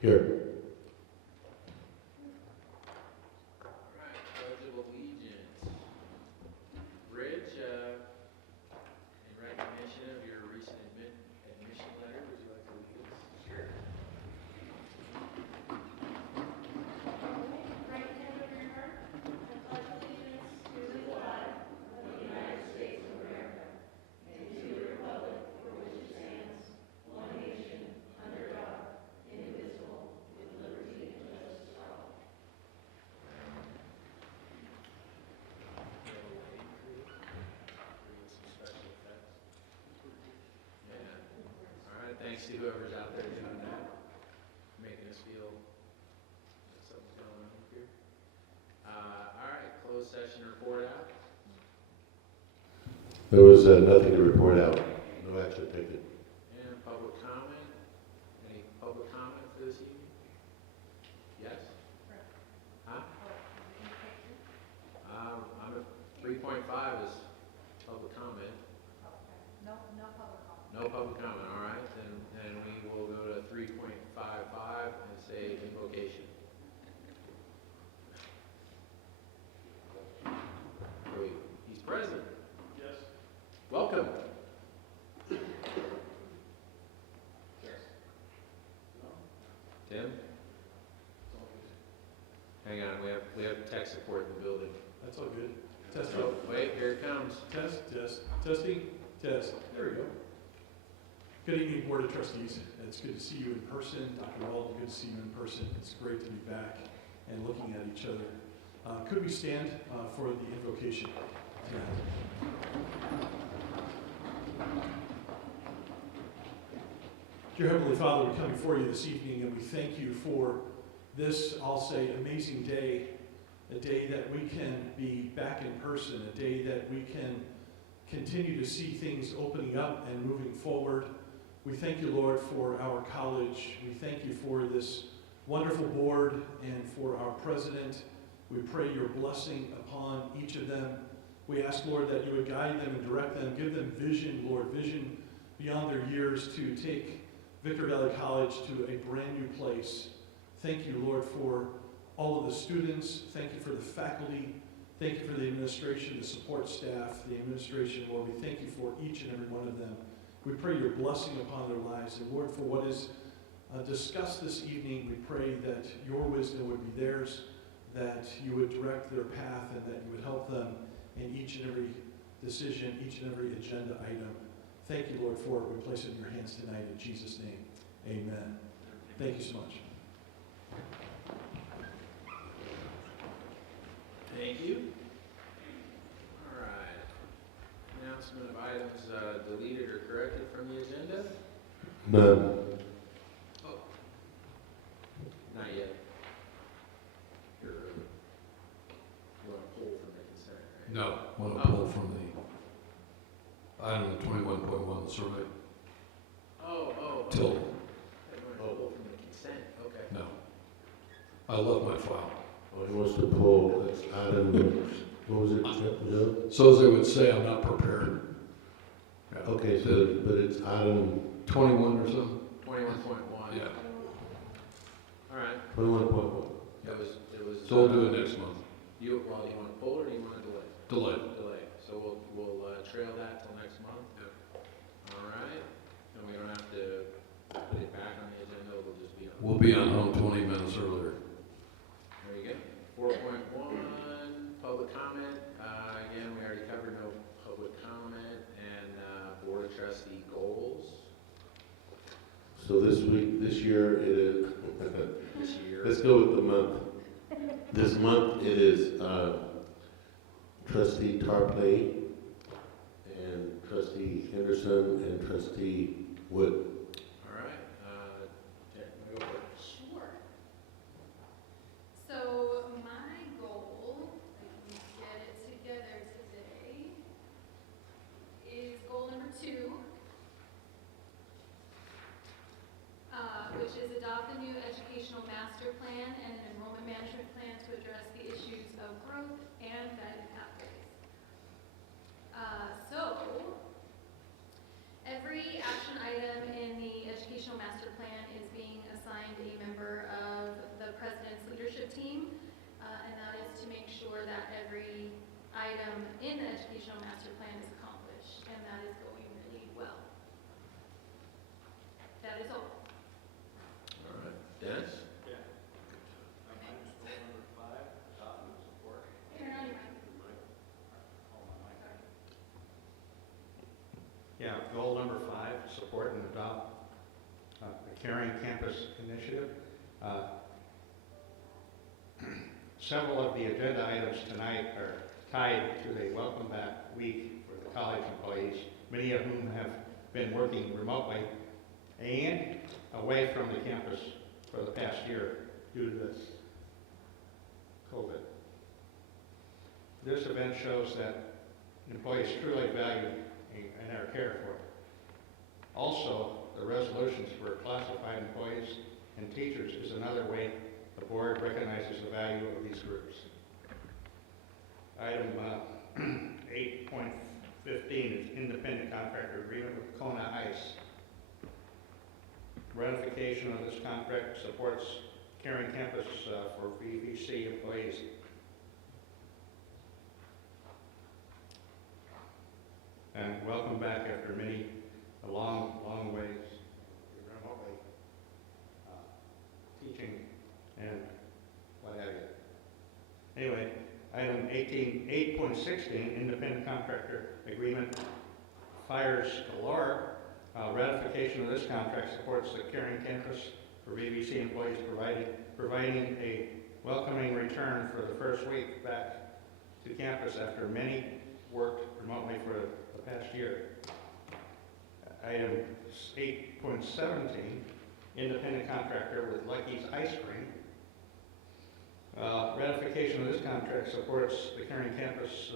Here. All right, Pledge of Allegiance. Rich, in recognition of your recent admission letter, would you like to lead us? Sure. Right hand over your heart and pledge allegiance to the flag of the United States of America and to the republic for which it stands, one nation, under God, indivisible, with liberty and justice for all. Yeah. All right, thanks to whoever's out there doing that, making us feel that something's going on here. All right, closed session report out. There was nothing to report out. No action taken. And public comment. Any public comment for this evening? Yes? Huh? I'm at 3.5 is public comment. No public comment. No public comment, all right. Then we will go to 3.55 and say invocation. Wait, he's present. Yes. Welcome. Yes. Tim? Hang on, we have tech support in the building. That's all good. Testing. Oh, wait, here it comes. Testing. Test. There we go. Good evening, Board of Trustees. It's good to see you in person. Dr. Walden, good to see you in person. It's great to be back and looking at each other. Could we stand for the invocation tonight? Dear Heavenly Father, we come before you this evening and we thank you for this, I'll say, amazing day, a day that we can be back in person, a day that we can continue to see things opening up and moving forward. We thank you, Lord, for our college. We thank you for this wonderful board and for our president. We pray your blessing upon each of them. We ask, Lord, that you would guide them and direct them, give them vision, Lord, vision beyond their years to take Victor Valley College to a brand new place. Thank you, Lord, for all of the students. Thank you for the faculty. Thank you for the administration, the support staff, the administration. Lord, we thank you for each and every one of them. We pray your blessing upon their lives. And Lord, for what is discussed this evening, we pray that your wisdom would be theirs, that you would direct their path, and that you would help them in each and every decision, each and every agenda item. Thank you, Lord, for it. We place it in your hands tonight in Jesus' name. Amen. Thank you so much. Thank you. All right. Announcement of items deleted or corrected from the agenda? None. Oh. Not yet. You're early. You want to pull from the consent, right? No, want to pull from the item 21.1, the survey. Oh. Till, You want to pull from the consent, okay. no. I left my file. Oh, he wants to pull, that's item, what was it, Joe? So as they would say, I'm not prepared. Yeah. Okay, so, but it's item 21 or something? 21.1. Yeah. All right. 21.1. It was. So we'll do it next month. You want to pull it or you want to delay? Delay. Delay. So we'll trail that till next month. Yep. All right. And we don't have to put it back on the agenda. We'll just be on. We'll be on home 20 minutes earlier. There you go. 4.1, public comment. Again, we already covered no public comment. And Board of Trustee goals So this year it is, this year. let's go with the month. This month it is Trustee Tarpley and Trustee Henderson and Trustee Wood. All right. Jen, go for it. Sure. So my goal, if we can get it together today, is goal number 2, which is adopt a new educational master plan and an enrollment management plan to address the issues of growth and guided pathways. So every action item in the educational master plan is being assigned a member primary item in the educational master plan is accomplished, and that is going really well. That is all. All right, Dennis? Turn on your mic. Yeah, goal number 5, support and adopt the Caring Campus Initiative. Several of the agenda items tonight are tied to a welcome back week for the college employees, many of whom have been working remotely and away from the campus for the past year due to this COVID. This event shows that employees truly value and are cared for. Also, the resolutions for classified employees and teachers is another way the board recognizes the value of these groups. Item 8.15 is independent contractor agreement with Kona Ice. Ratification of this contract supports Caring Campus for VVC employees. And welcome back after a long ways remotely teaching and what have you. Anyway, item 8.16, independent contractor agreement, Fires Galore. Ratification of this contract supports the Caring Campus for VVC employees, providing a welcoming return for the first week back to campus after many worked remotely for the past year. Item 8.17, independent contractor with Lucky's Ice Cream. Ratification of this contract supports the Caring Campus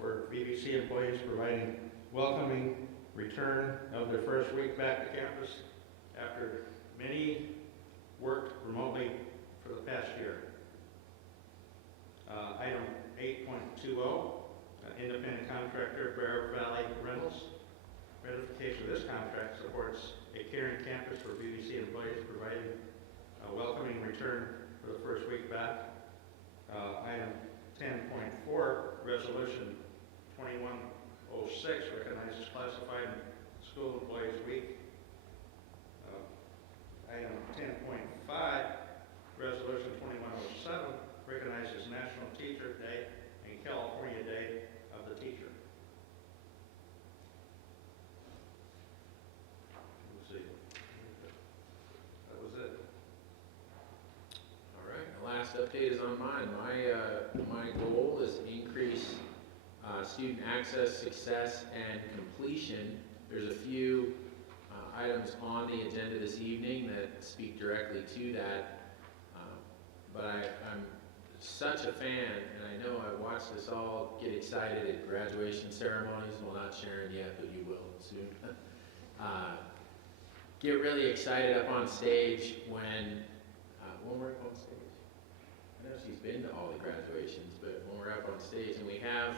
for VVC employees, providing welcoming return of their first week back to campus after many worked remotely for the past year. Item 8.20, independent contractor, Bear Valley Rentals. Ratification of this contract supports a Caring Campus for VVC employees, providing a welcoming return for the first week back. Item 10.4, Resolution 2106 recognizes classified school employees week. Item 10.5, Resolution 2107 recognizes National Teacher Day and California Day of the Teacher. Let's see. That was it. All right, the last update is on mine. My goal is increase student access, success, and completion. There's a few items on the agenda this evening that speak directly to that, but I'm such a fan, and I know I watched us all get excited at graduation ceremonies. Well, not Sharon yet, but you will soon. Get really excited up on stage when we're up on stage. I know she's been to all the graduations, but when we're up on stage and we have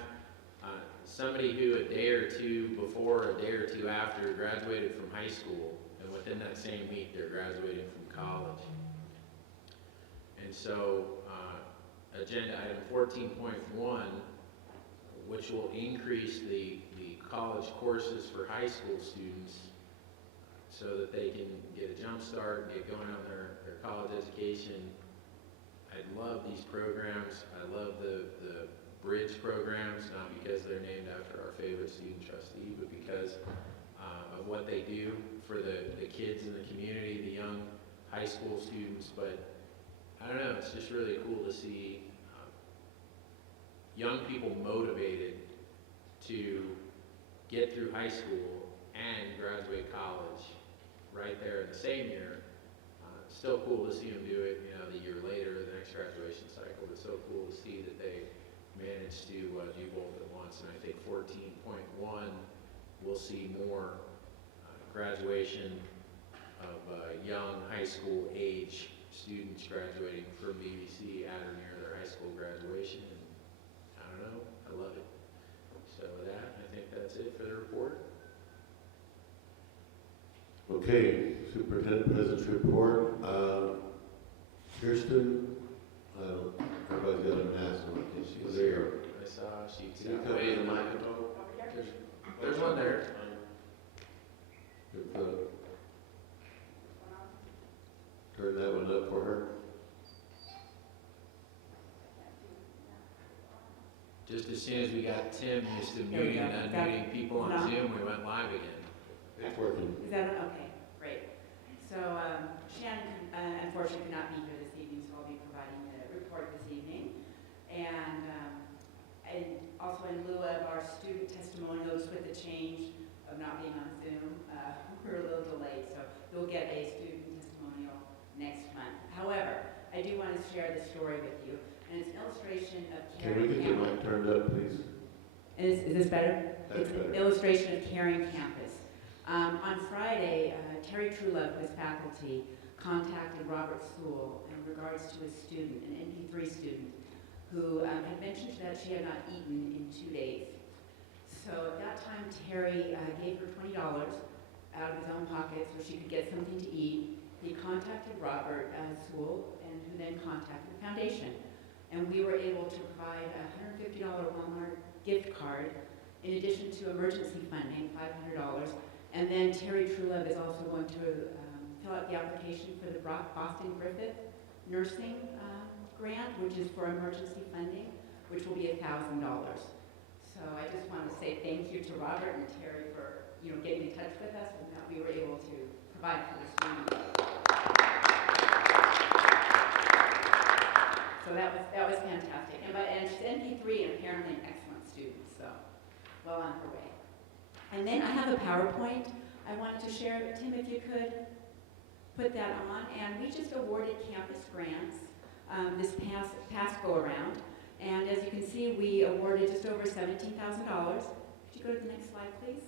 somebody who a day or two before, a day or two after graduated from high school, and within that same week they're graduating from college. And so agenda item 14.1, which will increase the college courses for high school students so that they can get a jump start and get going on their college education. I love these programs. I love the bridge programs, not because they're named after our favorite student trustee, but because of what they do for the kids in the community, the young high school students. But I don't know, it's just really cool to see young people motivated to get through high school and graduate college right there in the same year. Still cool to see them do it, the year later, the next graduation cycle. It's so cool to see that they managed to do both at once. And I think 14.1 we'll see more graduation of young high school age students graduating from VVC at or near their high school graduation. And I don't know, I love it. So with that, I think that's it for the report. Okay, Superintendent President's report. Kirsten, everybody's got a mask on. Can she She's see her? here. I see there. If, turn that one up for her. Just as soon as we got Tim used to There we muting go. and Got it. unmuting people on No. Zoom, we went live again. It's working. Is that, okay, great. So Shannon unfortunately could not be here this evening, so I'll be providing the report this evening. And also in lieu of our student testimonials with the change of not being on Zoom, we're a little delayed, so you'll get a student testimonial next month. However, I do want to share this story with you, and it's an illustration of Can caring we get the campus. mic turned up, please? Is this better? That's It's an better. illustration of caring campus. On Friday, Terry Truelove, who is faculty, contacted Robert Sewell in regards to a student, an NP3 student, who had mentioned that she had not eaten in 2 days. So at that time, Terry gave her $20 out of his own pocket so she could get something to eat. He contacted Robert Sewell, and who then contacted the foundation. And we were able to provide a $150 Walmart gift card in addition to emergency funding, $500. And then Terry Truelove is also going to fill out the application for the Boston Griffith Nursing Grant, which is for emergency funding, which will be $1,000. So I just want to say thank you to Robert and Terry for getting in touch with us and that we were able to provide for the students. So that was fantastic. And she's NP3 and apparently an excellent student, so well on her way. And then I have a PowerPoint I wanted to share. Tim, if you could put that on. And we just awarded campus grants this past go-around. And as you can see, we awarded just over $17,000. Could you go to the next slide, please?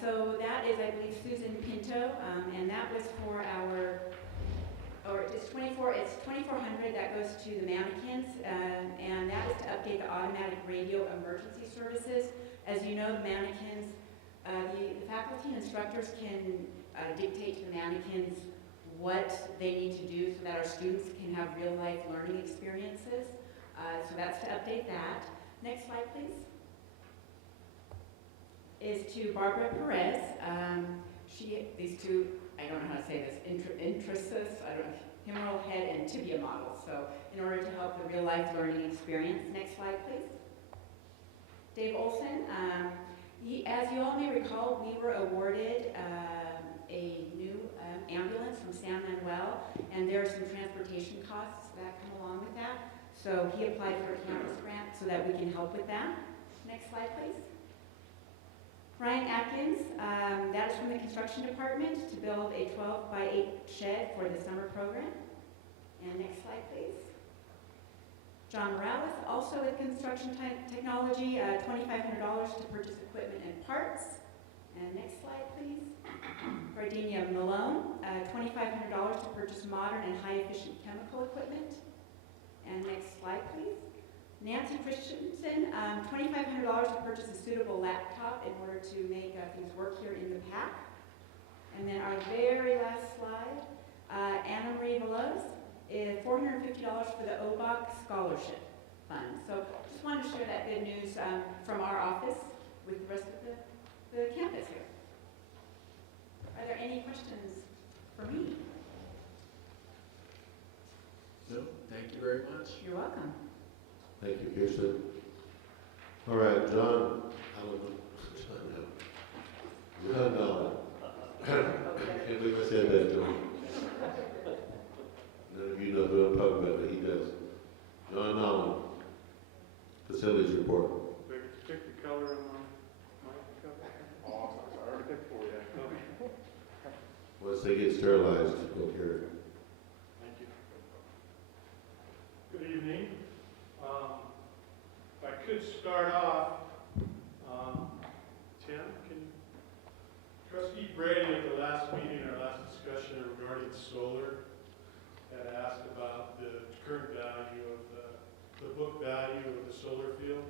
So that is, I believe, Susan Pinto, and that was for it's 2,400 that goes to the mannequins, and that is to update the automatic radio emergency services. As you know, the mannequins, the faculty and instructors can dictate to the mannequins what they need to do so that our students can have real-life learning experiences. So that's to update that. Next slide, please. Is to Barbara Perez. These two, I don't know how to say this, intrusus, humeral head and tibia models. So in order to help the real-life learning experience. Next slide, please. Dave Olson. As you all may recall, we were awarded a new ambulance from San Manuel, and there are some transportation costs that come along with that. So he applied for a campus grant so that we can help with that. Next slide, please. Ryan Atkins, that is from the construction department to build a 12-by-8 shed for the summer program. And next slide, please. John Morales, also with construction technology, $2,500 to purchase equipment and parts. And next slide, please. Gardenia Malone, $2,500 to purchase modern and high-efficient chemical equipment. And next slide, please. Nancy Christensen, $2,500 to purchase a suitable laptop in order to make things work here in the PAC. And then our very last slide, Anna Marie Veloz, is $450 for the OBOC Scholarship Fund. So just wanted to share that good news from our office with the rest of the campus here. Are there any questions for me? No, thank you very much. You're welcome. Thank you, Kirsten. All right, John, I don't know. John Allen. I can't believe I said that to him. None of you know who I'm talking about, but he does. John Allen, facilities report. Pick the color of my cover. Oh, I already picked for you. Once they get sterilized, we'll hear it. Thank you. Good evening. If I could start off, Tim, Trustee Brady at the last meeting, our last discussion regarding solar, had asked about the current value of the book value of the solar field.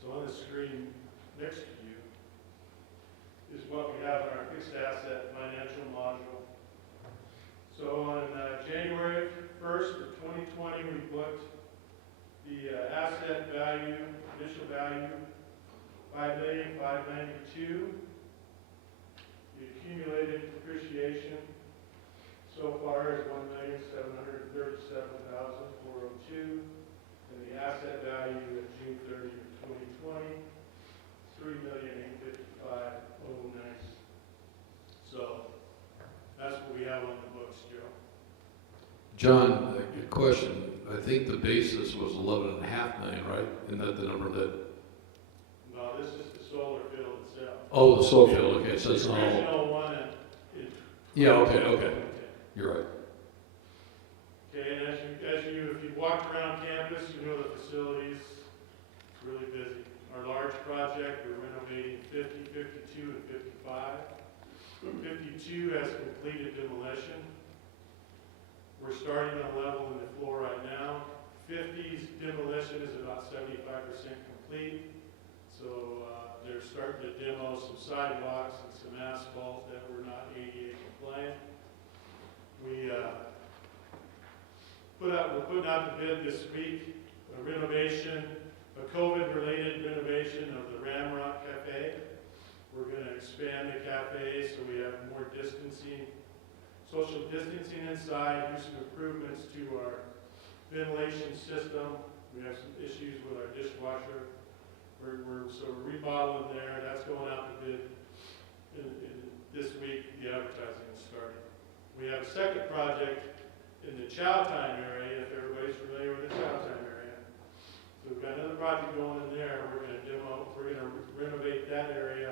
So on the screen next to you is what we have in our fixed asset financial module. So on January 1st of 2020, we booked the asset value, initial value, $5,592,000. The accumulated depreciation so far is $1,737,402, and the asset value at June 30th, 2020 is $3,855,009. So that's what we have on the books, Joe. John, a question. I think the basis was 11.5 million, right? Isn't that the number that? No, this is the solar field itself. Oh, the solar field. Okay, so it's The not all. original one, Yeah. Okay. You're right. Okay, and if you walked around campus, you know the facility's really busy. Our large project, we're renovating 50, 52, and 55. 52 has completed demolition. We're starting on level in the floor right now. 50's demolition is about 75% complete. So they're starting to demo some sidewalks and some asphalt that were not ADA compliant. We're putting out the bid this week, a renovation, a COVID-related renovation of the Ramrock Cafe. We're going to expand the cafe so we have more distancing, social distancing inside, do some improvements to our ventilation system. We have some issues with our dishwasher. We're remodeling there. That's going out to bid this week. The advertising is starting. We have a second project in the Chow Time area, if everybody's familiar with the Chow Time area. So we've got another project going in there. We're going to renovate that area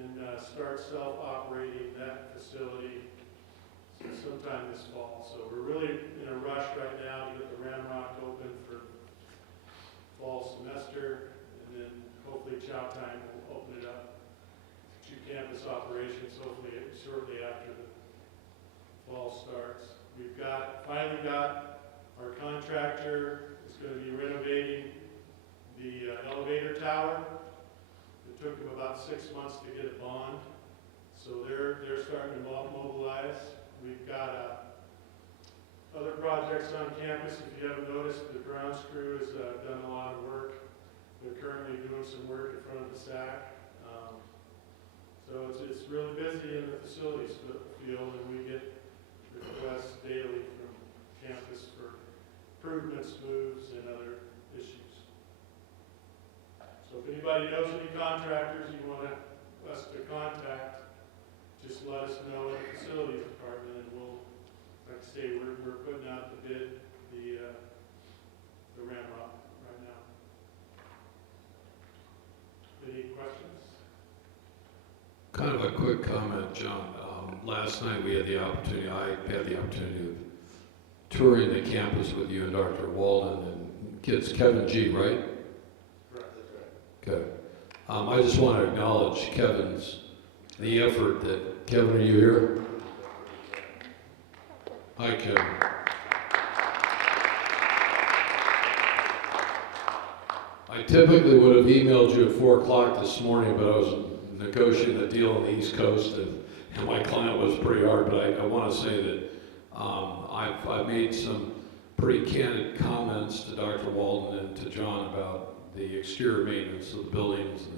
and start self-operating that facility sometime this fall. So we're really in a rush right now to get the Ramrock open for fall semester, and then hopefully Chow Time will open it up to campus operations hopefully shortly after the fall starts. We've finally got our contractor is going to be renovating the elevator tower. It took them about 6 months to get a bond, so they're starting to mobilize. We've got other projects on campus. If you haven't noticed, the grounds crew has done a lot of work. They're currently doing some work in front of the SAC. So it's really busy in the facilities field, and we get requests daily from campus for improvements, moves, and other issues. So if anybody knows any contractors you want us to contact, just let us know in the facilities department, and we'll, like I say, we're putting out the bid, the Ramrock right now. Any questions? Kind of a quick comment, John. Last night I had the opportunity of touring the campus with you and Dr. Walden and kids, Kevin G, right? Correct. Okay. I just want to acknowledge the effort that, Kevin, are you here? Hi, Kevin. I typically would have emailed you at 4 o'clock this morning, but I was negotiating a deal on the East Coast, and my client was pretty hard, but I want to say that I've made some pretty candid comments to Dr. Walden and to John about the exterior maintenance of the buildings,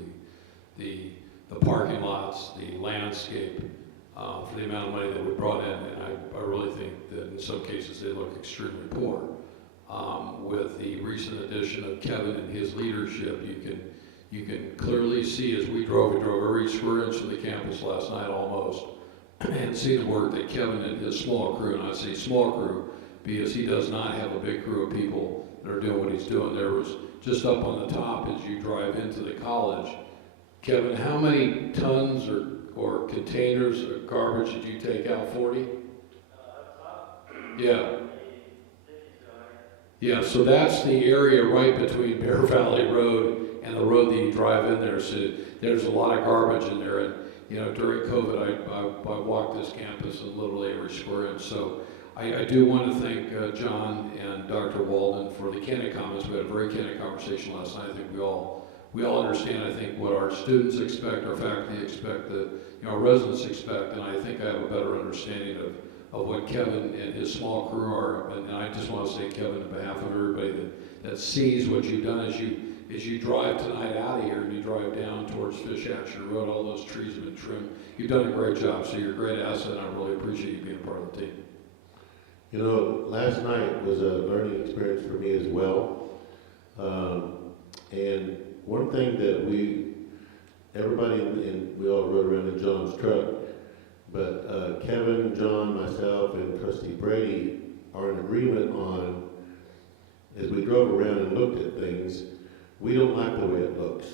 the parking lots, the landscape, for the amount of money that we brought in, and I really think that in some cases they look extremely poor. With the recent addition of Kevin and his leadership, you can clearly see as we drove every square inch of the campus last night almost, and see the work that Kevin and his small crew, and I say small crew because he does not have a big crew of people that are doing what he's doing. There was just up on the top as you drive into the college. Kevin, how many tons or containers of garbage did you take out? 40? Yeah. Yeah, so that's the area right between Bear Valley Road and the road that you drive in there. So there's a lot of garbage in there. And, you know, during COVID, I walked this campus in literally every square inch. So I do want to thank John and Dr. Walden for the candid comments. We had a very candid conversation last night. I think we all understand, I think, what our students expect, our faculty expect, our residents expect, and I think I have a better understanding of what Kevin and his small crew are. And I just want to say, Kevin, on behalf of everybody that sees what you've done, as as you drive tonight out of here and you drive down towards Fish Action Road, all those trees have been trimmed. You've done a great job, so you're a great asset, and I really appreciate you being a part of the team. You know, last night was a learning experience for me as well. And one thing that everybody, we all rode around in John's truck, but Kevin, John, myself, and Trustee Brady are in agreement on, as we drove around and looked at things, we don't like the way it looks.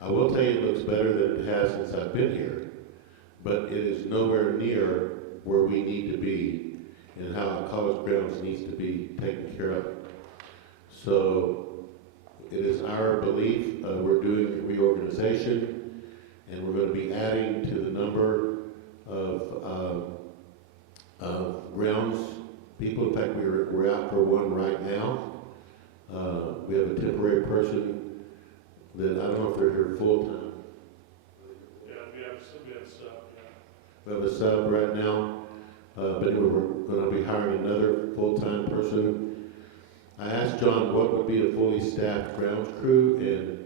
I will tell you it looks better than it has since I've been here, but it is nowhere near where we need to be and how our college grounds needs to be taken care of. So it is our belief, we're doing reorganization, and we're going to be adding to the number of grounds people. In fact, we're out for one right now. We have a temporary person that, I don't know if they're here full-time. Yeah, we have a sub, yeah. We have a sub right now, but anyway, we're going to be hiring another full-time person. I asked John what would be a fully staffed grounds crew, and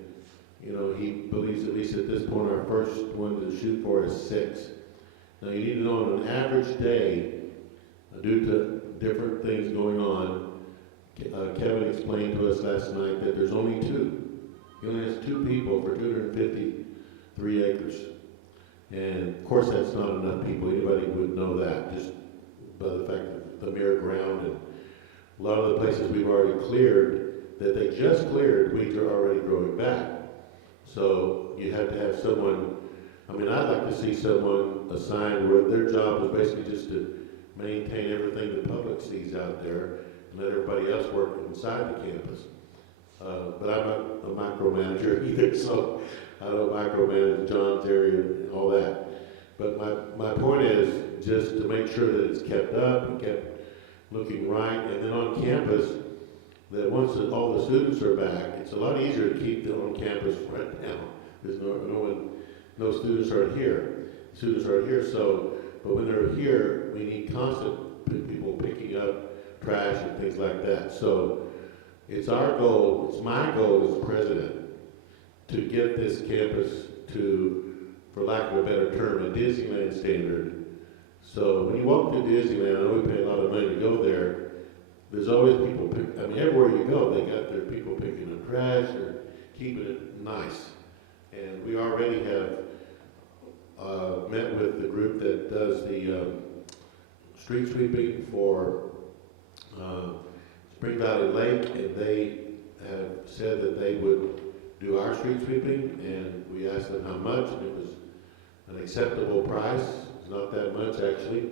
you know, he believes, at least at this point, our first one to shoot for is 6. Now you need to know, on an average day, due to different things going on, Kevin explained to us last night that there's only 2. He only has 2 people for 253 acres. And of course that's not enough people, anybody would know that, just by the fact that the mere ground and a lot of the places we've already cleared, that they just cleared, weeds are already growing back. So you have to have someone, I mean, I'd like to see someone assigned where their job is basically just to maintain everything the public sees out there and let everybody else work inside the campus. But I'm not a micromanager either, so I don't micromanage John's area and all that. But my point is just to make sure that it's kept up and kept looking right, and then on campus, that once all the students are back, it's a lot easier to keep them on campus right now. There's no students aren't here. Students aren't here, so, but when they're here, we need constant people picking up trash and things like that. So it's our goal, it's my goal as president, to get this campus to, for lack of a better term, a Disneyland standard. So when you walk through Disneyland, I know we pay a lot of money to go there, there's always people, I mean, everywhere you go, they got their people picking up trash or keeping it nice. And we already have met with the group that does the street sweeping for Spring Valley Lake, and they have said that they would do our street sweeping, and we asked them how much, and it was an acceptable price. It's not that much actually,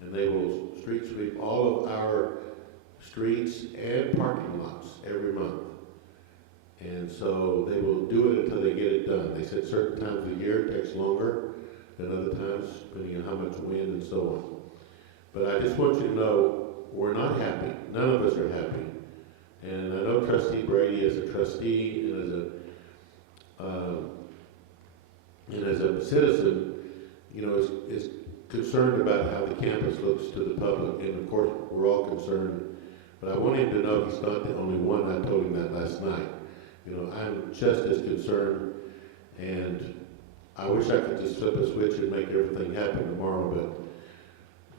and they will street sweep all of our streets and parking lots every month. And so they will do it until they get it done. They said certain times of the year it takes longer than other times, depending on how much wind and so on. But I just want you to know, we're not happy. None of us are happy. And I know Trustee Brady, as a trustee and as a citizen, you know, is concerned about how the campus looks to the public. And of course, we're all concerned. But I want him to know he's not the only one. I told him that last night. You know, I'm just as concerned, and I wish I could just flip a switch and make everything happen tomorrow, but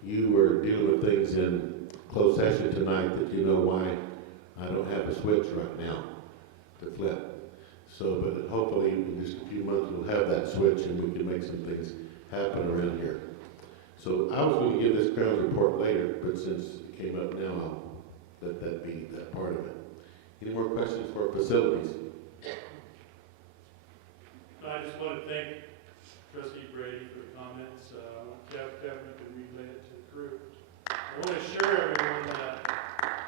you were dealing with things in closed session tonight that you know why I don't have a switch right now to flip. So, but hopefully in just a few months we'll have that switch and we can make some things happen around here. So I was going to give this grounds report later, but since it came up now, I'll let that be that part of it. Any more questions for facilities? I just want to thank Trustee Brady for the comments. Kevin could relay it to the crew. I want to assure everyone that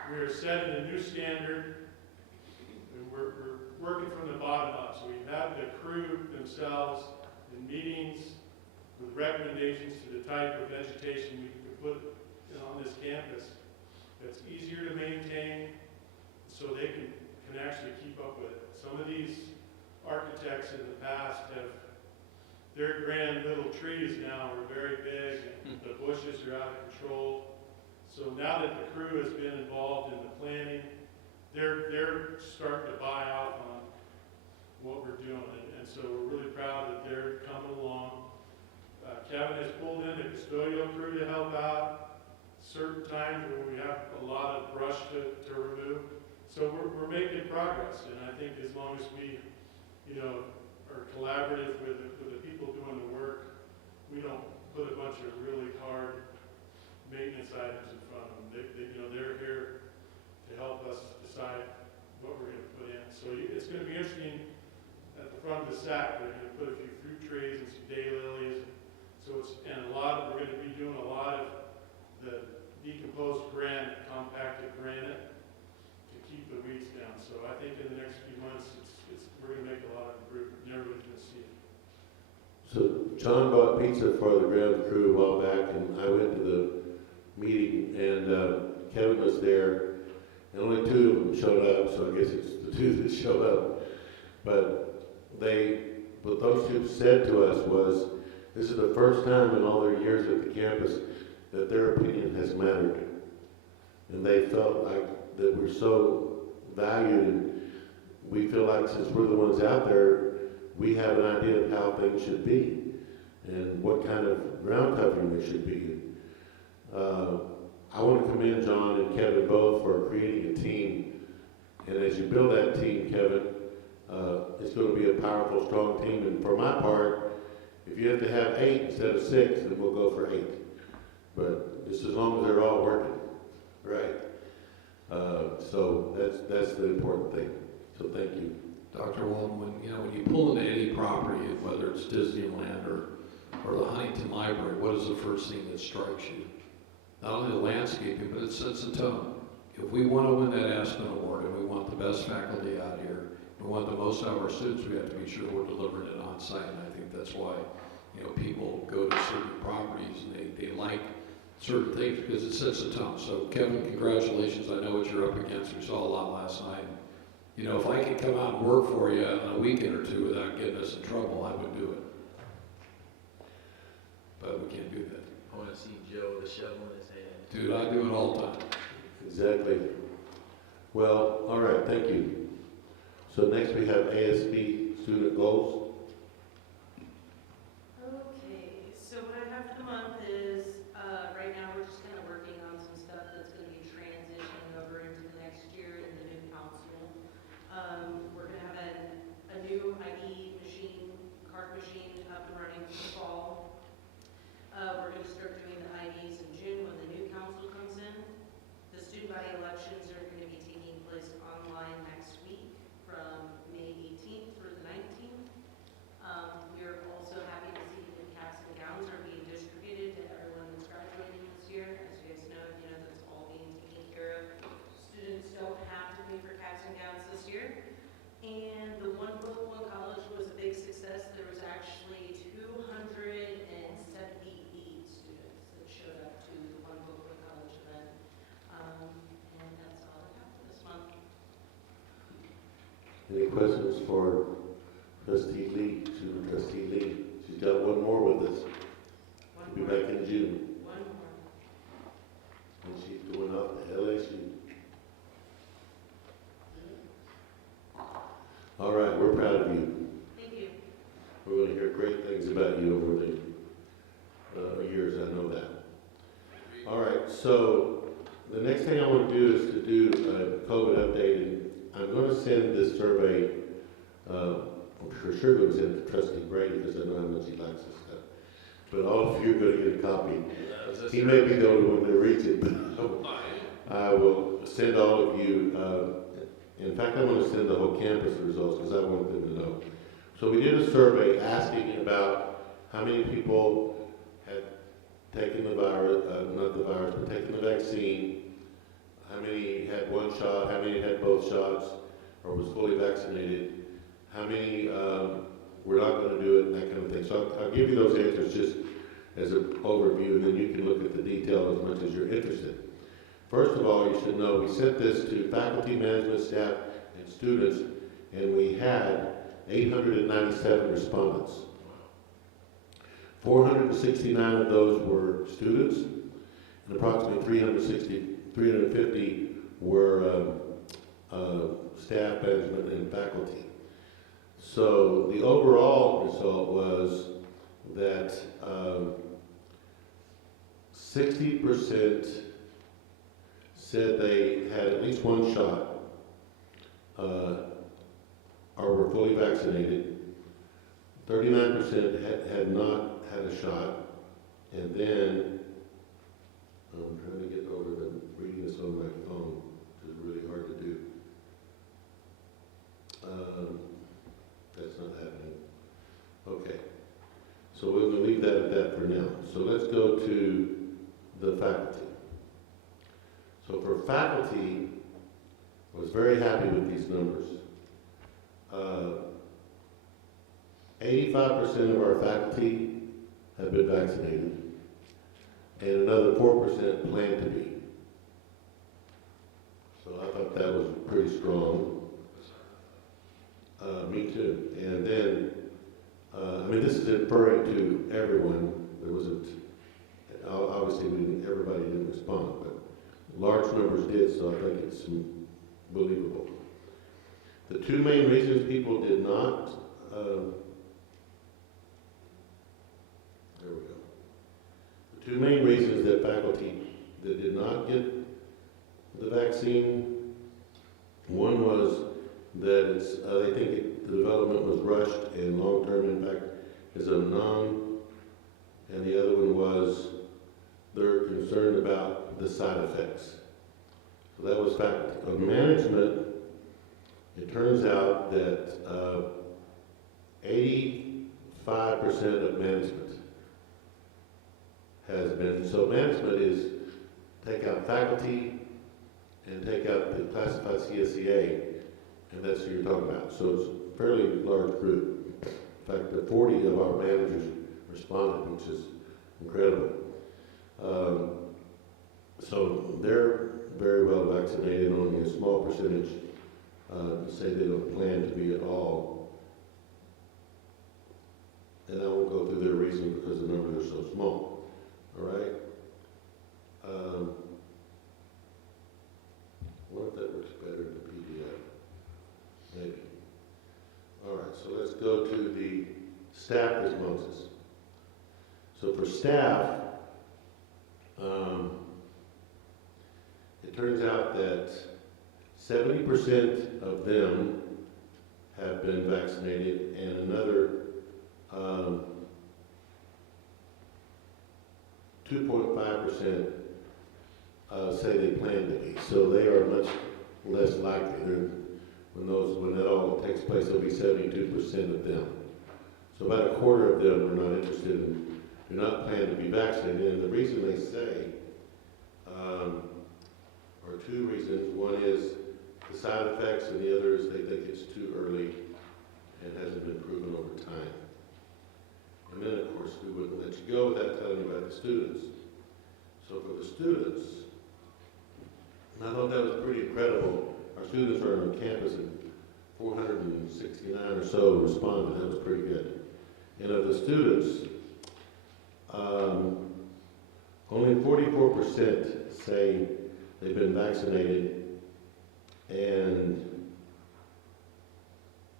we are setting a new standard. We're working from the bottom up. So we have the crew themselves in meetings with recommendations to the type of vegetation we can put on this campus that's easier to maintain, so they can actually keep up with it. Some of these architects in the past have, their grand little trees now are very big, and the bushes are out of control. So now that the crew has been involved in the planning, they're starting to buy off on what we're doing, and so we're really proud that they're coming along. Kevin has pulled in the custodial crew to help out certain times when we have a lot of brush to remove. So we're making progress, and I think as long as we, are collaborative with the people doing the work, we don't put a bunch of really hard maintenance items in front of them. They're here to help us decide what we're going to put in. So it's going to be interesting. At the front of the stack, they're going to put a few fruit trees and some daylilies. So we're going to be doing a lot of the decomposed granite, compacted granite, to keep the weeds down. So I think in the next few months, we're going to make a lot of improvement, and everybody's going to see it. So John bought pizza for the ground crew a while back, and I went to the meeting, and Kevin was there, and only 2 of them showed up, so I guess it's the 2 that showed up. But what those 2 said to us was, this is the first time in all their years at the campus that their opinion has mattered. And they felt like that we're so valued, and we feel like since we're the ones out there, we have an idea of how things should be and what kind of ground covering they should be. I want to commend John and Kevin both for creating a team. And as you build that team, Kevin, it's going to be a powerful, strong team. And for my part, if you have to have 8 instead of 6, then we'll go for 8. But just as long as they're all working, right? So that's the important thing. So thank you. Dr. Walden, when you pull into any property, whether it's Disneyland or the Huntington Library, what is the first thing that strikes you? Not only the landscaping, but it sets a tone. If we want to win that Aspen Award and we want the best faculty out here, we want the most out of our students, we have to be sure we're delivering it on site. And I think that's why, people go to certain properties and they like certain things because it sets a tone. So Kevin, congratulations. I know what you're up against. We saw a lot last night. If I could come out and work for you on a weekend or 2 without getting us in trouble, I would do it. But we can't do that. I want to see Joe with a shovel in his hand. Dude, I do it all the time. Exactly. Well, all right, thank you. So next we have ASB student goals. Okay, so what I have for the month is, right now we're just kind of working on some stuff that's going to be transitioning over into the next year in the new council. We're going to have a new ID machine, card machine up and running for the fall. We're going to start doing the IDs in June when the new council comes in. The student body elections are going to be taking place online next week from May 18th through the 19th. We are also happy to see that caps and gowns are being distributed to everyone that's graduating this year. As you guys know, that's all being taken care of. Students don't have to pay for caps and gowns this year. And the One Book, One College was a big success. There was actually 278 students that showed up to the One Book, One College event. And that's all I have for this month. Any questions for Trustee Lee, student Trustee Lee? She's got one more with us. She'll be back in June. One more. And she's going off to LSU. All right, we're proud of you. Thank you. We're going to hear great things about you over the years, I know that. All right, so the next thing I want to do is to do a COVID update. And I'm going to send this survey, I'm sure going to send it to Trustee Brady because I know how much he likes this stuff. But all of you are going to get a copy. He may be the only one to reach it, but I will send all of you. In fact, I'm going to send the whole campus the results because I want them to know. So we did a survey asking about how many people had taken the virus, not the virus, but taken the vaccine, how many had 1 shot, how many had both shots, or was fully vaccinated, how many were not going to do it, and that kind of thing. So I'll give you those answers just as an overview, and then you can look at the detail as much as you're interested. First of all, you should know we sent this to faculty, management, staff, and students, and we had 897 respondents. 469 of those were students, and approximately 350 were staff, management, and faculty. So the overall result was that 60% said they had at least one shot or were fully vaccinated. 39% had not had a shot. And then, I'm trying to get over the reading this on my phone, which is really hard to do. That's not happening. Okay. So we're going to leave that at that for now. So let's go to the faculty. So for faculty, I was very happy with these numbers. 85% of our faculty have been vaccinated, and another 4% plan to be. So I thought that was pretty strong. Me too. And then, I mean, this is referring to everyone. There wasn't, obviously, everybody didn't respond, but large numbers did, so I think it's believable. The two main reasons people did not, there we go. The two main reasons that faculty that did not get the vaccine, one was that they think the development was rushed and long-term impact is unknown, and the other one was they're concerned about the side effects. So that was faculty. On management, it turns out that 85% of management has been, so management is take out faculty and take out the classified CSEA, and that's who you're talking about. So it's a fairly large group. In fact, 40 of our managers responded, which is incredible. So they're very well vaccinated, only a small percentage say they don't plan to be at all. And I won't go through their reason because the numbers are so small. All right? I wonder if that works better in the PDF. Maybe. All right, so let's go to the staff responses. So for staff, it turns out that 70% of them have been vaccinated, and another 2.5% say they plan to be. So they are much less likely. When that all takes place, there'll be 72% of them. So about a quarter of them are not interested in, do not plan to be vaccinated. And the reason they say are two reasons. One is the side effects, and the other is they think it's too early and hasn't been proven over time. And then, of course, we wouldn't let you go without telling you about the students. So for the students, and I thought that was pretty incredible. Our students are on campus, and 469 or so responded. That was pretty good. And of the students, only 44% say they've been vaccinated, and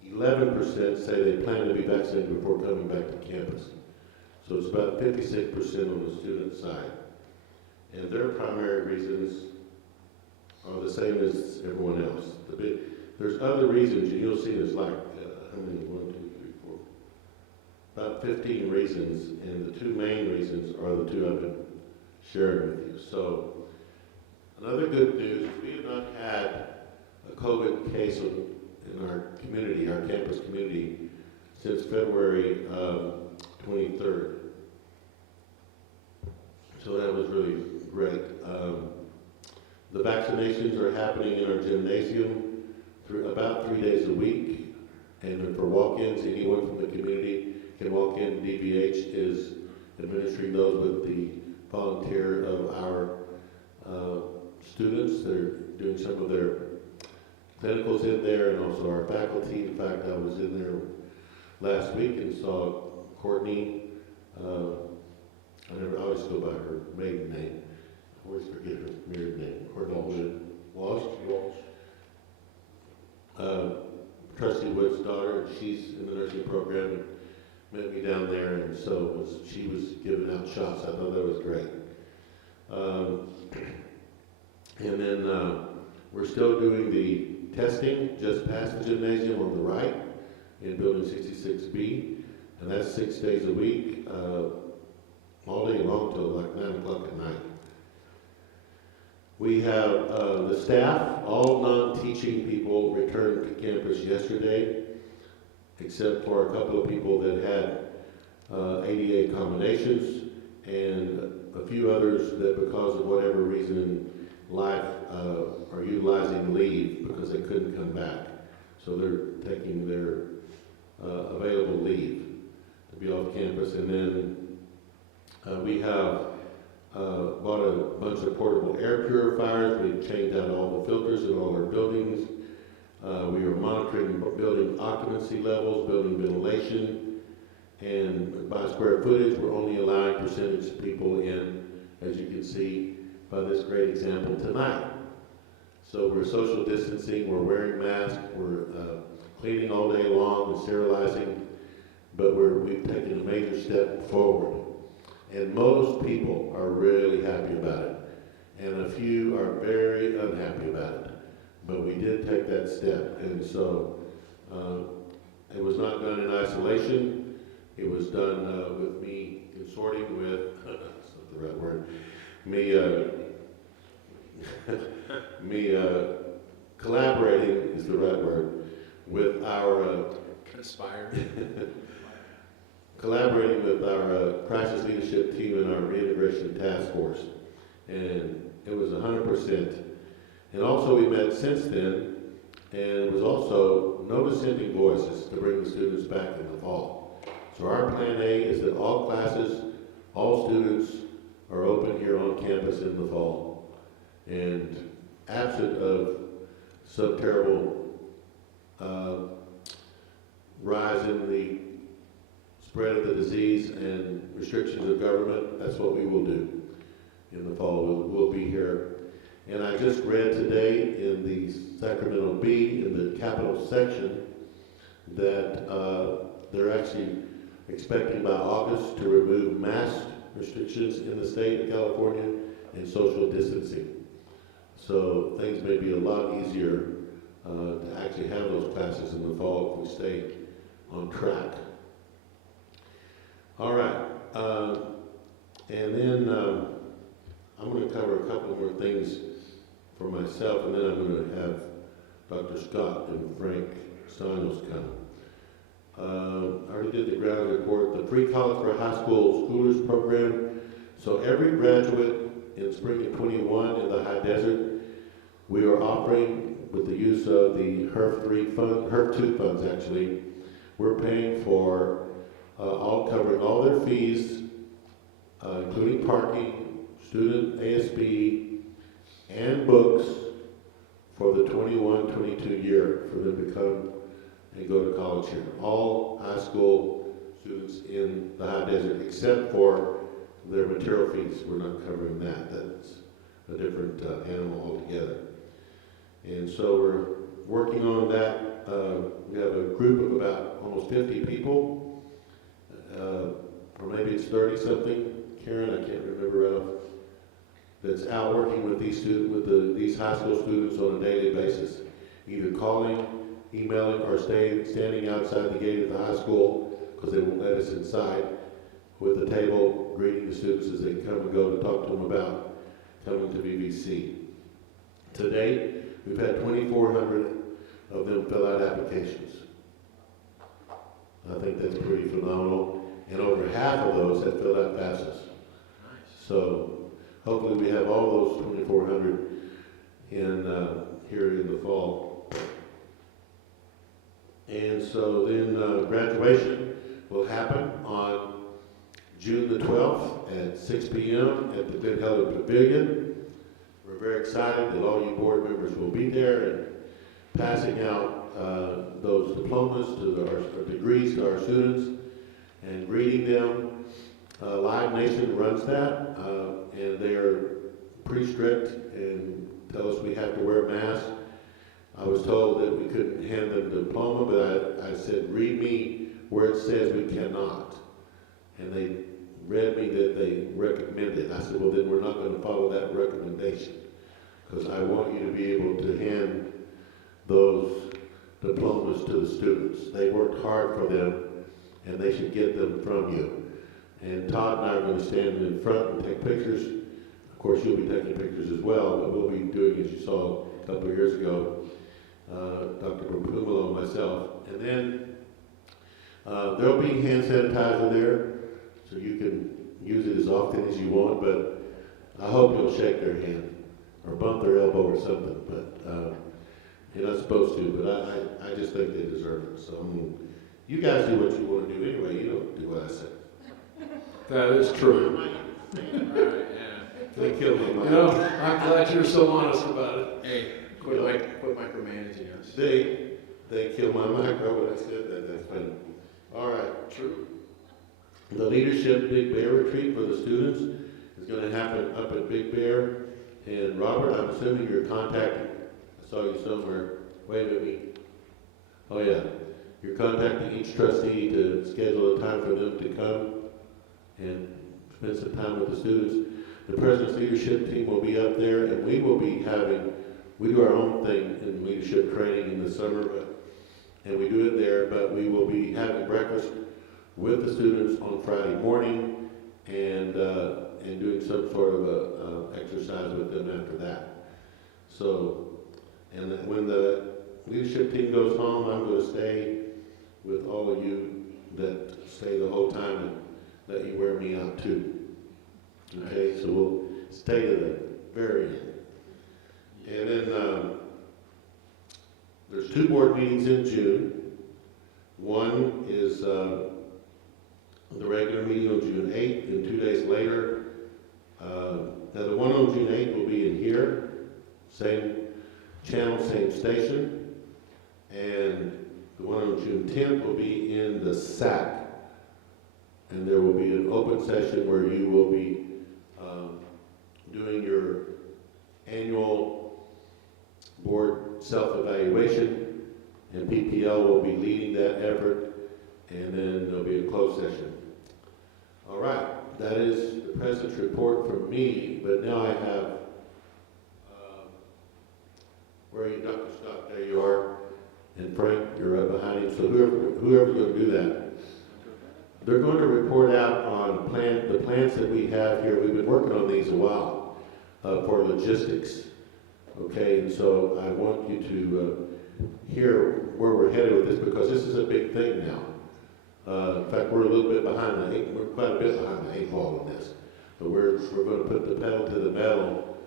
11% say they plan to be vaccinated before coming back to campus. So it's about 56% on the student side. And their primary reasons are the same as everyone else. There's other reasons, and you'll see there's like, how many? 1, 2, 3, 4. About 15 reasons, and the two main reasons are the two I've been sharing with you. So another good news, we have not had a COVID case in our community, our campus community, since February 23rd. So that was really great. The vaccinations are happening in our gymnasium about 3 days a week. And for walk-ins, anyone from the community can walk in. DVH is administering those with the volunteer of our students. They're doing some of their clinicals in there, and also our faculty. In fact, I was in there last week and saw Courtney. I always go by her maiden name. I always forget her married name. Courtney Walsh. Trustee Wood's daughter, she's in the nursing program, and met me down there, and so she was giving out shots. I thought that was great. And then we're still doing the testing just past the gymnasium on the right in building 66B, and that's 6 days a week, all day long till like 9 o'clock at night. We have the staff, all non-teaching people returned to campus yesterday, except for a couple of people that had ADA accommodations, and a few others that because of whatever reason in life are utilizing leave because they couldn't come back. So they're taking their available leave to be off campus. And then we have bought a bunch of portable air purifiers. We've changed out all the filters in all our buildings. We are monitoring building occupancy levels, building ventilation, and by square footage, we're only allowing percentage of people in, as you can see by this great example tonight. So we're social distancing, we're wearing masks, we're cleaning all day long and sterilizing, but we've taken a major step forward. And most people are really happy about it, and a few are very unhappy about it. But we did take that step, and so it was not done in isolation. It was done with me consorting with, that's not the right word, me collaborating is the right word, with our Conspire. collaborating with our crisis leadership team and our reintegration task force, and it was 100%. And also we met since then, and it was also no dissenting voices to bring the students back in the fall. So our plan A is that all classes, all students are open here on campus in the fall. And absent of some terrible rise in the spread of the disease and restrictions of government, that's what we will do in the fall. We'll be here. And I just read today in the Sacramento Bee, in the Capital section, that they're actually expecting by August to remove mask restrictions in the state of California and social distancing. So things may be a lot easier to actually have those classes in the fall if we stay on track. All right, and then I'm going to cover a couple more things for myself, and then I'm going to have Dr. Scott and Frank Stenos come. I already did the ground report, the Free College for High School Schoolers program. So every graduate in spring of 21 in the high desert, we are offering, with the use of the HERF2 funds actually, we're paying for covering all their fees, including parking, student ASB, and books for the 21-22 year for them to come and go to college here. All high school students in the high desert, except for their material fees. We're not covering that. That's a different animal altogether. And so we're working on that. We have a group of about almost 50 people, or maybe it's 30 something. Karen, I can't remember right off. That's out working with these these high school students on a daily basis, either calling, emailing, or standing outside the gate of the high school because they won't let us inside, with the table greeting the students as they come and go to talk to them about coming to VVC. To date, we've had 2,400 of them fill out applications. I think that's pretty phenomenal, and over half of those have filled out FAFSAs. Nice. So hopefully we have all those 2,400 in here in the fall. And so then graduation will happen on June the 12th at 6 p.m. at the Good Health Pavilion. We're very excited that all you board members will be there and passing out those diplomas or degrees to our students and greeting them. Live Nation runs that, and they are pretty strict and tell us we have to wear masks. I was told that we couldn't hand them the diploma, but I said, read me where it says we cannot. And they read me that they recommended. I said, well, then we're not going to follow that recommendation, because I want you to be able to hand those diplomas to the students. They worked hard for them, and they should get them from you. And Todd and I are going to stand in front and take pictures. Of course, you'll be taking pictures as well, but we'll be doing, as you saw a couple of years ago, Dr. Pumalo and myself. And then there'll be hand sanitizer there, so you can use it as often as you want, but I hope you'll shake their hand or bump their elbow or something, but you're not supposed to, but I just think they deserve it. So, I mean, you guys do what you want to do anyway. You don't do what I say. That is true. Right, yeah. They killed me. You know, I'm glad you're so honest about it. Hey, quit micromanaging us. They killed my micro when I said that. That's funny. All right. True. The Leadership Big Bear Retreat for the students is going to happen up at Big Bear. And Robert, I'm assuming you're contacting, I saw you somewhere, wave at me. Oh yeah, you're contacting each trustee to schedule a time for them to come and spend some time with the students. The President's Leadership Team will be up there, and we will be having, we do our own thing in leadership training in the summer, and we do it there, but we will be having breakfast with the students on Friday morning and doing some sort of a exercise with them after that. So, and then when the leadership team goes home, I'm going to stay with all of you that stay the whole time and let you wear me out too. Okay, so we'll stay to the very end. And then there's 2 board meetings in June. One is the regular meeting on June 8th, and 2 days later, now the one on June 8th will be in here, same channel, same station, and the one on June 10th will be in the SAC, and there will be an open session where you will be doing your annual board self-evaluation, and PPL will be leading that effort, and then there'll be a closed session. All right, that is the President's report from me, but now I have, where are you, Dr. Scott? There you are. And Frank, you're right behind him. So whoever's going to do that, they're going to report out on the plans that we have here. We've been working on these a while for logistics. Okay, and so I want you to hear where we're headed with this, because this is a big thing now. In fact, we're a little bit behind we're quite a bit behind the 8 ball on this. But we're going to put the pedal to the metal,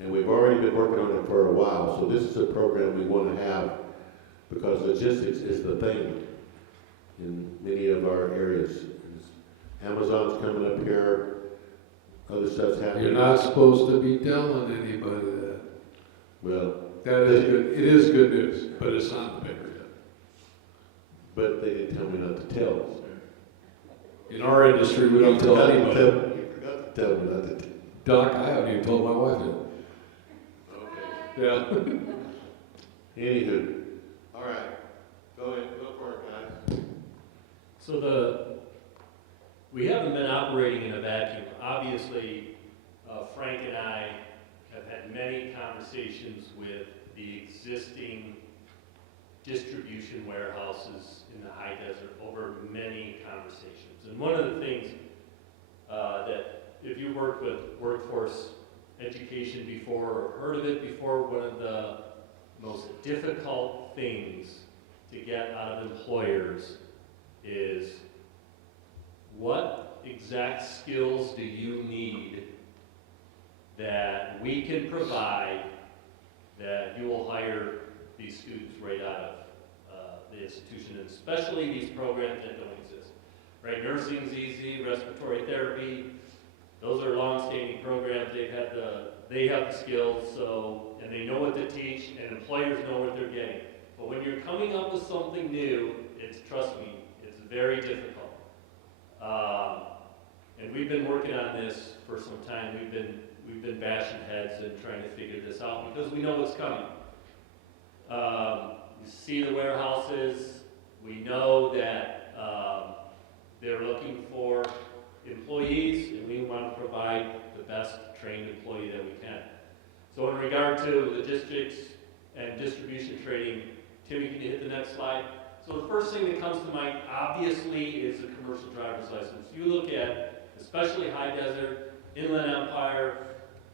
and we've already been working on it for a while. So this is a program we want to have, because logistics is the thing in many of our areas. Amazon's coming up here, other stuff's happening. You're not supposed to be telling anybody that. Well, That is good. It is good news, but it's not in the paper yet. but they didn't tell me not to tell. In our industry, we don't tell anybody. You forgot to tell me not to tell. Doc, I haven't even told my wife yet. Okay. Yeah. Anywho, all right, go ahead, go for it, guys. So we haven't been operating in a vacuum. Obviously, Frank and I have had many conversations with the existing distribution warehouses in the high desert over many conversations. And one of the things that if you worked with workforce education before or heard of it before, one of the most difficult things to get out of employers is what exact skills do you need that we can provide that you will hire these students right out of the institution, and especially these programs that don't exist. Right, nursing's easy, respiratory therapy, those are long-standing programs. They have the skills, and they know what to teach, and employers know what they're getting. But when you're coming up with something new, trust me, it's very difficult. And we've been working on this for some time. We've been bashing heads and trying to figure this out because we know what's coming. You see the warehouses. We know that they're looking for employees, and we want to provide the best trained employee that we can. So in regard to logistics and distribution trading, Timmy, can you hit the next slide? So the first thing that comes to mind, obviously, is a commercial driver's license. You look at, especially high desert, Inland Empire,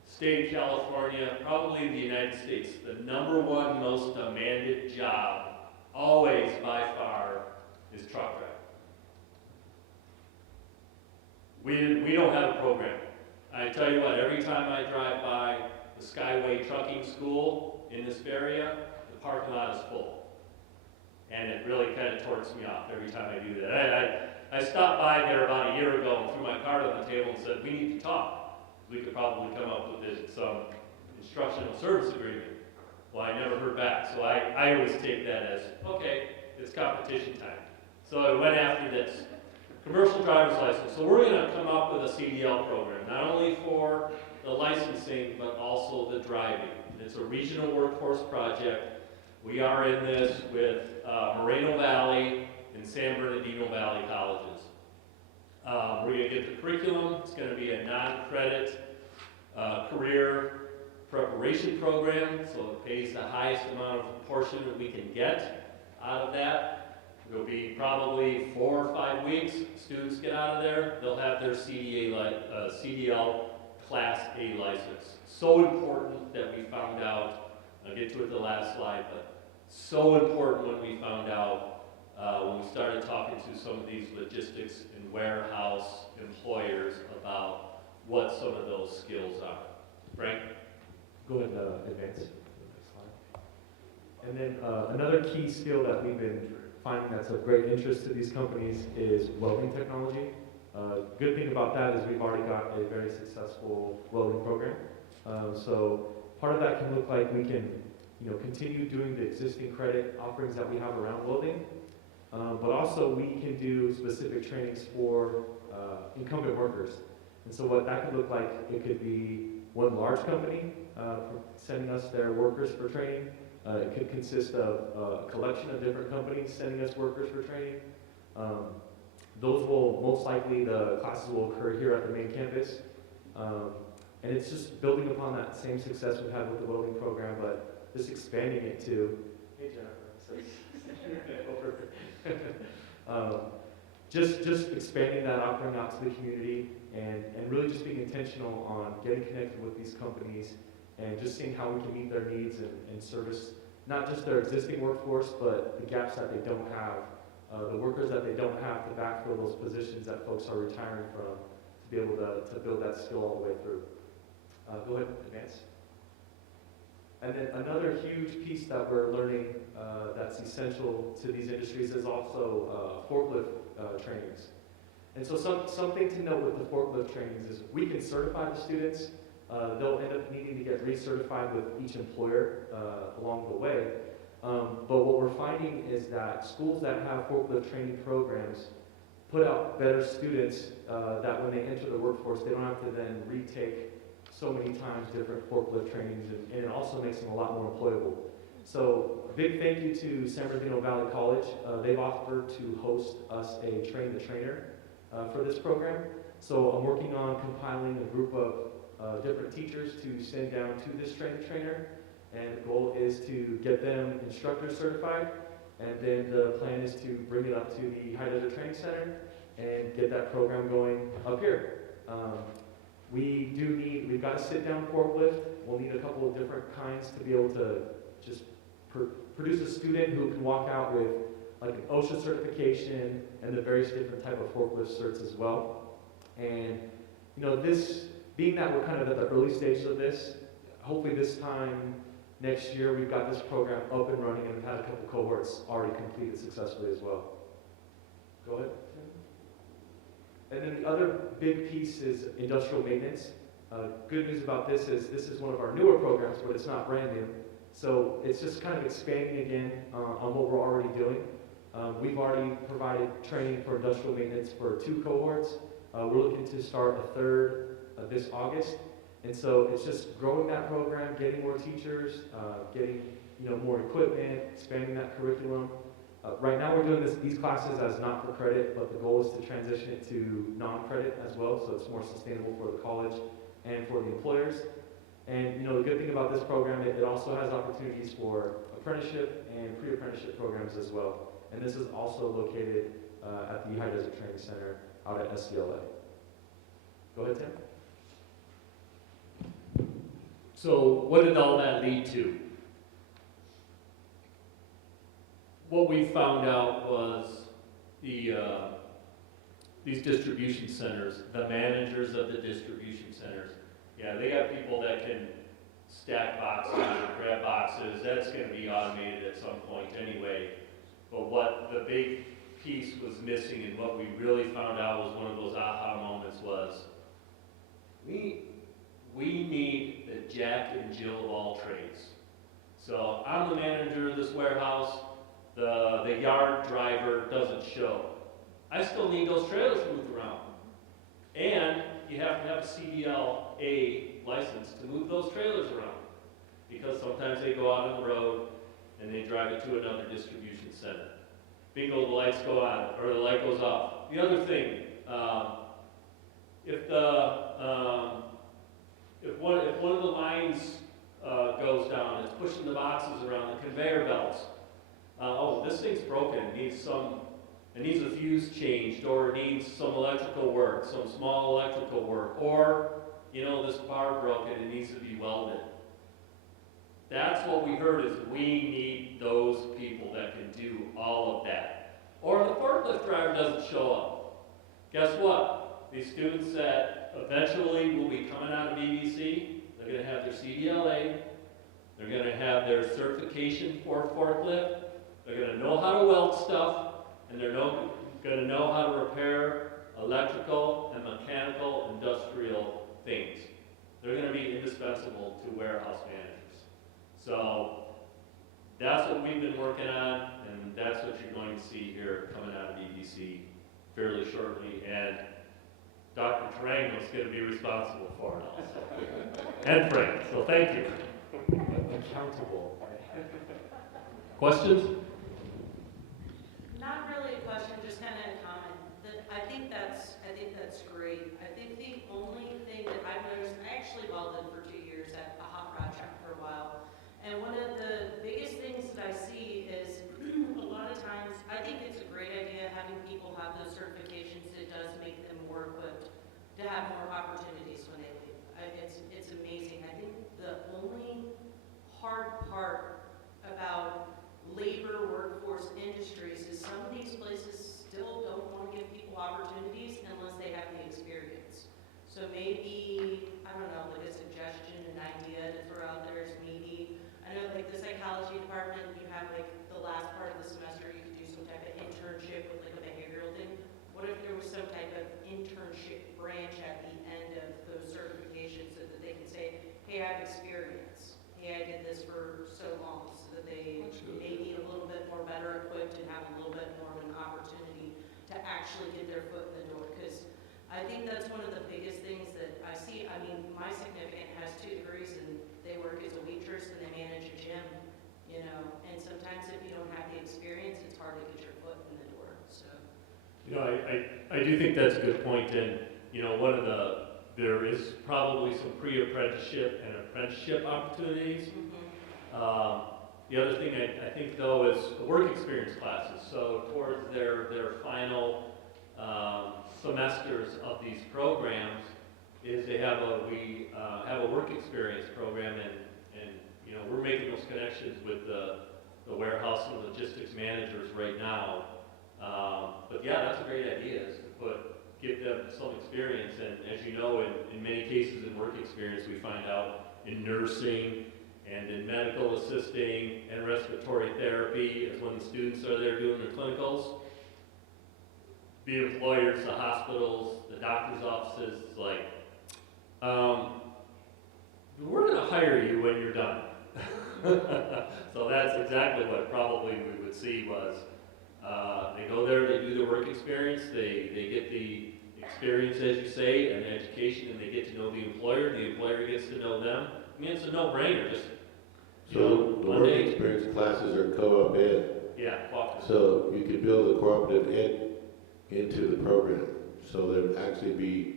state of California, probably the United States, the #1 most demanded job, always by far, is truck driver. We don't have a program. I tell you what, every time I drive by the Skyway Trucking School in this area, the parking lot is full. And it really kind of torques me off every time I do that. I stopped by there about a year ago and threw my card on the table and said, we need to talk. We could probably come up with some instructional service agreement. Well, I never heard back, so I always take that as, okay, it's competition time. So I went after this commercial driver's license. So we're gonna come up with a CDL program, not only for the licensing, but also the driving. It's a regional workforce project. We are in this with Moreno Valley and San Bernardino Valley colleges. We're gonna get the curriculum. It's gonna be a non-credit career preparation program, so it pays the highest amount of portion that we can get out of that. It'll be probably 4 or 5 weeks. Students get out of there, they'll have their CDL Class A license. So important that we found out, I'll get to it the last slide, but so important when we found out, when we started talking to some of these logistics and warehouse employers about what some of those skills are. Frank? Go ahead and advance. Next slide. And then another key skill that we've been finding that's of great interest to these companies is welding technology. Good thing about that is we've already got a very successful welding program. So part of that can look like we can, continue doing the existing credit offerings that we have around welding, but also we can do specific trainings for incumbent workers. And so what that could look like, it could be one large company sending us their workers for training. It could consist of a collection of different companies sending us workers for training. Those will most likely, the classes will occur here at the main campus. And it's just building upon that same success we've had with the welding program, but just expanding it to, hey Jennifer, just expanding that offering out to the community and really just being intentional on getting connected with these companies and just seeing how we can meet their needs and service not just their existing workforce, but the gaps that they don't have, the workers that they don't have to backfill those positions that folks are retiring from, to be able to build that skill all the way through. Go ahead and advance. And then another huge piece that we're learning that's essential to these industries is also forklift trainings. And so something to note with the forklift trainings is we can certify the students. They'll end up needing to get recertified with each employer along the way. But what we're finding is that schools that have forklift training programs put out better students that when they enter the workforce, they don't have to then retake so many times different forklift trainings, and it also makes them a lot more employable. So a big thank you to San Bernardino Valley College. They've offered to host us a Train the Trainer for this program. So I'm working on compiling a group of different teachers to send down to this Train the Trainer, and the goal is to get them instructor certified, and then the plan is to bring it up to the High Desert Training Center and get that program going up here. We've got a sit-down forklift. We'll need a couple of different kinds to be able to just produce a student who can walk out with like an OSHA certification and the various different type of forklift certs as well. And this, being that we're kind of at the early stages of this, hopefully this time next year we've got this program up and running and we've had a couple cohorts already completed successfully as well. Go ahead. And then the other big piece is industrial maintenance. Good news about this is one of our newer programs, but it's not brand new. So it's just kind of expanding again on what we're already doing. We've already provided training for industrial maintenance for 2 cohorts. We're looking to start a 3rd this August. And so it's just growing that program, getting more teachers, getting more equipment, expanding that curriculum. Right now we're doing these classes as not for credit, but the goal is to transition it to non-credit as well, so it's more sustainable for the college and for the employers. And the good thing about this program, it also has opportunities for apprenticeship and pre-apprenticeship programs as well. And this is also located at the High Desert Training Center out at SCLA. Go ahead, Tim. So what did all that lead to? What we found out was these distribution centers, the managers of the distribution centers, yeah, they got people that can stack boxes or grab boxes. That's going to be automated at some point anyway. But what the big piece was missing and what we really found out was one of those aha moments was we need the Jack and Jill of all trades. So I'm the manager of this warehouse. The yard driver doesn't show. I still need those trailers moved around. And you have to have a CDLA license to move those trailers around. Because sometimes they go out on the road and they drive it to another distribution center. Bingo, the lights go on, or the light goes off. The other thing, if one of the lines goes down, it's pushing the boxes around, the conveyor belts. Oh, this thing's broken, it needs a fuse changed, or it needs some electrical work, some small electrical work, or, this bar broke and it needs to be welded. That's what we heard is we need those people that can do all of that. Or the forklift driver doesn't show up. Guess what? These students that eventually will be coming out of VVC, they're going to have their CDLA, they're going to have their certification for forklift, they're going to know how to weld stuff, and they're going to know how to repair electrical and mechanical industrial things. They're going to be indispensable to warehouse managers. So that's what we've been working on, and that's what you're going to see here coming out of EDC fairly shortly. And Dr. Tarango is going to be responsible for it also. And Frank, so thank you. Accountable. Questions? Not really a question, just kind of a comment. I think that's great. I think the only thing that I've noticed, I actually welded for 2 years at a hot rod shop for a while, and one of the biggest things that I see is a lot of times, I think it's a great idea having people have those certifications. It does make them more equipped to have more opportunities when they leave. It's amazing. I think the only hard part about labor workforce industries is some of these places still don't want to give people opportunities unless they have the experience. So maybe, I don't know, like a suggestion, an idea to throw out there is maybe, I know like the psychology department, you have like the last part of the semester, you could do some type of internship with like a behavioral thing. What if there was some type of internship branch at the end of those certifications so that they can say, hey, I have experience. Hey, I did this for so long, so that they may be a little bit more better equipped and have a little bit more of an opportunity to actually get their foot in the door. Because I think that's one of the biggest things that I see. I mean, my significant has 2 degrees and they work as a waitress and they manage a gym, and sometimes if you don't have the experience, it's hard to get your foot in the door, so. I do think that's a good point, and, there is probably some pre-apprenticeship and apprenticeship opportunities. The other thing I think though is the work experience classes. So towards their final semesters of these programs is we have a work experience program, and we're making those connections with the warehouse and logistics managers right now. But yeah, that's a great idea, is to give them some experience. And as you know, in many cases in work experience, we find out in nursing and in medical assisting and respiratory therapy, as when the students are there doing their clinicals, the employers, the hospitals, the doctor's offices, it's like, we're going to hire you when you're done. So that's exactly what probably we would see was, they go there, they do their work experience, they get the experience, as you say, and education, and they get to know the employer gets to know them. I mean, it's a no-brainer, just You know, So the work Monday, experience classes are co-op ed, yeah, walk. so you could build a cooperative ed into the program. So there'd actually be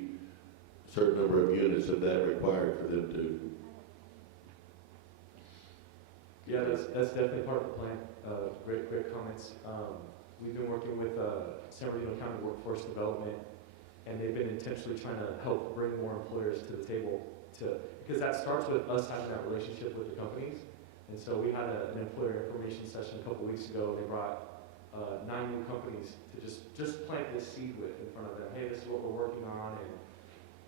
a certain number of units of that required for them to. Yeah, that's definitely part of the plan. Great comments. We've been working with San Bernardino County Workforce Development, and they've been intentionally trying to help bring more employers to the table because that starts with us having that relationship with the companies. And so we had an employer information session a couple weeks ago. They brought 9 new companies to just plant this seed with in front of them. Hey, this is what we're working on, and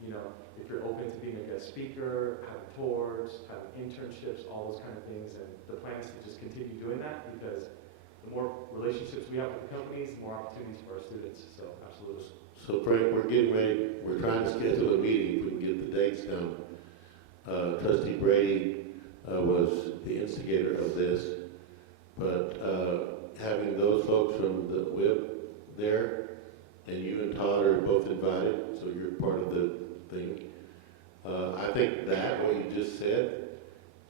you know, if you're open to being a guest speaker, having tours, having internships, all those kind of things. And the plan is to just continue doing that because the more relationships we have with the companies, the more opportunities for our students. So absolutely. So Frank, we're getting ready, we're trying to schedule a meeting if we can get the dates down. Trustee Brady was the instigator of this, but having those folks from the WIP there, and you and Todd are both invited, so you're part of the thing. I think that, what you just said,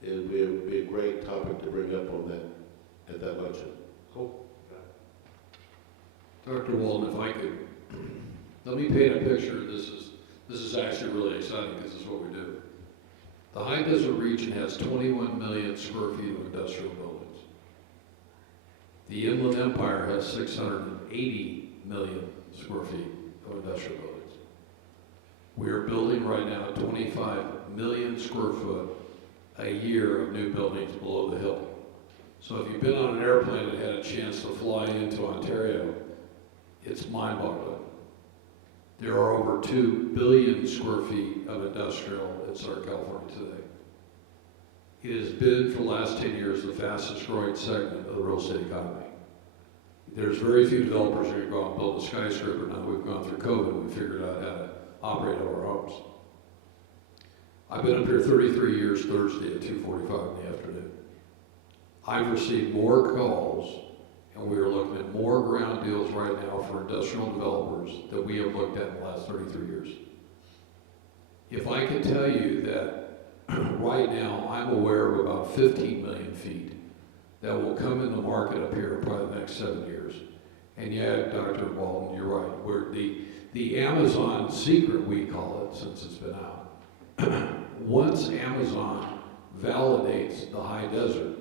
would be a great topic to bring up on that, at that luncheon. Cool. Dr. Walden, if I could, let me paint a picture. This is actually really exciting because this is what we do. The High Desert region has 21 million square feet of industrial buildings. The Inland Empire has 680 million square feet of industrial buildings. We are building right now 25 million square foot a year of new buildings below the hill. So if you've been on an airplane and had a chance to fly into Ontario, it's mind-boggling. There are over 2 billion square feet of industrial in Southern California today. It has been, for the last 10 years, the fastest growing segment of the real estate economy. There's very few developers who are going to go out and build a skyscraper now. We've gone through COVID, we figured out how to operate out of our homes. I've been up here 33 years Thursday at 2:45 in the afternoon. I've received more calls, and we are looking at more ground deals right now for industrial developers that we have looked at in the last 33 years. If I can tell you that right now I'm aware of about 15 million feet that will come in the market up here in probably the next 7 years. And yeah, Dr. Walden, you're right. We're the Amazon secret, we call it, since it's been out. Once Amazon validates the high desert,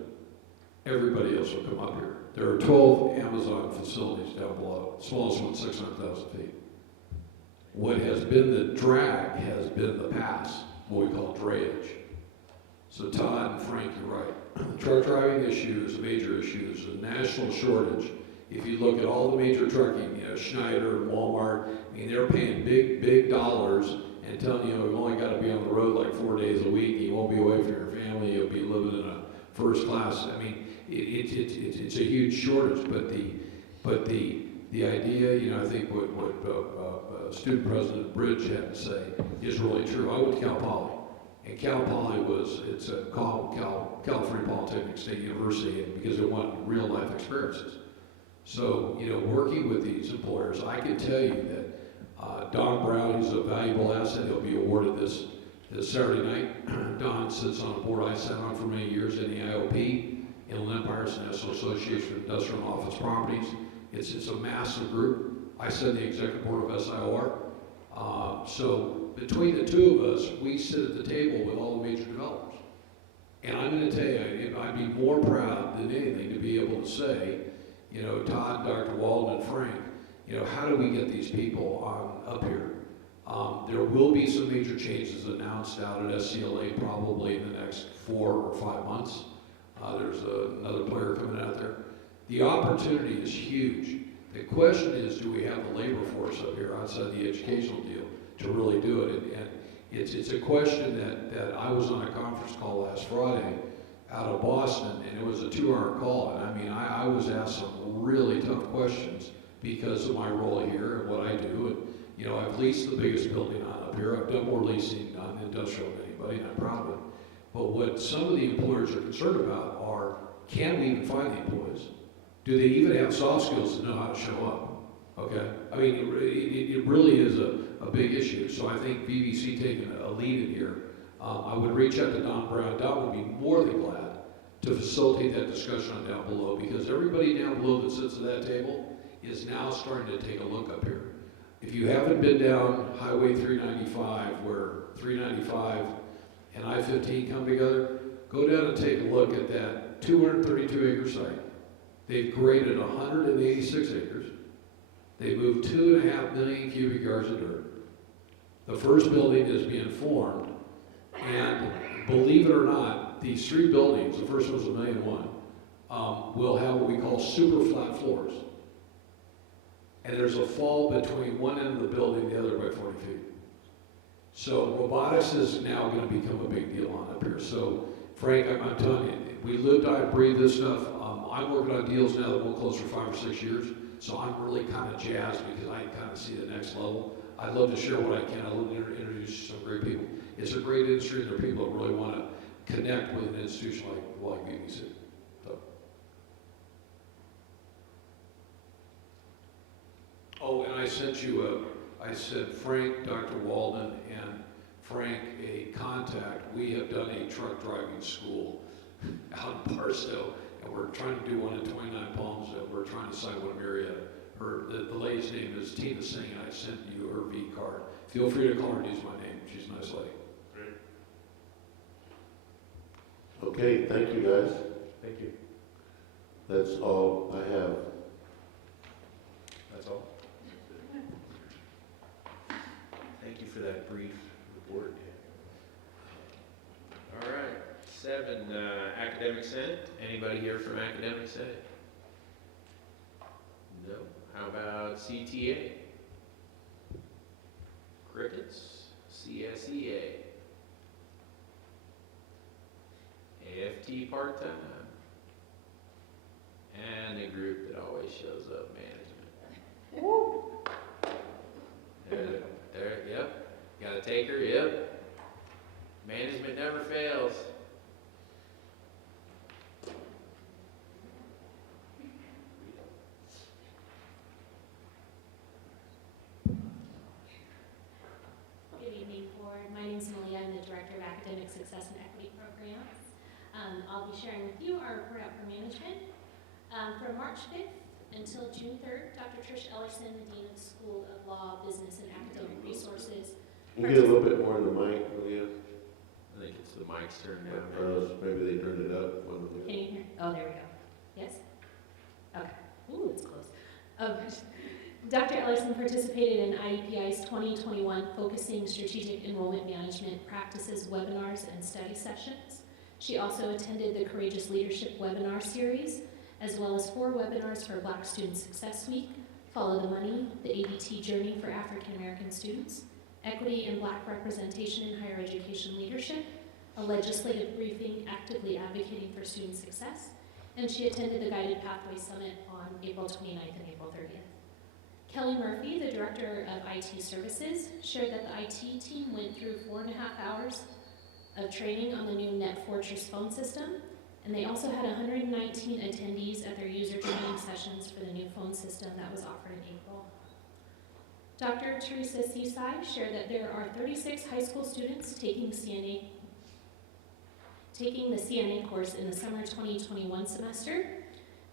everybody else will come up here. There are 12 Amazon facilities down below, smallest one 600,000 feet. What has been the drag has been the pass, what we call drayage. So Todd and Frank, you're right. The truck driving issue is a major issue. There's a national shortage. If you look at all the major trucking, you know, Schneider, Walmart, I mean, they're paying big dollars and telling you, you've only got to be on the road like 4 days a week. You won't be away from your family. You'll be living in a first class. I mean, it's a huge shortage. But the idea, you know, I think what student president Bridge had to say is really true. I went to Cal Poly. And Cal Poly it's a California Polytechnic State University, and because it wanted real life experiences. So, you know, working with these employers, I can tell you that Don Brown, who's a valuable asset, he'll be awarded this Saturday night. Don sits on a board I sat on for many years in the IOP, Inland Empire National Association of Industrial and Office Properties. It's a massive group. I sit in the executive board of SIOR. So between the two of us, we sit at the table with all the major developers. And I'm going to tell you, I'd be more proud than anything to be able to say, you know, Todd, Dr. Walden, and Frank, you know, how do we get these people up here? There will be some major changes announced out at SCLA probably in the next 4 or 5 months. There's another player coming out there. The opportunity is huge. The question is, do we have the labor force up here outside the educational deal to really do it? And it's a question that I was on a conference call last Friday out of Boston, and it was a 2-hour call. And I mean, I was asked some really tough questions because of my role here and what I do. And, you know, I've leased the biggest building on up here. I've done more leasing on industrial than anybody, and I'm proud of it. But what some of the employers are concerned about are, can we even find the employees? Do they even have soft skills to know how to show up? Okay? I mean, it really is a big issue. So I think Vvc taking a lead in here. I would reach out to Don Brown. Don would be more than glad to facilitate that discussion on down below, because everybody down below that sits at that table is now starting to take a look up here. If you haven't been down Highway 395, where 395 and I-15 come together, go down and take a look at that 232 acre site. They've graded 186 acres. They moved 2.5 million cubic yards of dirt. The first building is being formed, and believe it or not, these 3 buildings, the first one's $1.1 million, will have what we call super flat floors. And there's a fall between one end of the building and the other by 40 feet. So robotics is now going to become a big deal on up here. So Frank, I'm telling you, we live, die, breathe this stuff. I'm working on deals now that will close for 5 or 6 years. So I'm really kind of jazzed because I kind of see the next level. I'd love to share what I can. I'd love to introduce some great people. It's a great industry, and there are people that really want to connect with an institution like VVC. So. Oh, and I sent Frank, Dr. Walden, and Frank a contact. We have done a truck driving school out in Barstow, and we're trying to do one in 29 Palms, and we're trying to decide what area. The lady's name is Tina Singh, and I sent you her V card. Feel free to call her and use my name. She's a nice lady. Great. Okay, thank you guys. Thank you. That's all I have. That's all? Thank you for that brief report. All right, 7, Academic Senate. Anybody here from Academic Senate? No. How about CTA? Crickets? CSEA? AFT part-time? And the group that always shows up, management. There, yep. Got a taker, yep. Management never fails. Good evening, board. My name is Malia. I'm the Director of Academic Success and Equity Programs. I'll be sharing with you our report out for management. From March 5th until June 3rd, Dr. Trish Ellerson, the Dean of the School of Law, Business, and Academic Resources. Can you get a little bit more in the mic, Malia? I think it's the mic's turned down. Maybe they turned it up. One of Can you hear? Oh, there we go. Yes? Okay. Ooh, it's close. Dr. Ellerson participated in IEPI's 2021 Focusing Strategic Enrollment Management Practices webinars and study sessions. She also attended the Courageous Leadership webinar series, as well as 4 webinars for Black Student Success Week, Follow the Money, the ABT Journey for African American Students, Equity and Black Representation in Higher Education Leadership, a legislative briefing actively advocating for student success, and she attended the Guided Pathway Summit on April 29th and April 30th. Kelly Murphy, the Director of IT Services, shared that the IT team went through 4.5 hours of training on the new NetFortress phone system, and they also had 119 attendees at their user training sessions for the new phone system that was offered in April. Dr. Teresa Seaside shared that there are 36 high school students taking the CNA course in the summer 2021 semester.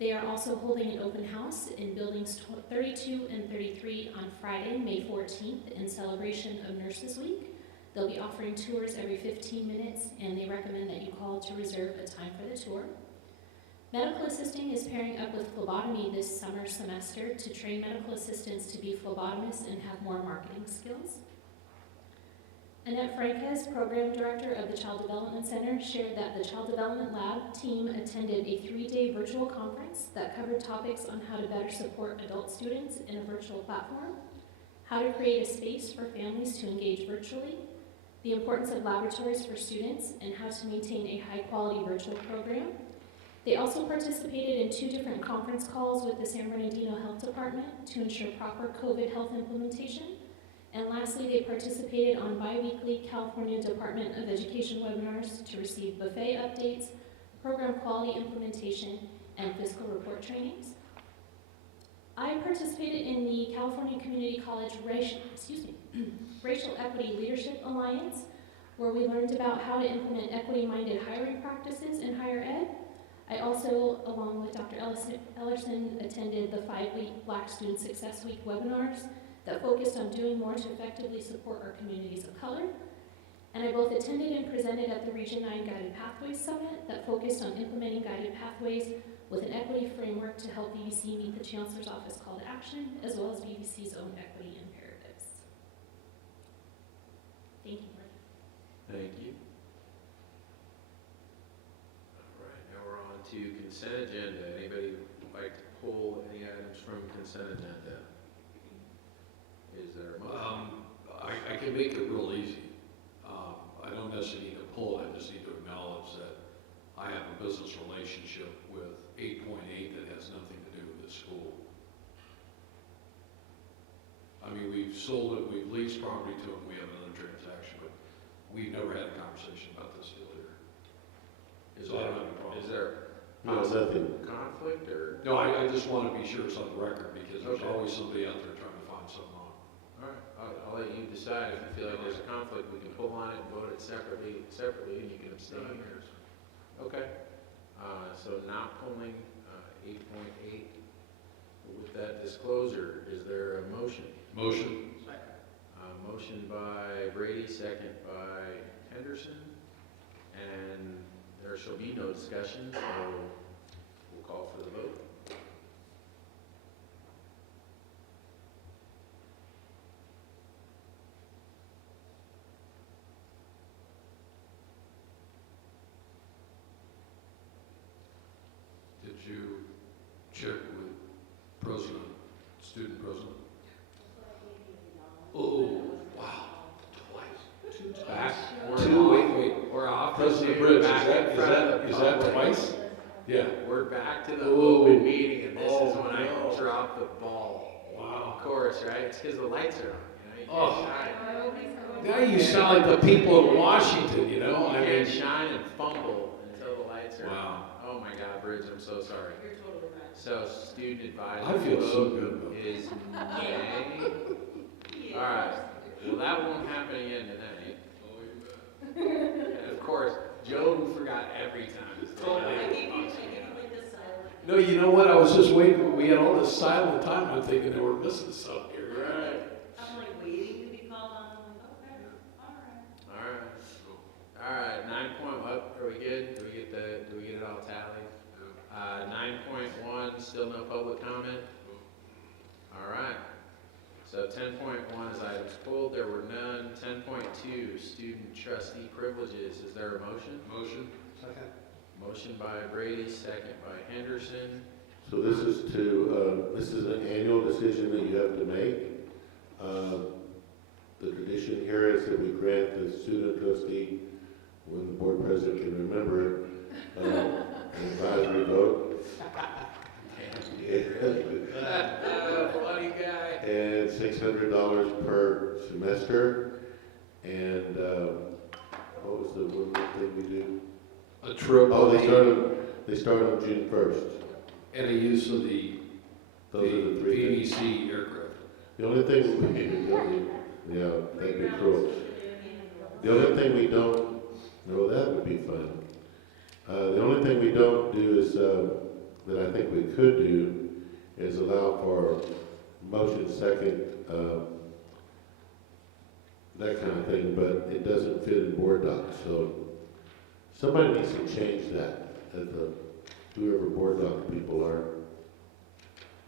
They are also holding an open house in buildings 32 and 33 on Friday, May 14th, in celebration of Nurses Week. They'll be offering tours every 15 minutes, and they recommend that you call to reserve a time for the tour. Medical assisting is pairing up with phlebotomy this summer semester to train medical assistants to be phlebotomists and have more marketing skills. Annette Franquez, Program Director of the Child Development Center, shared that the Child Development Lab team attended a 3-day virtual conference that covered topics on how to better support adult students in a virtual platform, how to create a space for families to engage virtually, the importance of laboratories for students, and how to maintain a high-quality virtual program. They also participated in 2 different conference calls with the San Bernardino Health Department to ensure proper COVID health implementation. And lastly, they participated on bi-weekly California Department of Education webinars to receive buffet updates, program quality implementation, and fiscal report trainings. I participated in the California Community College Racial Equity Leadership Alliance, where we learned about how to implement equity-minded hiring practices in higher ed. I also, along with Dr. Ellerson, attended the 5-week Black Student Success Week webinars that focused on doing more to effectively support our communities of color. And I both attended and presented at the Region 9 Guided Pathways Summit that focused on implementing guided pathways with an equity framework to help VVC meet the Chancellor's Office call to action, as well as VVC's own equity imperatives. Thank you, Marty. Thank you. All right, now we're on to consent agenda. Anybody like to pull any items from consent agenda? Is there a motion? I can make it real easy. I don't necessarily need to pull it, I just need to acknowledge that I have a business relationship with 8.8 that has nothing to do with this school. I mean, we've sold it, we've leased property to them, we have another transaction, but we've never had a conversation about this deal here. Is So I there, don't have a problem. is there No, nothing. conflict or? No, I just want to be sure it's on the record because there's Okay. always somebody out there trying to find something wrong. All right, I'll let you decide. If you feel like there's a conflict, we can pull on it and vote it separately, and you can abstain. Okay, so not pulling 8.8. With that disclosure, is there a motion? Motion? Motion by Brady, second by Henderson, and there shall be no discussion, so we'll call for the vote. Did you check with student president? Oh, wow, twice. Two times. We're off. President Bridge, Back in front of the is that public. twice? Yeah. We're back to the Oh. open meeting, and this is Oh, when no. I drop the ball. Wow. Of course, right? It's because the lights are on, you Oh. can't shine. Now you sound like the people in Washington, you know? You I can't mean, shine and fumble until the lights are on. wow. Oh my God, Bridge, I'm so sorry. You're totally right. So student I advisory feel so vote good about that. is May. All right, well, that won't happen again tonight. And of course, Joe, who forgot every time, is the No, you know what? I was just waiting. We had all this silent time. I'm thinking they were missing something here. Right. I'm like waiting to be called on. I'm like, okay, all right. All right, 9 what, are we good? Do we get it all tallied? 9.1, still no public comment? All right. So 10.1 is items pulled, there were none. 10.2, student trustee privileges, is there a motion? Motion? Second. Motion by Brady, second by Henderson. So this is an annual decision that you have to make. The tradition here is that we grant the student trustee, when the board president can remember it, an advisory vote. Funny guy. And $600 per semester. And what was the one thing we do? A trip. Oh, they start on June 1st. And a use of the Those are the three things. VVC aircraft. The only thing yeah, that'd be cruel. The only thing we don't, no, that would be fun. The only thing we don't do is, that I think we could do, is allow for motion second, that kind of thing, but it doesn't fit in board docs, so somebody needs to change that, whoever board doc people are.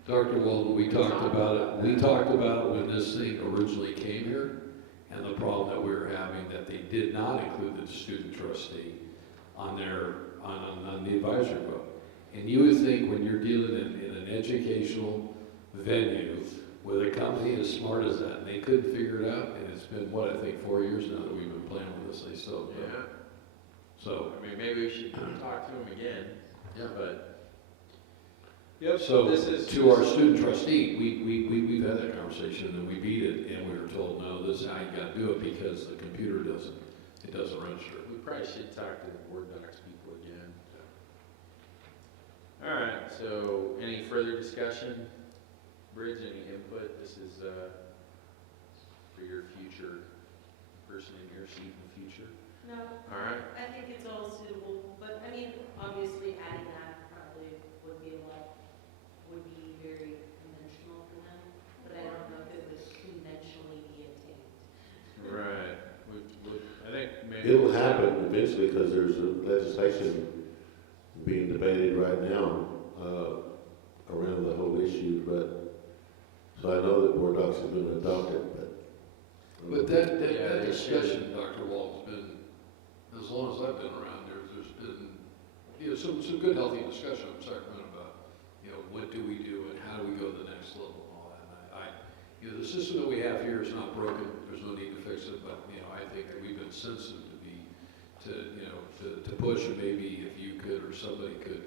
Dr. Walden, we talked about it. We talked about it when this thing originally came here, and the problem that we were having, that they did not include the student trustee on the advisory vote. And you would think when you're dealing in an educational venue with a company as smart as that, and they couldn't figure it out, and it's been, what, I think 4 years now that we've been playing with this, they still don't. Yeah, So, I mean, maybe we should talk to him again, yeah. but. So, This is to our student trustee, we've had that conversation, and we beat it, and we were told, no, this is how you gotta do it, because the computer doesn't register. We probably should talk to the board docs people again. All right, so any further discussion? Bridge, any input? This is for your future person in your seat in the future. No, All right. I think it's all suitable, but I mean, obviously adding that probably would be very conventional for them, but I don't know if it would conventionally be obtained. Right. I think maybe. It'll happen eventually because there's legislation being debated right now around the whole issue, but, so I know that Board Docs is going to adopt it, But that Yeah, they discussion, Dr. Walt, has been, as long as I've been around, there's been, some good healthy discussion in Sacramento about, what do we do and how do we go to the next level and all that. And the system that we have here is not broken, there's no need to fix it, but, I think that we've been sensitive to push, and maybe if you could or somebody could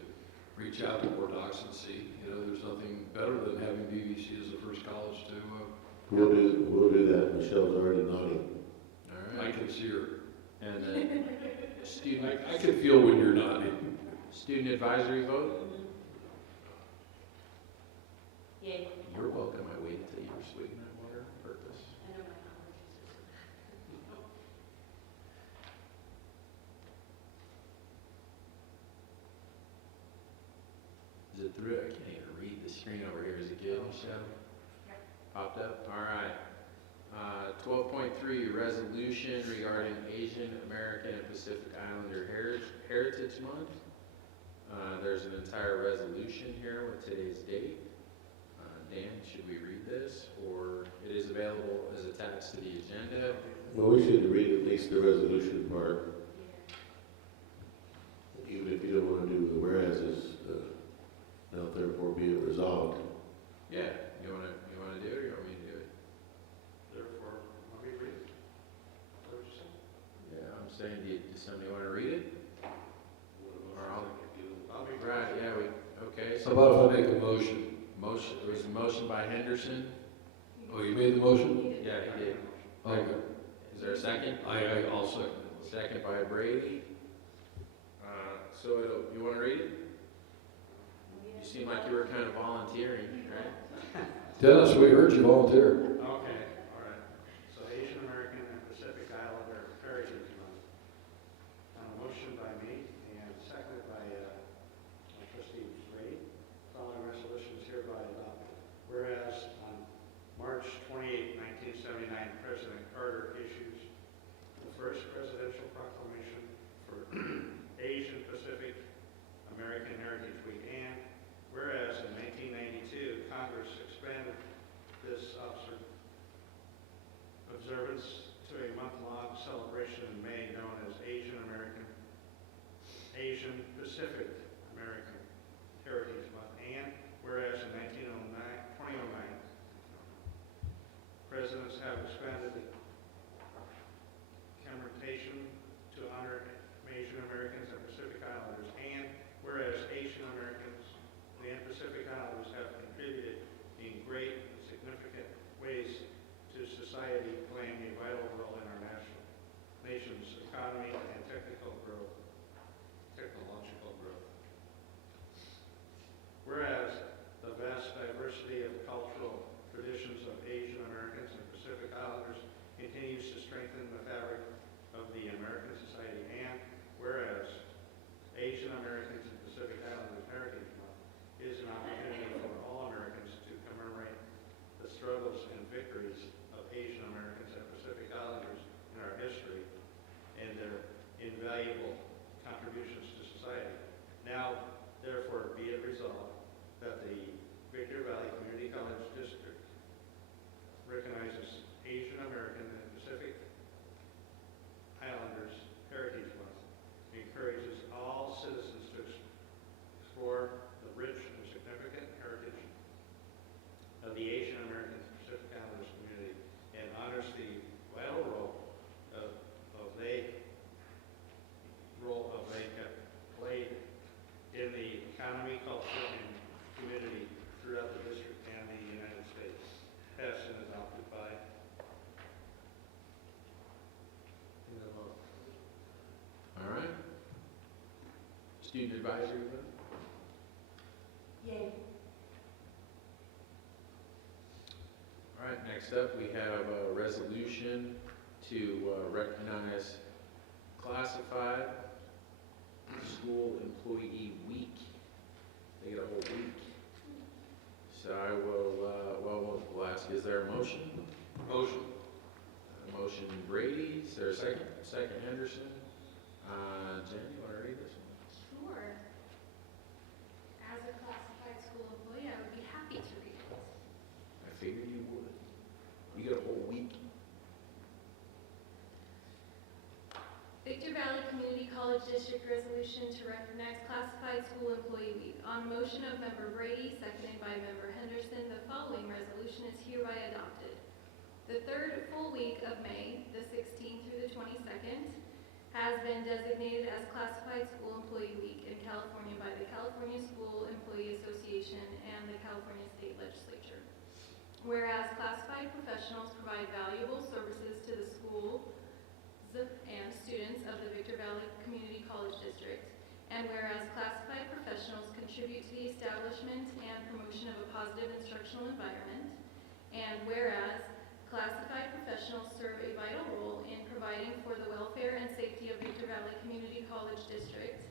reach out to Board Docs and see, there's nothing better than having VVC as the first college to, we'll do that. Michelle's already nodding. All I right. can see her. And then student, I can feel when you're nodding. student advisory vote? Yay. You're welcome. I waited till you were sweeting that water on purpose. I know my allergies are. Is it through? I can't even read the screen over here. Is it good, Michelle? Popped up? All right. 12.3, resolution regarding Asian American and Pacific Islander Heritage Month. There's an entire resolution here with today's date. Dan, should we read this, or it is available as attached to the agenda? Well, we should read at least the resolution part, even if you don't want to do the whereases, now therefore be it resolved. Yeah, you wanna do it, or you want me to do it? Therefore, let me read it. What did you say? Yeah, I'm saying, does somebody wanna read it? Or I'll I'll be Right, yeah, okay, How so about if I make a motion? there was a motion by Henderson. Oh, you made the motion? Yeah, he did. Okay. Is there a second? I'll second it. Second by Brady. You wanna read it? You seem like you were kind of volunteering, right? Dennis, we heard you volunteer. Okay, all right. So Asian American and Pacific Islander Heritage Month. Motion by me and seconded by trustee Ray. Following resolution is hereby adopted. Whereas on March 28, 1979, President Carter issues the first presidential proclamation for Asian Pacific American Heritage Week, and whereas in 1992, Congress expanded this observance to a month-long celebration in May known as Asian Pacific American Heritage Month, and whereas in 2009, presidents have expanded the commemoration to honor Asian Americans and Pacific Islanders, and whereas Asian Americans and Pacific Islanders have contributed in great and significant ways to society, playing a vital role in our nation's economy and technological growth. Whereas the vast diversity of cultural traditions of Asian Americans and Pacific Islanders continues to strengthen the fabric of the American society, and whereas Asian Americans and Pacific Islanders Heritage Month is an opportunity for all Americans to commemorate the struggles and victories of Asian Americans and Pacific Islanders in our history and their invaluable contributions to society. Now, therefore, be it resolved that the Victor Valley Community College District recognizes Asian American and Pacific Islanders Heritage Month, encourages all citizens to explore the rich and significant heritage of the Asian American and Pacific Islanders community, and honors the vital role they have played in the economy, culture, and community throughout the district and the United States. Passed and adopted by All right. Student advisory vote? Yay. All right, next up, we have a resolution to recognize classified school employee week. They get a whole week. So I will, we'll ask, is there a motion? Motion. Motion Brady, is there a second? Second Henderson. Jen, you want to read this one? Sure. As a classified school employee, I would be happy to read it. I figured you would. You get a whole week. Victor Valley Community College District Resolution to recognize Classified School Employee Week. On motion of Member Brady, seconded by Member Henderson, the following resolution is hereby adopted. The third full week of May, the 16th through the 22nd, has been designated as Classified School Employee Week in California by the California School Employee Association and the California State Legislature. Whereas classified professionals provide valuable services to the school and students of the Victor Valley Community College District, and whereas classified professionals contribute to the establishment and promotion of a positive instructional environment, and whereas classified professionals serve a vital role in providing for the welfare and safety of Victor Valley Community College District,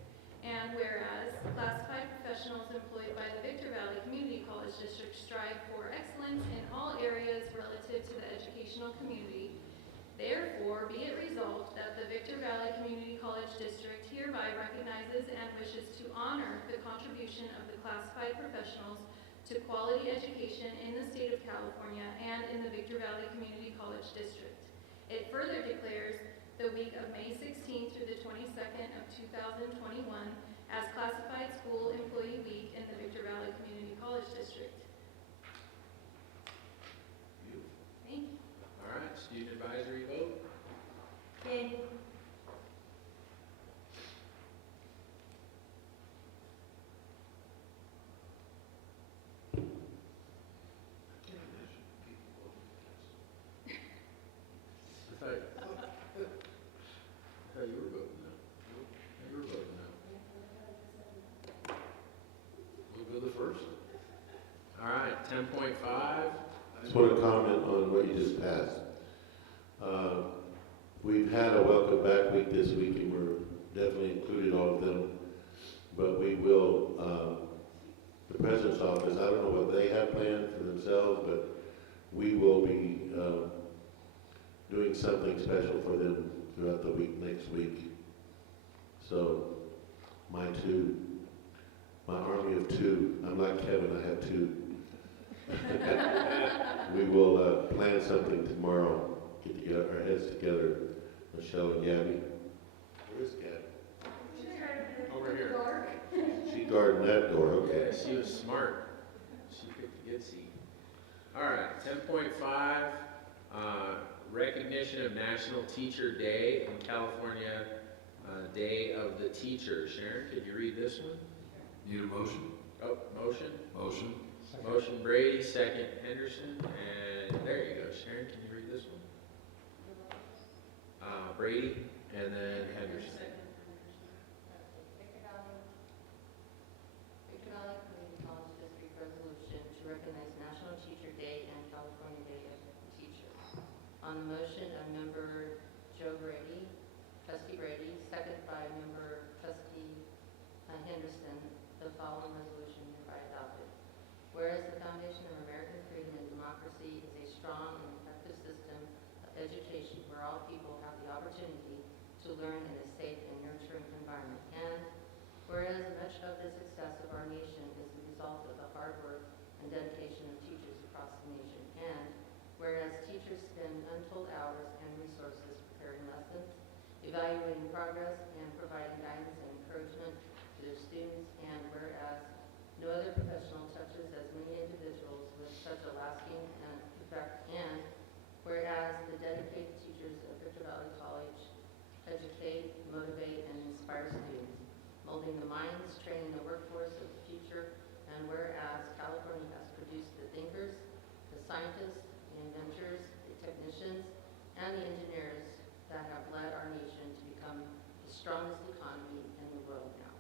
and whereas classified professionals employed by the Victor Valley Community College District strive for excellence in all areas relative to the educational community, therefore, be it resolved that the Victor Valley Community College District hereby recognizes and wishes to honor the contribution of the classified professionals to quality education in the state of California and in the Victor Valley Community College District. It further declares the week of May 16th through the 22nd of 2021 as Classified School Employee Week in the Victor Valley Community College District. Thank you. All right, student advisory vote. Yay. I thought you were voting no. You were voting no. We'll go the first. All right, 10.5. I just want to comment on what you just passed. We've had a welcome back week this week, and we're definitely included all of them. But we will, the President's office, I don't know what they have planned for themselves, but we will be doing something special for them throughout the week, next week. So, my army of two, I'm like Kevin, I have two. We will plan something tomorrow, get our heads together, Michelle and Gabby. Where is Gabby? Over here. She guarding that door, okay. Yeah, she was smart. She picked a good seat. All right, 10.5, recognition of National Teacher Day in California, Day of the Teacher. Sharon, could you read this one? Need a motion? Oh, motion? Motion. Motion Brady, second Henderson, and there you go. Sharon, can you read this one? Brady, and then Henderson. Victor Valley Community College District Resolution to recognize National Teacher Day and California Day of the Teacher. On the motion of Member Joe Brady, Trustee Brady, second by Member Trustee Henderson, the following resolution hereby adopted. Whereas the foundation of American freedom and democracy is a strong and effective system of education where all people have the opportunity to learn in a safe and nurturing environment. And whereas much of the success of our nation is the result of the hard work and dedication of teachers across the nation. And whereas teachers spend untold hours and resources preparing lessons, evaluating progress, and providing guidance and encouragement to their students. And whereas no other professional touches as many individuals with such a lasting effect. And whereas the dedicated teachers of Victor Valley College educate, motivate, and inspire students, molding the minds, training the workforce of the future. And whereas California has produced the thinkers, the scientists, the inventors, the technicians, and the engineers that have led our nation to become the strongest economy in the world now.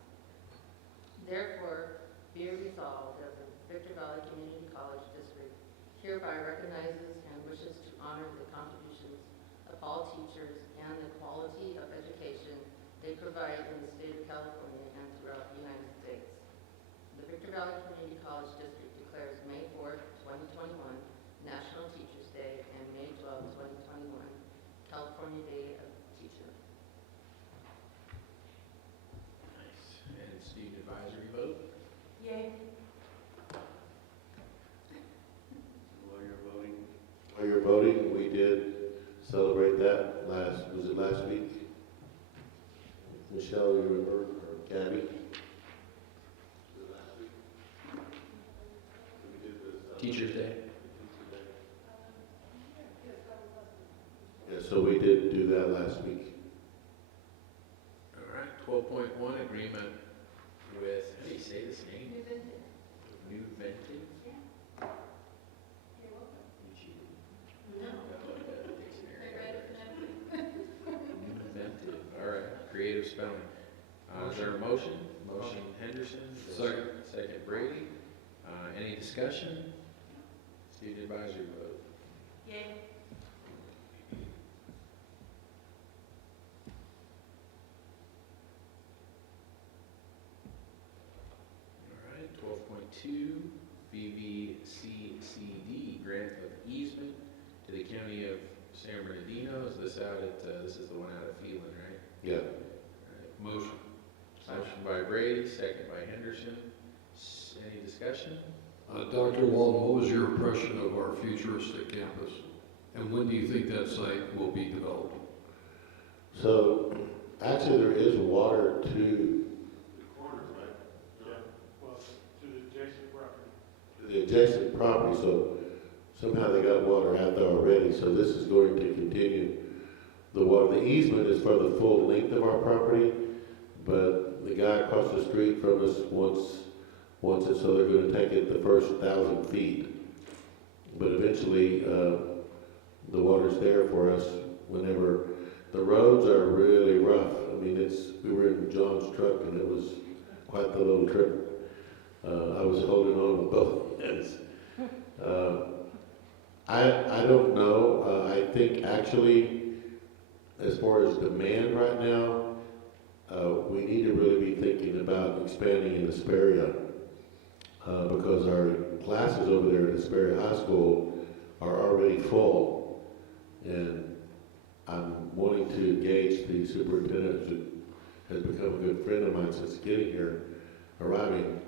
Therefore, be it resolved that the Victor Valley Community College District hereby recognizes and wishes to honor the contributions of all teachers and the quality of education they provide in the state of California and throughout the United States. The Victor Valley Community College District declares May 4th, 2021 National Teachers Day and May 12th, 2021 California Day of Teacher. Nice. And student advisory vote? Yay. While you're voting, While you're voting, we did celebrate that was it last week? Michelle, you remember, or Gabby? Was it last week? We did this, Teachers Day? Yeah, so we did do that last week. All right, 12.1, agreement with, how do you say this name? New Vented? You cheated. No. New Vented, all right, creative spelling. Is there a motion? Motion Henderson. Is there a Second. Second Brady. Any discussion? Student advisory vote. Yay. All right, 12.2, Vvccd grant of easement to the county of San Bernardino. Is this out at, this is the one out of Phelan, right? Yeah. All right, Motion. motion by Brady, second by Henderson. Any discussion? Dr. Walden, what was your impression of our futuristic campus? And when do you think that site will be developed? So, actually, there is water to The corner, right? Yeah, well, to the adjacent property. the adjacent property, so somehow they got water out there already, so this is going to continue. The water, the easement is for the full length of our property, but the guy across the street from us wants it, so they're gonna take it the first 1,000 feet. But eventually, the water's there for us whenever, the roads are really rough. I mean, we were in John's truck and it was quite the little trip. I was holding on with both hands. I don't know. I think actually, as far as demand right now, we need to really be thinking about expanding in Hesperia, because our classes over there at Hesperia High School are already full, and I'm wanting to engage the superintendent, who has become a good friend of mine since getting here, arriving,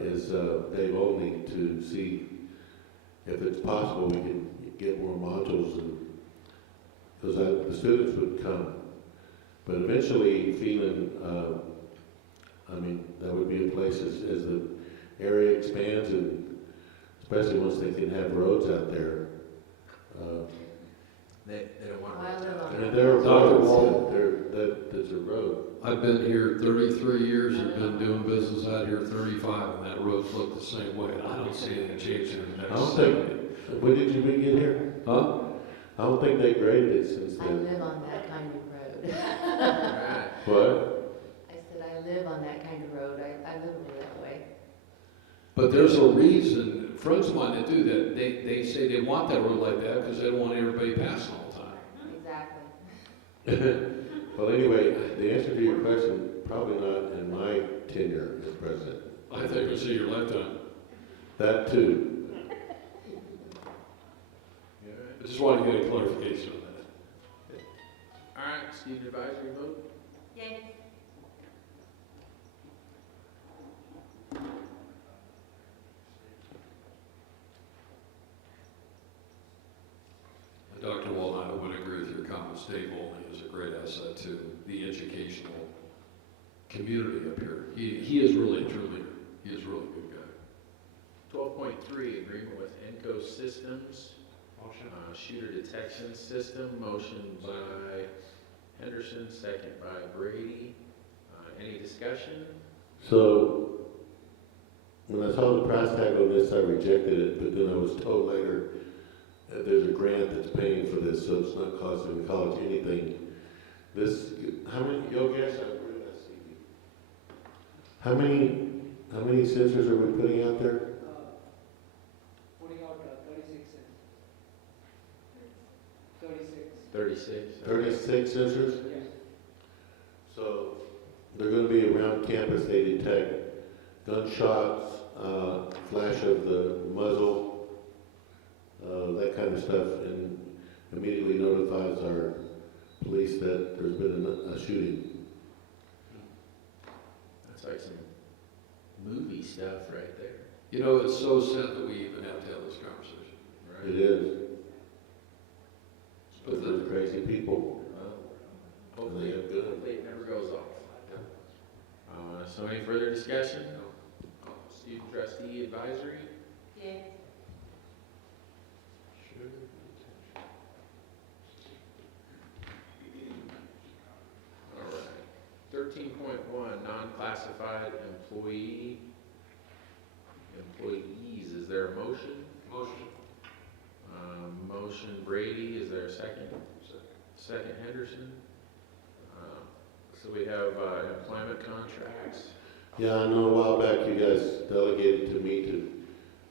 is Dave Olney, to see if it's possible we can get more modules, because the students would come. But eventually, Phelan, that would be a place as the area expands, and especially once they can have roads out there. They don't want I live on There are Dr. roads, there's a road. I've been here 33 years, I've been doing business out here 35, and that road's looked the same way, and I don't see anything changing in the I next don't 70. think, when did you get here? Huh? I don't think they graded it since I then. live on that kind of road. All right. What? I said, I live on that kind of road. I live over that way. But there's a reason, friends of mine that do that, they say they want that road like that because they don't want everybody passing all the time. Exactly. Well, anyway, the answer to your question, probably not in my tenure as president. I think it's in your lifetime. That too. All right. I just wanted to get a clarification on that. All right, student advisory vote. Yay. Dr. Walden, I would agree with your comments. Dave Olney is a great asset to the educational community up here. He is really a true leader. He is really a good guy. 12.3, agreement with Enco Systems, motion. shooter detection system. Motion by Henderson, second by Brady. Any discussion? So, when I saw the price tag on this, I rejected it, but then I was told later that there's a grant that's paying for this, so it's not costing the college anything. This, how many, you'll guess, where did I see you? How many sensors are we putting out there? Putting out 36 cents. 36. 36. 36 sensors? Yes. So, they're gonna be around campus, they detect gunshots, flash of the muzzle, that kind of stuff, and immediately notifies our police that there's been a shooting. That's like some movie stuff right there. You know, it's so sad that we even have to have this conversation. Right? It is. But there's crazy people. Hopefully, They have good. hopefully it never goes off. So any further discussion? Student trustee advisory? Yay. All right. 13.1, non-classified employees. Is there a motion? Motion. Motion Brady, is there a second? Second Henderson. So we have employment contracts. Yeah, I know a while back you guys delegated to me to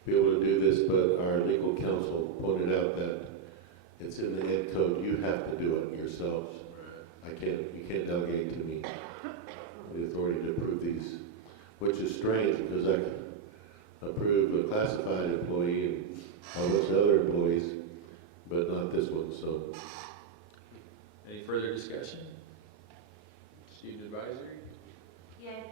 be able to do this, but our legal counsel pointed out that it's in the ed code, you have to do it yourselves. You can't delegate to me the authority to approve these, which is strange because I can approve a classified employee and all those other employees, but not this one, so. Any further discussion? Student advisory? Yay.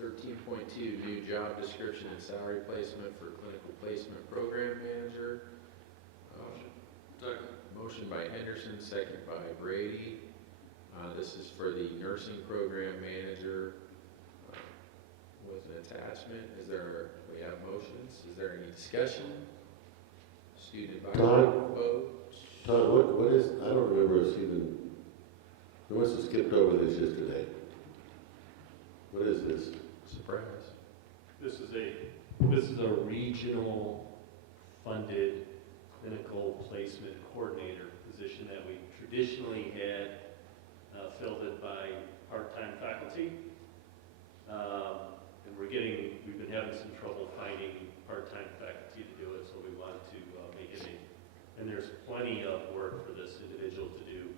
13.2, new job description and salary placement for clinical placement program manager. Second. Motion by Henderson, second by Brady. This is for the nursing program manager with an attachment. We have motions. Is there any discussion? Student advisory vote? Todd, what is, I don't remember us even, we must have skipped over this yesterday. What is this? Surprise. This is a regional funded clinical placement coordinator position that we traditionally had filled it by part-time faculty. And we've been having some trouble finding part-time faculty to do it, so we wanted to make it and there's plenty of work for this individual to do,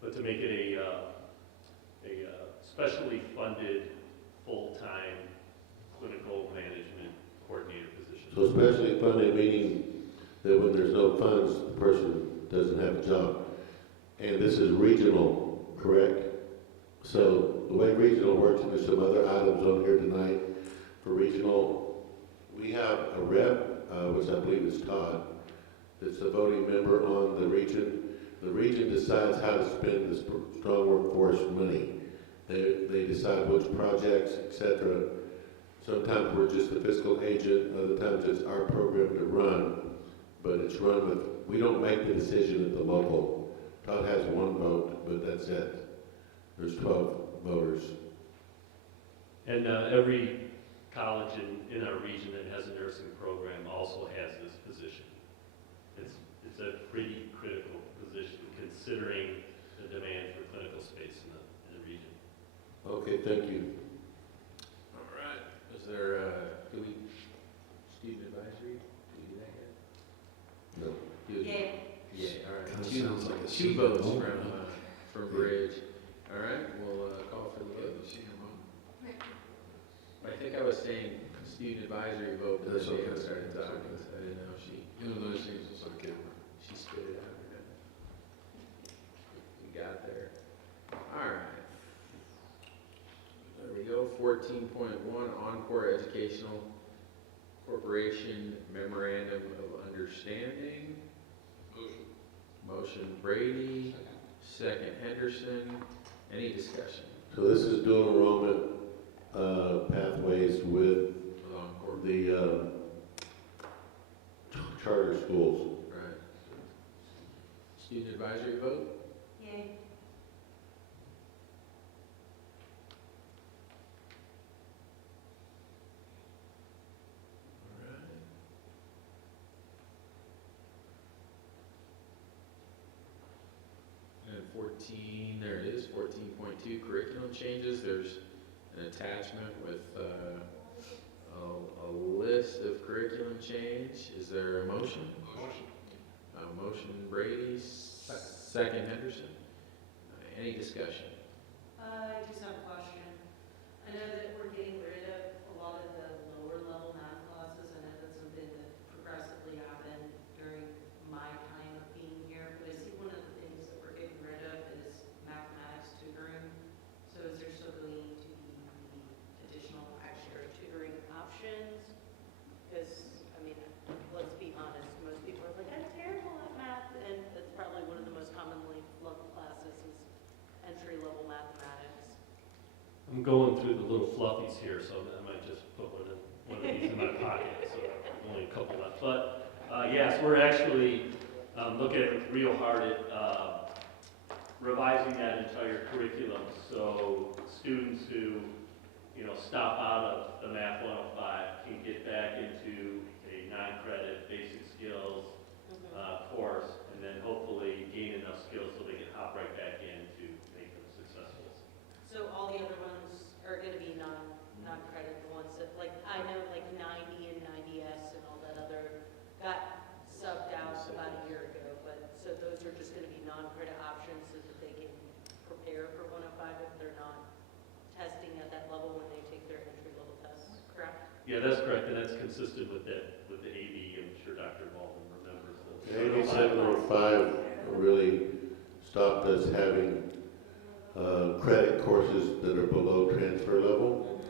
but to make it a specially funded, full-time clinical management coordinator position. So especially funded, meaning that when there's no funds, the person doesn't have a job. And this is regional, correct? So the way regional works, and there's some other items on here tonight for regional, we have a rep, which I believe is Todd, that's a voting member on the region. The region decides how to spend this strong workforce money. They decide which projects, etc. Sometimes we're just the fiscal agent, other times it's our program to run, but it's run with, we don't make the decision at the local. Todd has one vote, but that's it. There's 12 voters. And every college in our region that has a nursing program also has this position. It's a pretty critical position considering the demand for clinical space in the region. Okay, thank you. All right. Is there, student advisory? Do we do that yet? No. Yay. Yeah, all right. Kinda sounds like a Two secret votes moment. from Bridge. All right, we'll call for the vote. I think I was saying student advisory vote, but then That's okay. Dana started That's talking, okay. so I didn't know if You know, those things, it's okay. she spit it out. We got there. All right. There we go. 14.1, Encore Educational Corporation Memorandum of Understanding. Motion Brady, second Henderson. Any discussion? So this is dual enrollment pathways with Encore. the charter schools. Right. Student advisory vote? Yay. All right. And 14, there it is, 14.2, curriculum changes. There's an attachment with a list of curriculum change. Is there a motion? Motion Brady, second Henderson. Any discussion? I just have a question. I know that we're getting rid of a lot of the lower level math classes. I know that's something that progressively happened during my time of being here. But I see one of the things that we're getting rid of is mathematics tutoring. So is there still going to be additional extra tutoring options? Because, I mean, let's be honest, most people are like, I'm terrible at math, and that's probably one of the most commonly loved classes is entry-level mathematics. I'm going through the little fluffies here, so I might just put one of these in my pocket, so only a couple left. But, yes, we're actually looking at real hard at revising that entire curriculum. So students who, stop out of the Math 105 can get back into a non-credit basic skills course, and then hopefully gain enough skills so they can hop right back in to make them successful. So all the other ones are gonna be non-credit, the ones that, like, I know like 90 and 90S and all that other got subbed out about a year ago, but, so those are just gonna be non-credit options so that they can prepare for 105 if they're not testing at that level when they take their entry-level tests, correct? Yeah, that's correct, and that's consistent with the AB. I'm sure Dr. Baldwin remembers those. AB 705 really stopped us having credit courses that are below transfer level.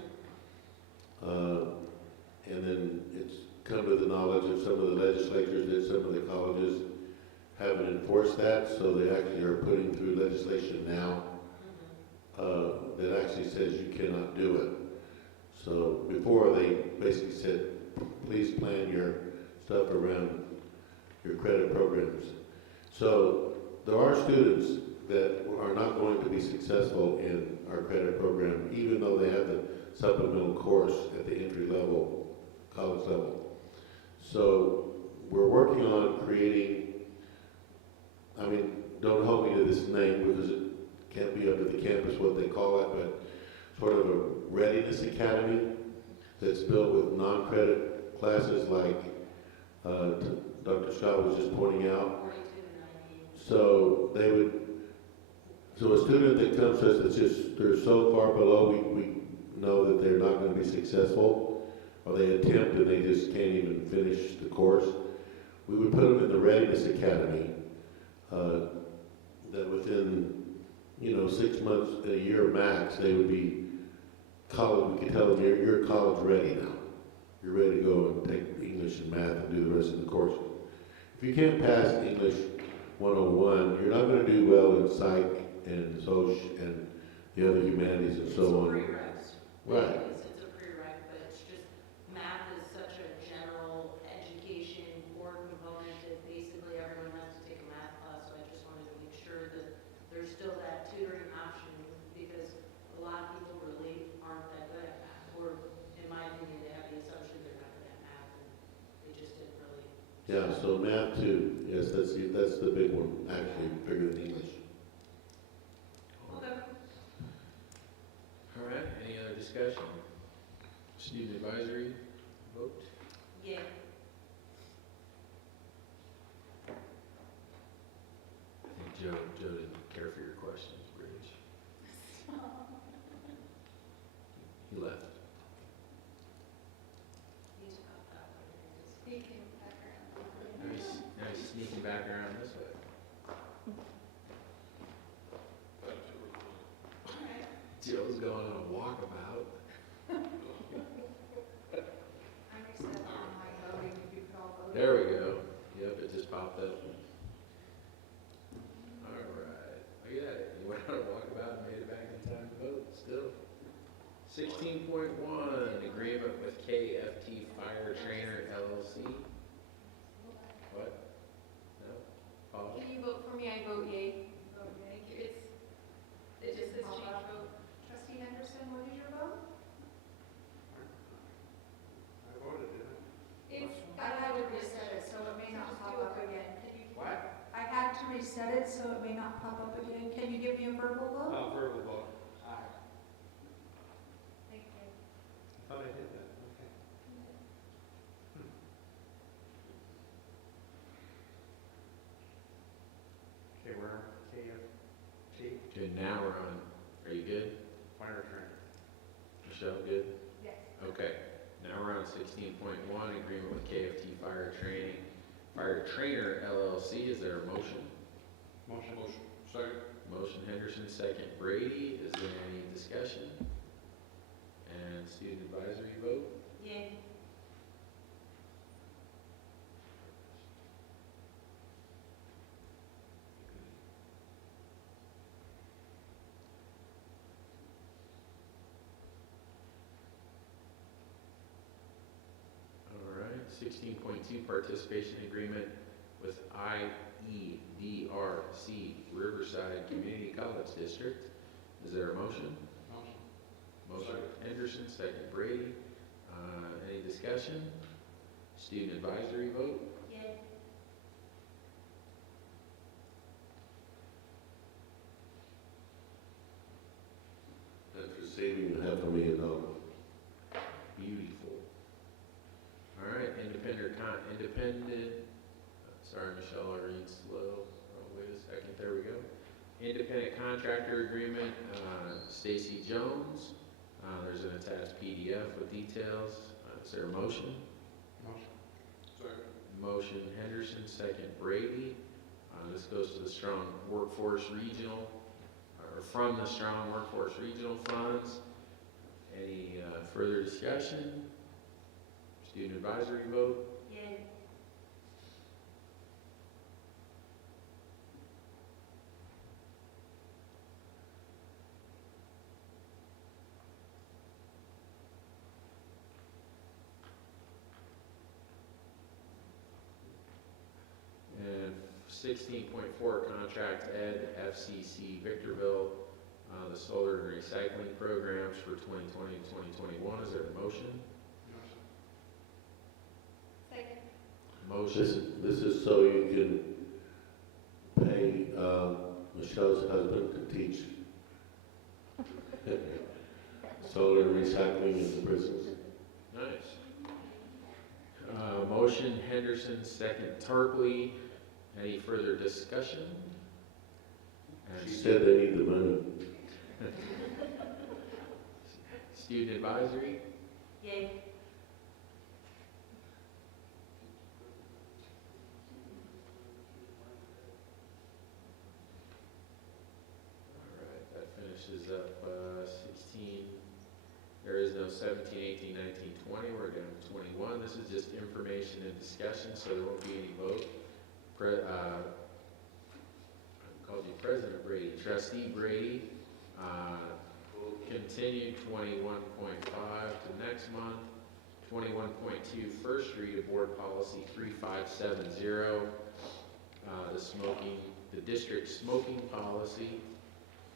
And then it's come to the knowledge of some of the legislatures that some of the colleges haven't enforced that, so they actually are putting through legislation now that actually says you cannot do it. So before they basically said, please plan your stuff around your credit programs. So there are students that are not going to be successful in our credit program, even though they have the supplemental course at the entry level, college level. So we're working on creating, I mean, don't hold me to this name because it can't be up to the campus what they call it, but sort of a readiness academy that's built with non-credit classes like Dr. Scott was just pointing out. 42 and 90. So they would, so a student that comes to us that's just, they're so far below, we know that they're not going to be successful, or they attempt and they just can't even finish the course. We would put them in the Readiness Academy, that within, 6 months, a year max, they would be college, we could tell them, you're college ready now. You're ready to go and take English and math and do the rest of the course. If you can't pass English 101, you're not going to do well in psych and social and the other humanities and so on. Right. It's a prereq, but it's just, math is such a general education core component that basically everyone has to take a math class, so I just wanted to make sure that there's still that tutoring option, because a lot of people really aren't that good at math, or in my opinion, they have the assumption they're not good at math, and they just didn't really. Yeah, so math too, yes, that's the big one, actually, bigger than English. Okay. All right, any other discussion? Student advisory vote? Yeah. I think Joe didn't care for your questions, Bridge. He left. Now he's sneaking back around this way. Joe's going on a walkabout. There we go. Yep, it just popped up. All right. Look at that. You went on a walkabout and made it back in time to vote still. 16.1, agreement with KFT Fire Trainer LLC. What? No? Pause? Can you vote for me? I vote yay. Vote yay. It just says change vote. Trustee Henderson, what is your vote? I voted, didn't I had to reset it, so it may not pop up again. What? I had to reset it, so it may not pop up again. Can you give me a verbal vote? Verbal vote. Aye. Thank you. I thought I did that, okay. Okay, we're KFT. Okay, now we're on, are you good? Fire trainer. Michelle, good? Yes. Okay, now we're on 16.1, agreement with KFT Fire Trainer LLC. Is there a motion? Motion. Second. Motion Henderson, second Brady. Is there any discussion? And student advisory vote? Yay. All right, 16.2, participation agreement with IEDRC Riverside Community College District. Is there a motion? Motion Henderson, second Brady. Any discussion? Student advisory vote? Yay. After saving $500,000. Beautiful. All right, sorry, Michelle, I read slow. Oh, wait a second, there we go. Independent contractor agreement, Stacy Jones. There's an attached PDF with details. Is there a motion? Motion. Second. Motion Henderson, second Brady. This goes to the Strong Workforce Regional, or from the Strong Workforce Regional Funds. Any further discussion? Student advisory vote? Yay. And 16.4, contract Ed FCC Victorville, the solar and recycling programs for 2020 and 2021. Is there a motion? Second. Motion. This is so you can pay Michelle's husband to teach solar recycling in the prisons. Nice. Motion Henderson, second Tarpley. Any further discussion? And She said they need the money. Student advisory? Yay. All right, that finishes up 16. There is no 17, 18, 19, 20. We're down to 21. This is just information and discussion, so there won't be any vote. I called you President Brady. Trustee Brady will continue 21.5 to next month. 21.2, first read of Board Policy 3570, the district smoking policy.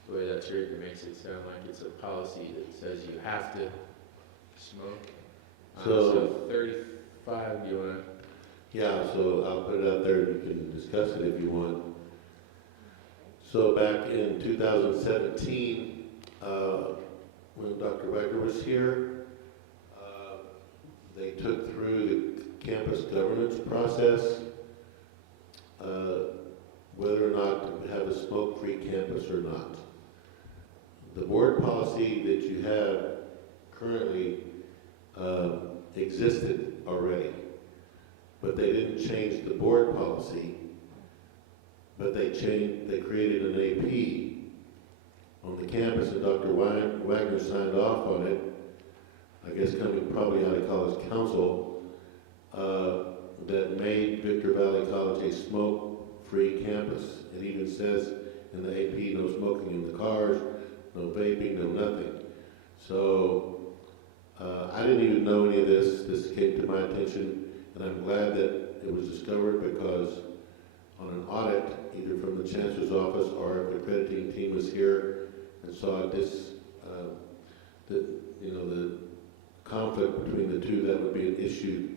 The way that's written makes it sound like it's a policy that says you have to smoke. So 35, you want to? Yeah, so I'll put it out there, you can discuss it if you want. So back in 2017, when Dr. Wagner was here, they took through the campus governance process, whether or not to have a smoke-free campus or not. The board policy that you have currently existed already, but they didn't change the board policy, but they created an AP on the campus, and Dr. Wagner signed off on it, I guess coming probably out of college council, that made Victor Valley College a smoke-free campus. It even says in the AP, no smoking in the cars, no vaping, no nothing. So I didn't even know any of this. This came to my attention, and I'm glad that it was discovered, because on an audit, either from the chancellor's office or if the accrediting team was here and saw this, the conflict between the two, that would be an issue.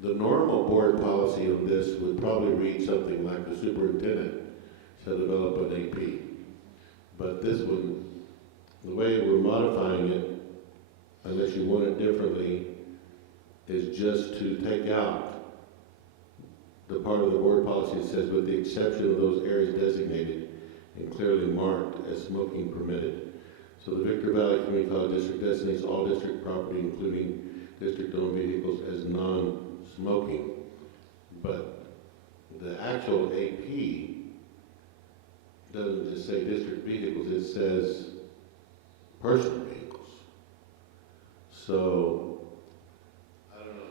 The normal board policy on this would probably read something like the superintendent shall develop an AP. But this one, the way we're modifying it, unless you want it differently, is just to take out the part of the board policy that says, with the exception of those areas designated and clearly marked as smoking permitted. So the Victor Valley Community College District designates all district property, including district-owned vehicles, as non-smoking. But the actual AP doesn't just say district vehicles, it says personal vehicles. So, I don't know,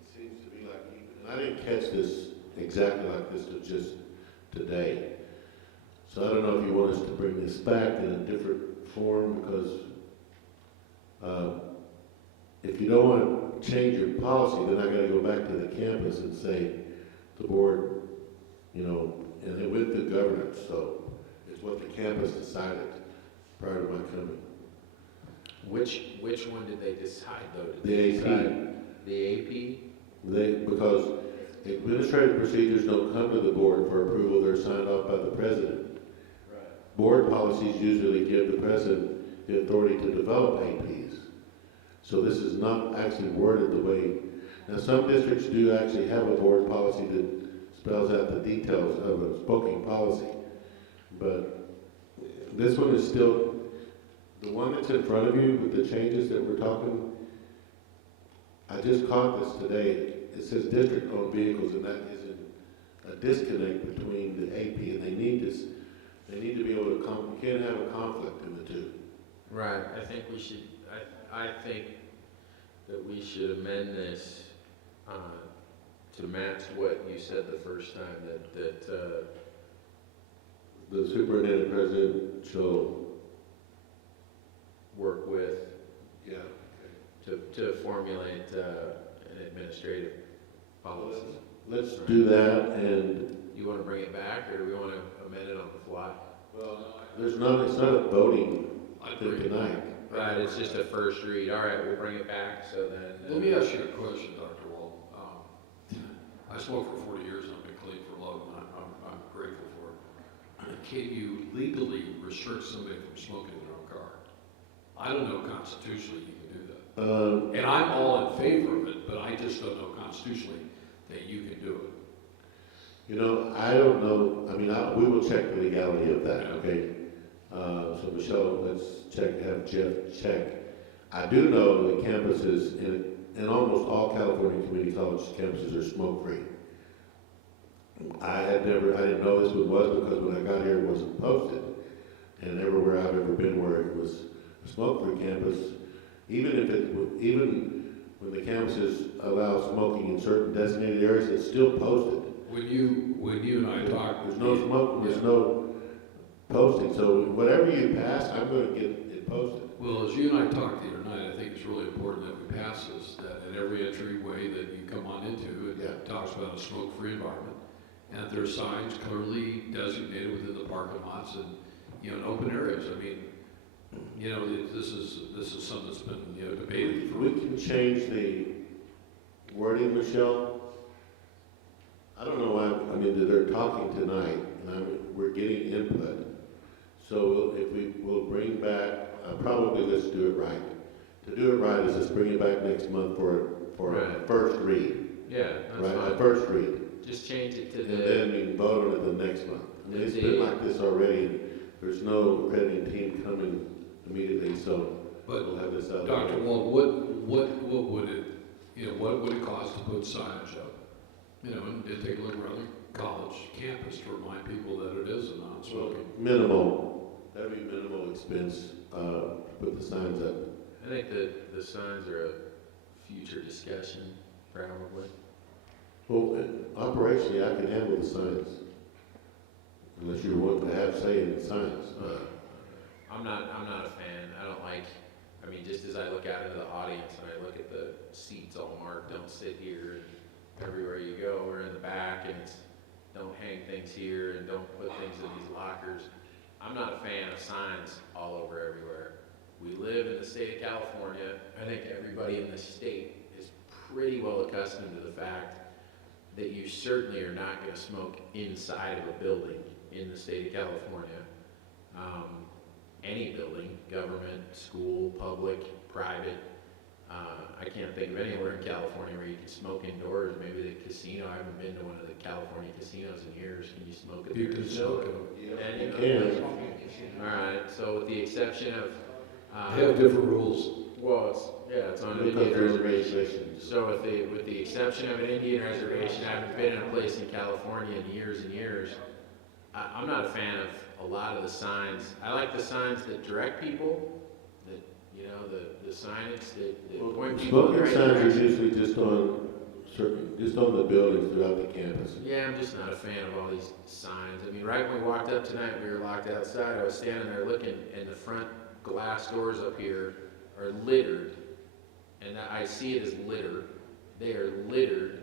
it seems to be like, and I didn't catch this exactly like this till just today. So I don't know if you want us to bring this back in a different form, because if you don't want to change your policy, then I gotta go back to the campus and say, the board, you know, and it with the governance, so it's what the campus decided prior to my coming. Which one did they decide though? Did The they AP. decide the AP? Because administrative procedures don't come to the board for approval, they're signed off by the president. Right. Board policies usually give the president the authority to develop APs. So this is not actually worded the way, now some districts do actually have a board policy that spells out the details of a smoking policy. But this one is still, the one that's in front of you with the changes that we're talking, I just caught this today. It says district-owned vehicles, and that isn't a disconnect between the AP, and they need this, they need to be able to you can't have a conflict in the two. Right, I think we should, I think that we should amend this, to match what you said the first time, that, The superintendent president shall, work with, yeah. to formulate, an administrative policy. Let's do that, and, You wanna bring it back, or do we wanna amend it on the fly? well, it's not a voting I thing agree. tonight. Right, it's just a first read, all right, we'll bring it back, so then. Let me ask you a question, Dr. Wald. I smoked for 40 years and I've been clean for 11, and I'm grateful for it. Can you legally restrict somebody from smoking in their own car? I don't know constitutionally you can do that. And I'm all in favor of it, but I just don't know constitutionally that you can do it. You know, I don't know, I mean, we will check the legality of that, okay? So Michelle, let's have Jeff check. I do know that campuses, in almost all California community college campuses are smoke-free. I didn't know this one was, because when I got here it wasn't posted. And everywhere I've ever been where it was a smoke-free campus, even when the campuses allow smoking in certain designated areas, it's still posted. When you and I talked, There's no smoke, there's no posting, so whatever you pass, I'm gonna get it posted. well, as you and I talked the other night, I think it's really important that we pass this, that at every entryway that you come on into, it talks about a smoke-free environment, and that there are signs clearly designated within the parking lots and, in open areas. I mean, this is something that's been, debated for. We can change the wording, Michelle. I don't know why, they're talking tonight, and we're getting input. So we'll bring back, probably let's do it right. To do it right is let's bring it back next month for a Right. first read. Yeah, that's Right, a fine. first read. Just change it to And the, then we can vote on it the next month. It's been like this already, and there's no accrediting team coming immediately, so But we'll have this out. Dr. Wald, what would it, what would it cost to put signage up? And take a look around the college campus to remind people that it is a Well, non-smoking. minimal, that'd be minimal expense, put the signs up. I think the signs are a future discussion, probably. Well, operationally, I can handle the signs. Unless you're wanting to have say in the signs. I'm not a fan, I don't like, just as I look out into the audience and I look at the seats all marked, don't sit here, and everywhere you go, we're in the back, and it's, don't hang things here, and don't put things in these lockers. I'm not a fan of signs all over everywhere. We live in the state of California. I think everybody in the state is pretty well accustomed to the fact that you certainly are not going to smoke inside of a building in the state of California. Any building, government, school, public, private. I can't think of anywhere in California where you can smoke indoors. Maybe the casino. I haven't been to one of the California casinos in years. Can you smoke at You the can casino? smoke it. And you You know, can. all right, so with the exception of They have different rules. Well, it's on an Because Indian they're reservation. reservations. So with the exception of an Indian reservation, I haven't been in a place in California in years and years. I'm not a fan of a lot of the signs. I like the signs that direct people, that, you know, the signage that point people in the Smoking right signs are direction. usually just on the buildings throughout the campus. Yeah, I'm just not a fan of all these signs. I mean, right when we walked up tonight, we were locked outside. I was standing there looking, and the front glass doors up here are littered, and I see it as litter. They are littered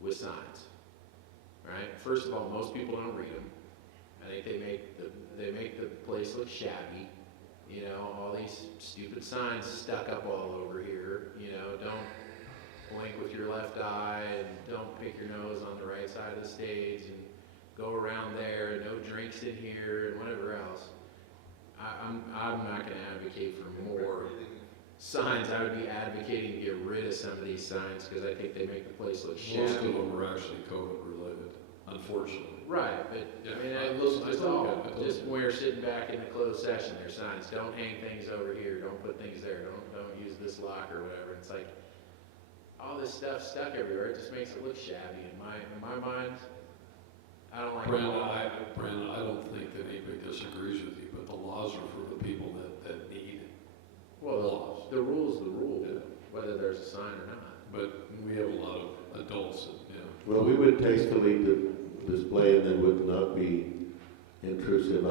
with signs, right? First of all, most people don't read them. I think they make the place look shabby. You know, all these stupid signs stuck up all over here. You know, don't blink with your left eye, and don't pick your nose on the right side of the stage, and go around there, no drinks in here, and whatever else. I'm not going to advocate for more signs. I would be advocating to get rid of some of these signs because I think they make the place look Most of shabby. them are actually COVID related, unfortunately. Right, but Yeah, I mean, I- it looks I just totally all, get it, I totally just get it. when we're sitting back in the closed session, there's signs, don't hang things over here, don't put things there, don't use this lock or whatever. It's like, all this stuff stuck everywhere, it just makes it look shabby in my mind. I don't like. Brandon, I don't think that anybody disagrees with you, but the laws are for the people that need Well, laws. the rule's the rule, Yeah. whether there's a sign or not. But we have a lot of adults that, you know. Well, we would tastefully display and then would not be intrusive.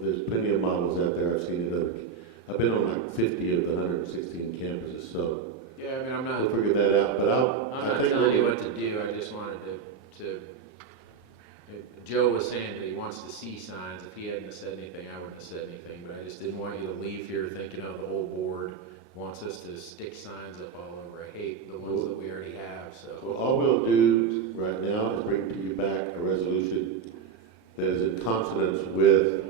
There's plenty of models out there. I've seen it. I've been on like 50 of the 116 campuses, so Yeah, I mean, I'm we'll not, figure that out. But I'm I not think telling you we'll- what to do, I just wanted to, Joe was saying that he wants to see signs. If he hadn't have said anything, I wouldn't have said anything, but I just didn't want you to leave here thinking, oh, the whole board wants us to stick signs up all over. I hate the ones that we already have, so. Well, all we'll do right now is bring to you back a resolution that is in consonance with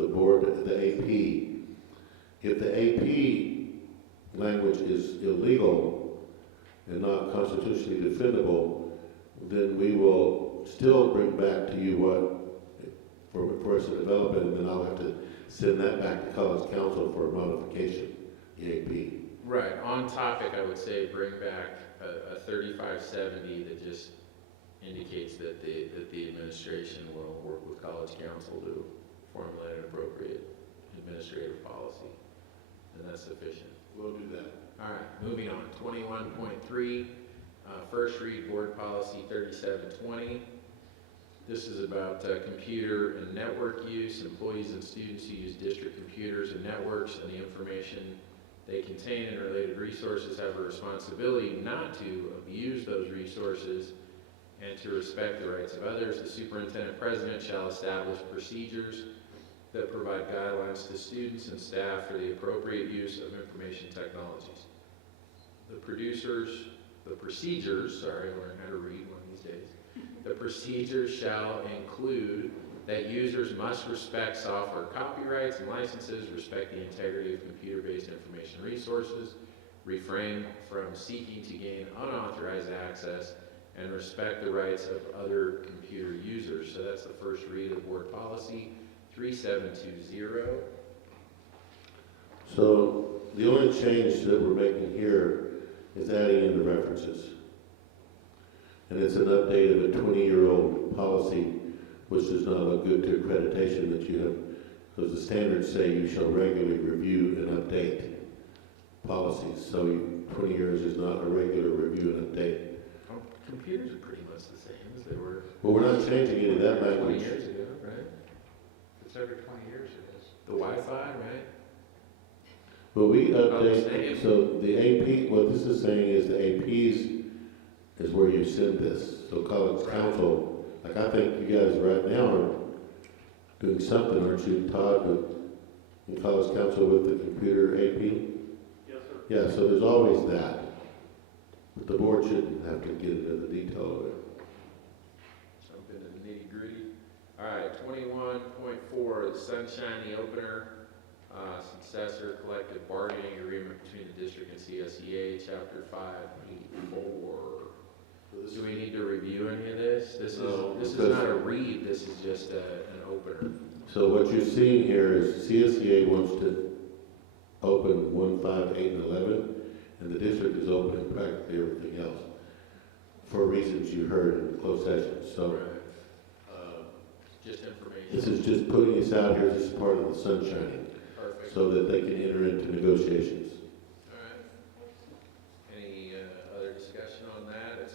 the board, the AP. If the AP language is illegal and not constitutionally defendable, then we will still bring back to you for us to develop it, and then I'll have to send that back to college council for a modification, the AP. Right, on topic, I would say bring back a 3570 that just indicates that the administration will work with college council to formulate an appropriate administrative policy, and that's sufficient. We'll do that. All right, moving on, 21.3, first read board policy 3720. This is about computer and network use. Employees and students who use district computers and networks and the information they contain and related resources have a responsibility not to abuse those resources and to respect the rights of others. The superintendent president shall establish procedures that provide guidelines to students and staff for the appropriate use of information technologies. The procedures, sorry, I learned how to read one of these days. The procedures shall include that users must respect software copyrights and licenses, respect the integrity of computer-based information resources, refrain from seeking to gain unauthorized access, and respect the rights of other computer users. So that's the first read of board policy 3720. So the only change that we're making here is adding in the references. And it's an update of a 20-year-old policy, which does not look good to accreditation that you have, because the standards say you shall regularly review and update policies. So 20 years is not a regular review and update. Oh, computers are pretty much the same as they were Well, we're not changing any of that 20 language. years ago, right? It's every 20 years it is. The Wi-Fi, right? But we About the update, same. so the AP, what this is saying is the APs is where you send this. So college council, like I think you guys right now are doing something, aren't you, Todd, in college council with the computer AP? Yes, sir. Yeah, so there's always that. But the board shouldn't have to get into the detail of it. Jump into the nitty gritty. All right, 21.4, the Sunshine, the opener, successor collective bargaining agreement between the district and CSEA, chapter 584. Do we need to review any of this? This No, is because- not a read, this is just an opener. So what you're seeing here is CSEA wants to open 1, 5, 8, and 11, and the district is opening practically everything else for reasons you heard in closed session. So Just information. this is just putting this out here as part of the sunshine Perfect. so that they can enter into negotiations. All right. Any other discussion on that? It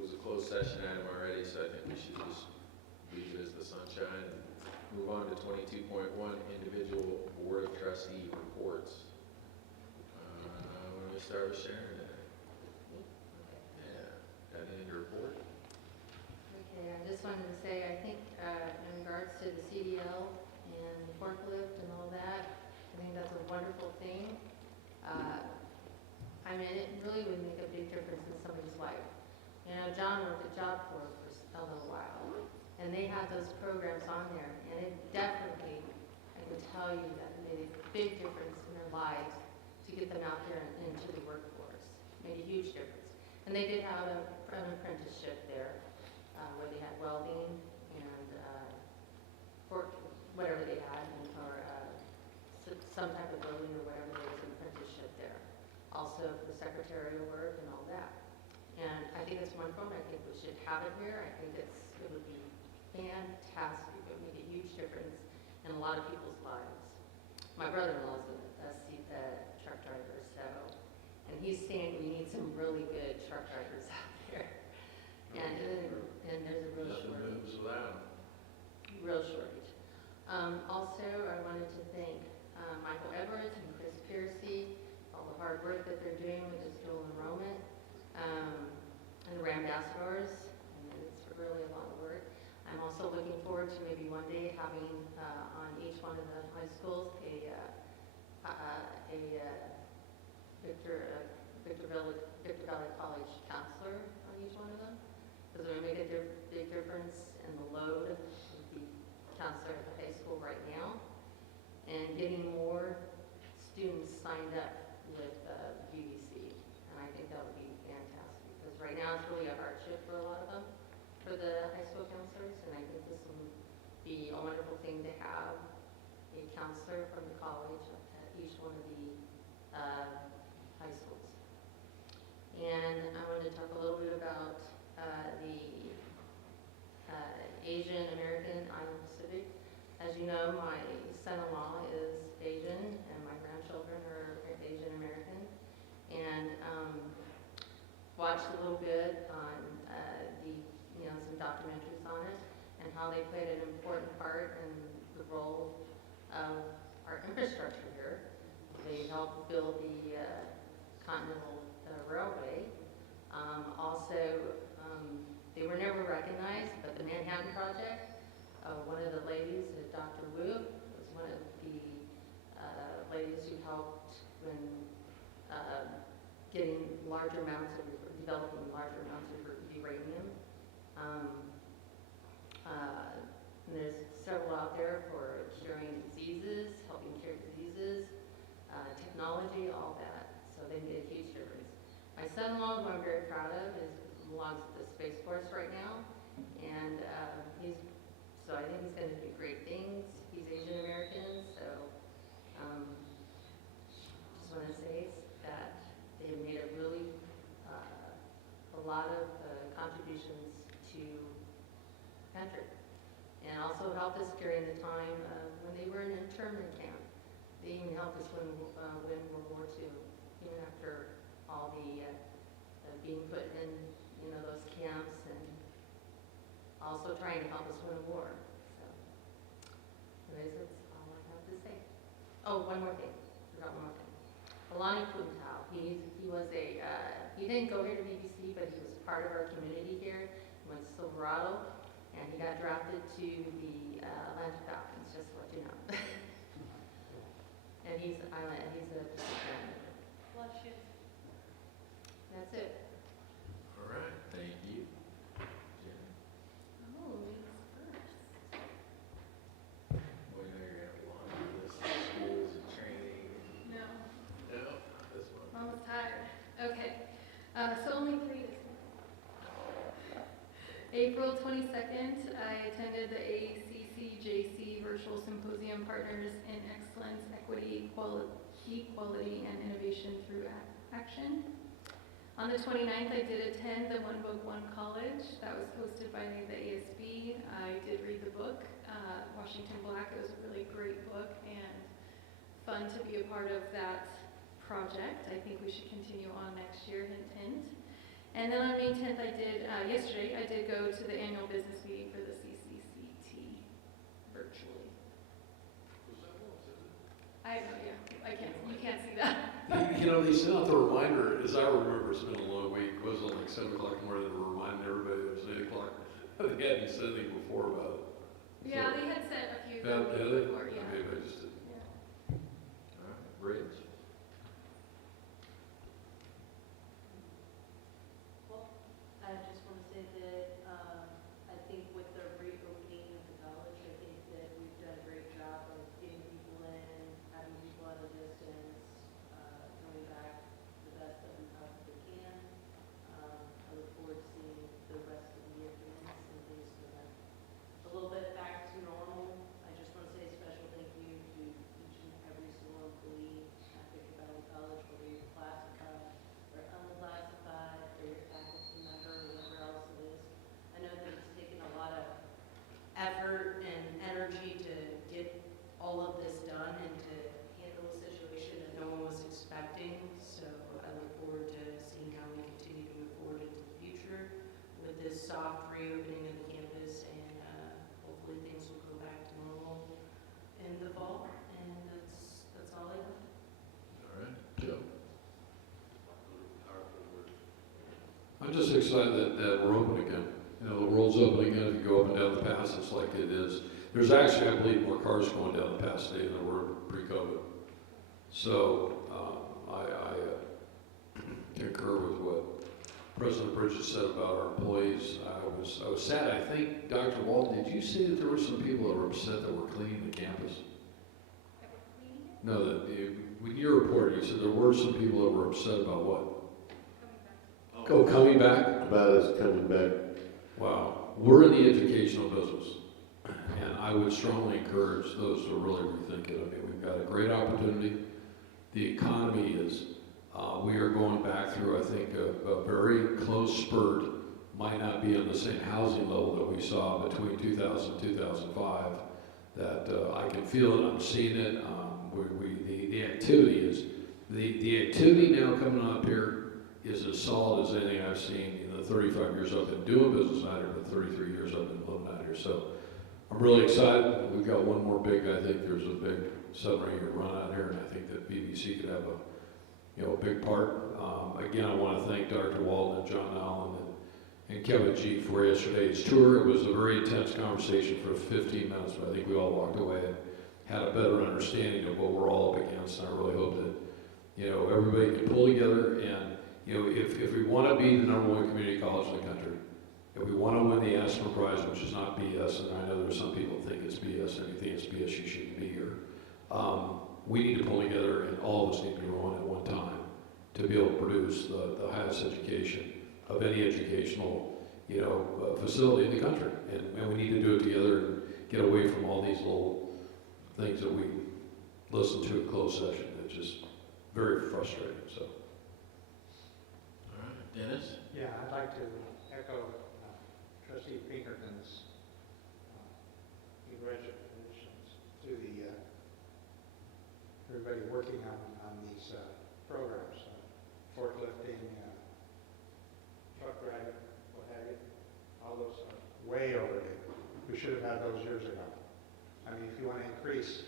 was a closed session item already, so I think we should just leave it as the sunshine and move on to 22.1, individual board of trustee reports. Why don't we start with Sharon today? Yeah, got anything to report? Okay, I just wanted to say, I think in regards to the CDL and the forklift and all that, I think that's a wonderful thing. I mean, it really would make a big difference in somebody's life. You know, John worked at Job Corps for a little while, and they had those programs on there, and it definitely, I can tell you that it made a big difference in their lives to get them out there and into the workforce. Made a huge difference. And they did have an apprenticeship there, where they had welding and fork, whatever they had, or some type of building or whatever, there was an apprenticeship there. Also for secretarial work and all that. And I think it's wonderful, and I think we should have it here. I think it would be fantastic. It would make a huge difference in a lot of people's lives. My brother-in-law is a truck driver, so, and he's saying we need some really good truck drivers out there. And there's a real Nothing shortage. moves without 'em. Real shortage. Also, I wanted to thank Michael Edwards and Chris Piercy, all the hard work that they're doing with this dual enrollment, and the ambassadors. And it's really a lot of work. I'm also looking forward to maybe one day having on each one of the high schools a Victor Valley College counselor on each one of them, because it would make a big difference in the load of the counselor at the high school right now, and getting more students signed up with VVC, and I think that would be fantastic, because right now it's really a hardship for a lot of them, for the high school counselors, and I think this will be a wonderful thing to have a counselor from the college at each one of the high schools. And I wanted to talk a little bit about the Asian American Island Pacific. As you know, my son-in-law is Asian, and my grandchildren are Asian American. And watched a little bit on some documentaries on it, and how they played an important part in the role of our infrastructure here. They helped build the Continental Railway. They were never recognized, but the Manhattan Project, one of the ladies, Dr. Wu, was one of the ladies who helped when developing larger amounts of uranium. And there's several out there for curing diseases, helping cure diseases, technology, all that. So they made a huge difference. My son-in-law, who I'm very proud of, belongs to the Space Force right now, and so I think he's going to do great things. He's Asian American, so just want to say that they have made a lot of contributions to the country, and also helped us during the time when they were in internment camp. They even helped us win World War II, even after all the being put in those camps, and also trying to help us win a war. So, anyways, that's all I have to say. Oh, one more thing. Forgot one more thing. Alani Puntao. He didn't go here to BBC, but he was part of our community here. He went to Silverado, and he got drafted to the Atlanta Falcons, just to let you know. And he's a fan. Bless you. That's it. All right, thank you. Jen? Oh, ladies first. Well, you know you're gonna have a laundry list of schools and training. No, No, not this one. almost tired. Okay, so only 3 this month. April 22nd, I attended the ACC Vvccd Virtual Symposium Partners in Excellence, Equity, Equality, and Innovation through Action. On the 29th, I did attend the One Book, One College. That was hosted by the ASB. I did read the book, Washington Black. It was a really great book and fun to be a part of that project. I think we should continue on next year, hint, hint. And then on May 10th, yesterday, I did go to the annual business meeting for the CCCT virtually. I have no idea. You can't see that. You know, they sent out the reminder, as I remember, it's been a long week. It wasn't like 7 o'clock in the morning, they were reminding everybody it was 8 o'clock. They hadn't said anything before about it. Yeah, they had sent a few Yeah, things did they? before, yeah. Maybe I just didn't. Yeah. All right, Bridge. Well, I just want to say that, I think with the reopening of the college, I think that we've done a great job of getting people in, having people at a distance, coming back the best that we possibly can. I look forward to seeing the rest of the year commence and things go back a little bit back to normal. I just want to say a special thank you to each and every single employee at Victor Valley College, whether you're classified or unclassified, or your faculty member, or whatever else it is. I know that it's taken a lot of effort and energy to get all of this done and to handle a situation that no one was expecting. So I look forward to seeing how we continue to move forward into the future with this soft reopening of the campus, and hopefully things will go back to normal in the fall. And that's all I have. All right, Joe. I'm just excited that we're open again. You know, the world's open again. If you go up and down the pass, it's like it is. There's actually, I believe, more cars going down the pass today than there were pre-COVID. So I concur with what President Bridges said about our employees. I was sad. I think, Dr. Walton, did you see that there were some people that were upset that were cleaning the campus? No, when you reported, you said there were some people that were upset about what? Oh, coming back? About us coming back. Wow. We're in the educational business, and I would strongly encourage those to really rethink it. I mean, we've got a great opportunity. The economy is, we are going back through, I think, a very close spurt. Might not be on the same housing level that we saw between 2000 and 2005. That I can feel it, I'm seeing it. The activity is, the activity now coming up here is as solid as anything I've seen in the 35 years I've been doing business out here, but 33 years I've been living out here. So I'm really excited. We've got one more big, I think there's a big 7 or 8 year run out here, and I think that VVC could have a big part. Again, I want to thank Dr. Walton and John Allen and Kevin G for yesterday's tour. It was a very intense conversation for 15 minutes, but I think we all walked away and had a better understanding of what we're all up against. And I really hope that, everybody can pull together, and if we want to be the #1 community college in the country, if we want to win the Aspen Prize, which is not BS, and I know there's some people think it's BS, and if you think it's BS, you shouldn't be here. We need to pull together, and all of us need to be rowing at one time to be able to produce the highest education of any educational, facility in the country. And we need to do it together and get away from all these little things that we listen to in closed session. It's just very frustrating. So. All right, Dennis? Yeah, I'd like to echo Trustee Pinkerton's congratulations to everybody working on these programs, forklifting, truck driving, what have you. All those are way overdue. We should have had those years ago. I mean, if you want to increase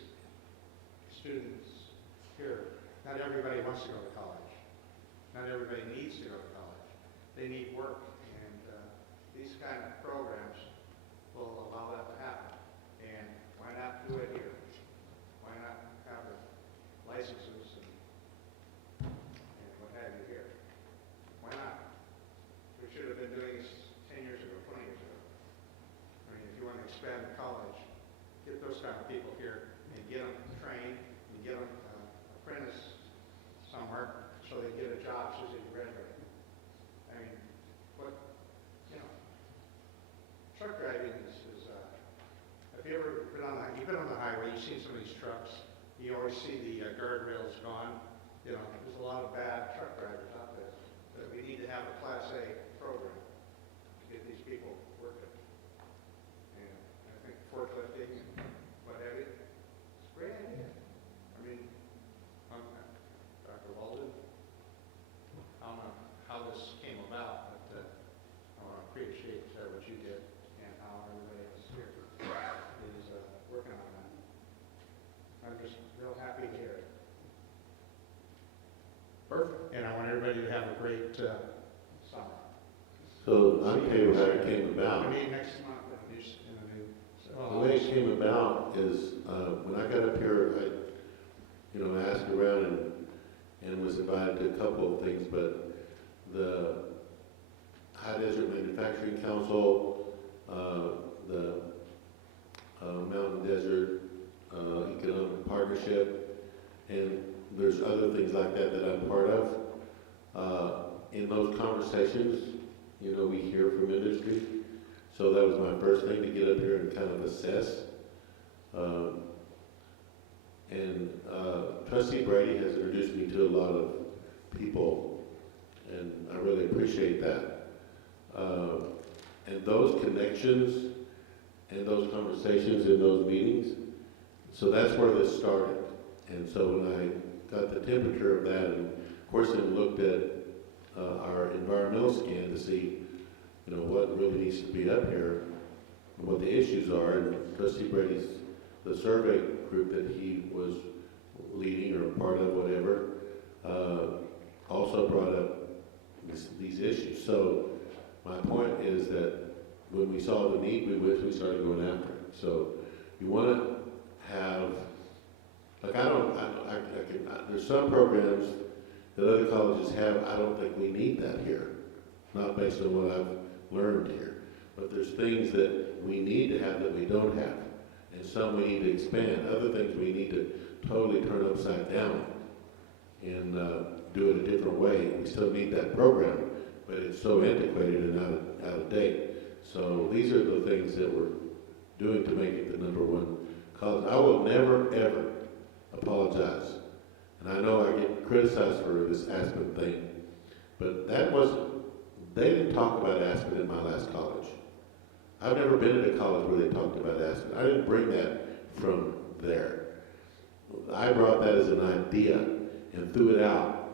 students here, not everybody wants to go to college. Not everybody needs to go to college. They need work, and these kind of programs will allow that to happen. And why not do it here? Why not have the licenses and what have you here? Why not? We should have been doing this 10 years ago, 20 years ago. I mean, if you want to expand the college, get those kind of people here and get them trained and get them apprentice somewhere so they get a job as soon as they graduate. I mean, truck driving is if you ever you've seen some of these trucks, you always see the guardrails gone. You know, there's a lot of bad truck drivers out there. But we need to have a Class A program to get these people working. And I think forklifting and what have you, it's a great idea. I mean, Dr. Walden, I don't know how this came about, but I want to appreciate what you did and how everybody else here is working on that. I'm just real happy to hear it. Perfect. And I want everybody to have a great summer. So I'll tell you how it came about. I mean, next month in a new. The way it came about is, when I got up here, I asked around and was invited to a couple of things, but the High Desert Manufacturing Council, the Mountain Desert Economic Partnership, and there's other things like that that I'm part of. In those conversations, we hear from industry. So that was my first thing, to get up here and kind of assess. Trustee Brady has introduced me to a lot of people, and I really appreciate that. And those connections and those conversations in those meetings, so that's where this started. And so when I got the temperature of that, and of course then looked at our environmental scan to see what really needs to be up here and what the issues are, and Trustee Brady's, the survey group that he was leading or part of, whatever, also brought up these issues. So my point is that when we saw the need, we started going after it. So you want to have, like there's some programs that other colleges have, I don't think we need that here, not based on what I've learned here. But there's things that we need to have that we don't have. And some we need to expand. Other things we need to totally turn upside down and do it a different way. We still need that program, but it's so antiquated and out of date. So these are the things that we're doing to make it the #1 college. I will never, ever apologize. And I know I get criticized for this Aspen thing, but they didn't talk about Aspen in my last college. I've never been at a college where they talked about Aspen. I didn't bring that from there. I brought that as an idea and threw it out,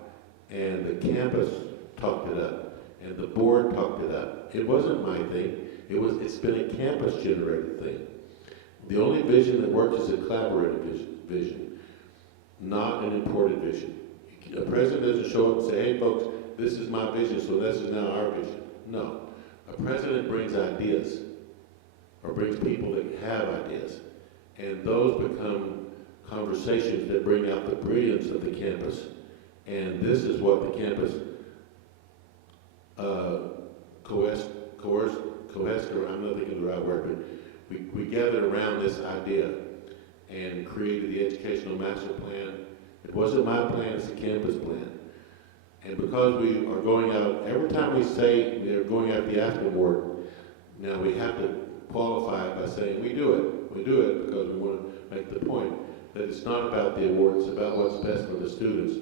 and the campus talked it up, and the board talked it up. It wasn't my thing. It's been a campus-generated thing. The only vision that works is a collaborative vision, not an imported vision. A president doesn't show up and say, "Hey, folks, this is my vision, so this is now our vision." No. A president brings ideas, or brings people that have ideas, and those become conversations that bring out the brilliance of the campus. And this is what the campus I'm not thinking of the right word, but we gathered around this idea and created the educational master plan. It wasn't my plan, it's the campus plan. And because we are going out, every time we say we're going out the Aspen Award, now we have to qualify it by saying we do it. We do it because we want to make the point that it's not about the award, it's about what's best for the students.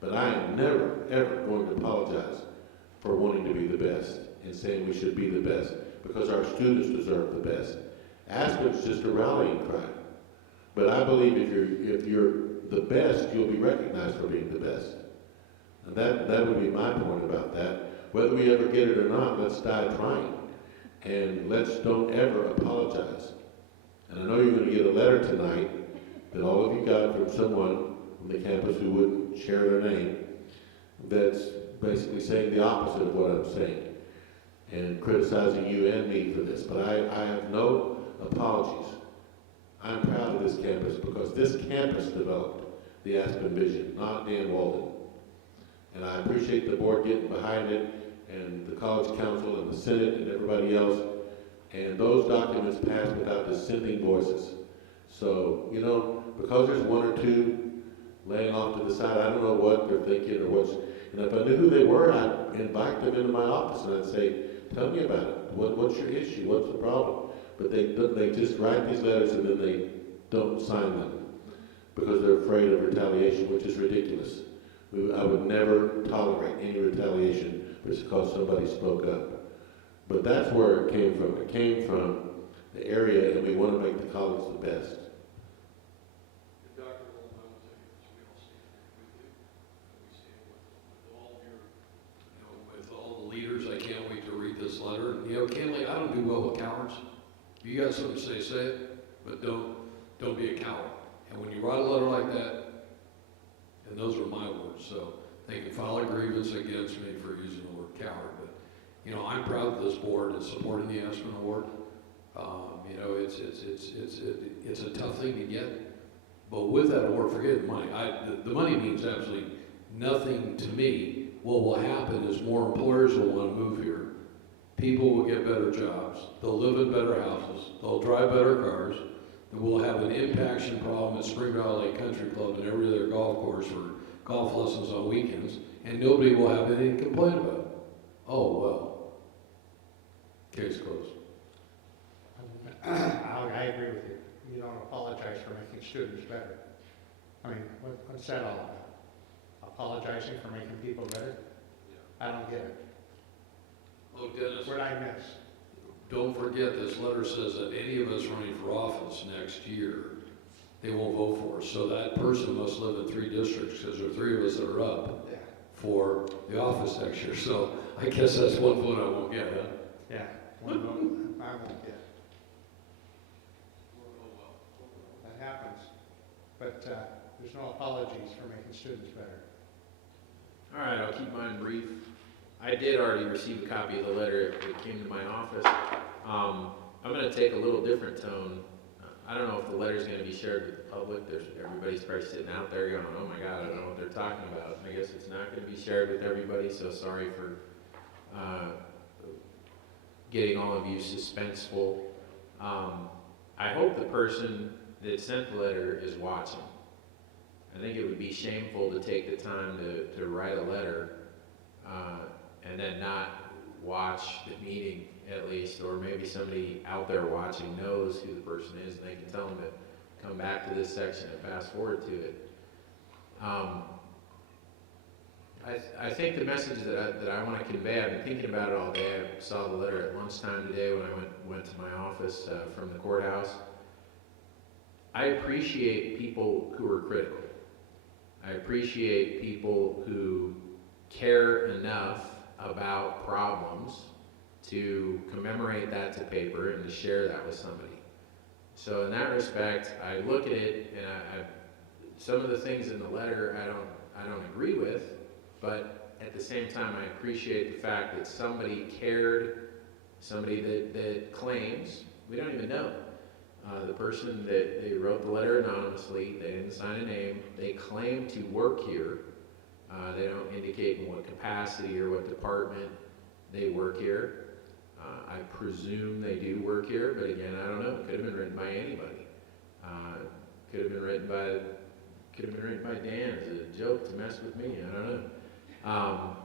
But I am never, ever going to apologize for wanting to be the best and saying we should be the best, because our students deserve the best. Aspen's just a rallying cry. But I believe if you're the best, you'll be recognized for being the best. And that would be my point about that. Whether we ever get it or not, let's die trying. And don't ever apologize. And I know you're going to get a letter tonight that all of you got from someone from the campus who wouldn't share their name, that's basically saying the opposite of what I'm saying and criticizing you and me for this. But I have no apologies. I'm proud of this campus because this campus developed the Aspen vision, not Dan Walden. And I appreciate the board getting behind it, and the college council and the Senate and everybody else. And those documents passed without dissenting voices. So, because there's one or two laying off to the side, I don't know what they're thinking or and if I knew who they were, I'd invite them into my office and I'd say, tell me about it. What's your issue? What's the problem? But they just write these letters and then they don't sign them because they're afraid of retaliation, which is ridiculous. I would never tolerate any retaliation because somebody spoke up. But that's where it came from. It came from the area, and we want to make the college the best. Dr. Wolf, I will tell you this, we all stand with you. We stand with all of your, with all the leaders. I can't wait to read this letter. Kenley, I don't do well with cowards. If you got something to say it, but don't be a coward. And when you write a letter like that, and those are my words, so they can file a grievance against me for using the word coward. But, I'm proud of this board and supporting the Aspen Award. It's a tough thing to get, but with that award, forget the money. The money means absolutely nothing to me. What will happen is more employers will want to move here. People will get better jobs. They'll live in better houses. They'll drive better cars. We'll have an impaction problem at Spring Valley Country Club and every other golf course for golf lessons on weekends, and nobody will have anything to complain about. Oh, well. Case closed. I agree with you. You don't apologize for making students better. I mean, what's that all about? Apologizing for making people better? I don't get it. Oh, Dennis. What'd I miss? Don't forget, this letter says that any of us running for office next year, they won't vote for us. So that person must live in 3 districts, because there are 3 of us that are up for the office next year. So I guess that's one vote I won't get, huh? Yeah, one vote I won't get. That happens. But there's no apologies for making students better. All right, I'll keep mine brief. I did already receive a copy of the letter. It came to my office. I'm going to take a little different tone. I don't know if the letter is going to be shared with the public. Everybody's probably sitting out there going, oh my God, I don't know what they're talking about. I guess it's not going to be shared with everybody, so sorry for getting all of you suspenseful. I hope the person that sent the letter is watching. I think it would be shameful to take the time to write a letter and then not watch the meeting at least, or maybe somebody out there watching knows who the person is and they can tell them to come back to this section and fast forward to it. I think the message that I want to convey, I've been thinking about it all day. I saw the letter at lunchtime today when I went to my office from the courthouse. I appreciate people who are critical. I appreciate people who care enough about problems to commemorate that to paper and to share that with somebody. So in that respect, I look at it and some of the things in the letter I don't agree with, but at the same time I appreciate the fact that somebody cared, somebody that claims, we don't even know. The person that they wrote the letter anonymously, they didn't sign a name, they claim to work here. They don't indicate in what capacity or what department they work here. I presume they do work here, but again, I don't know. It could have been written by anybody. Could have been written by Dan as a joke to mess with me. I don't know.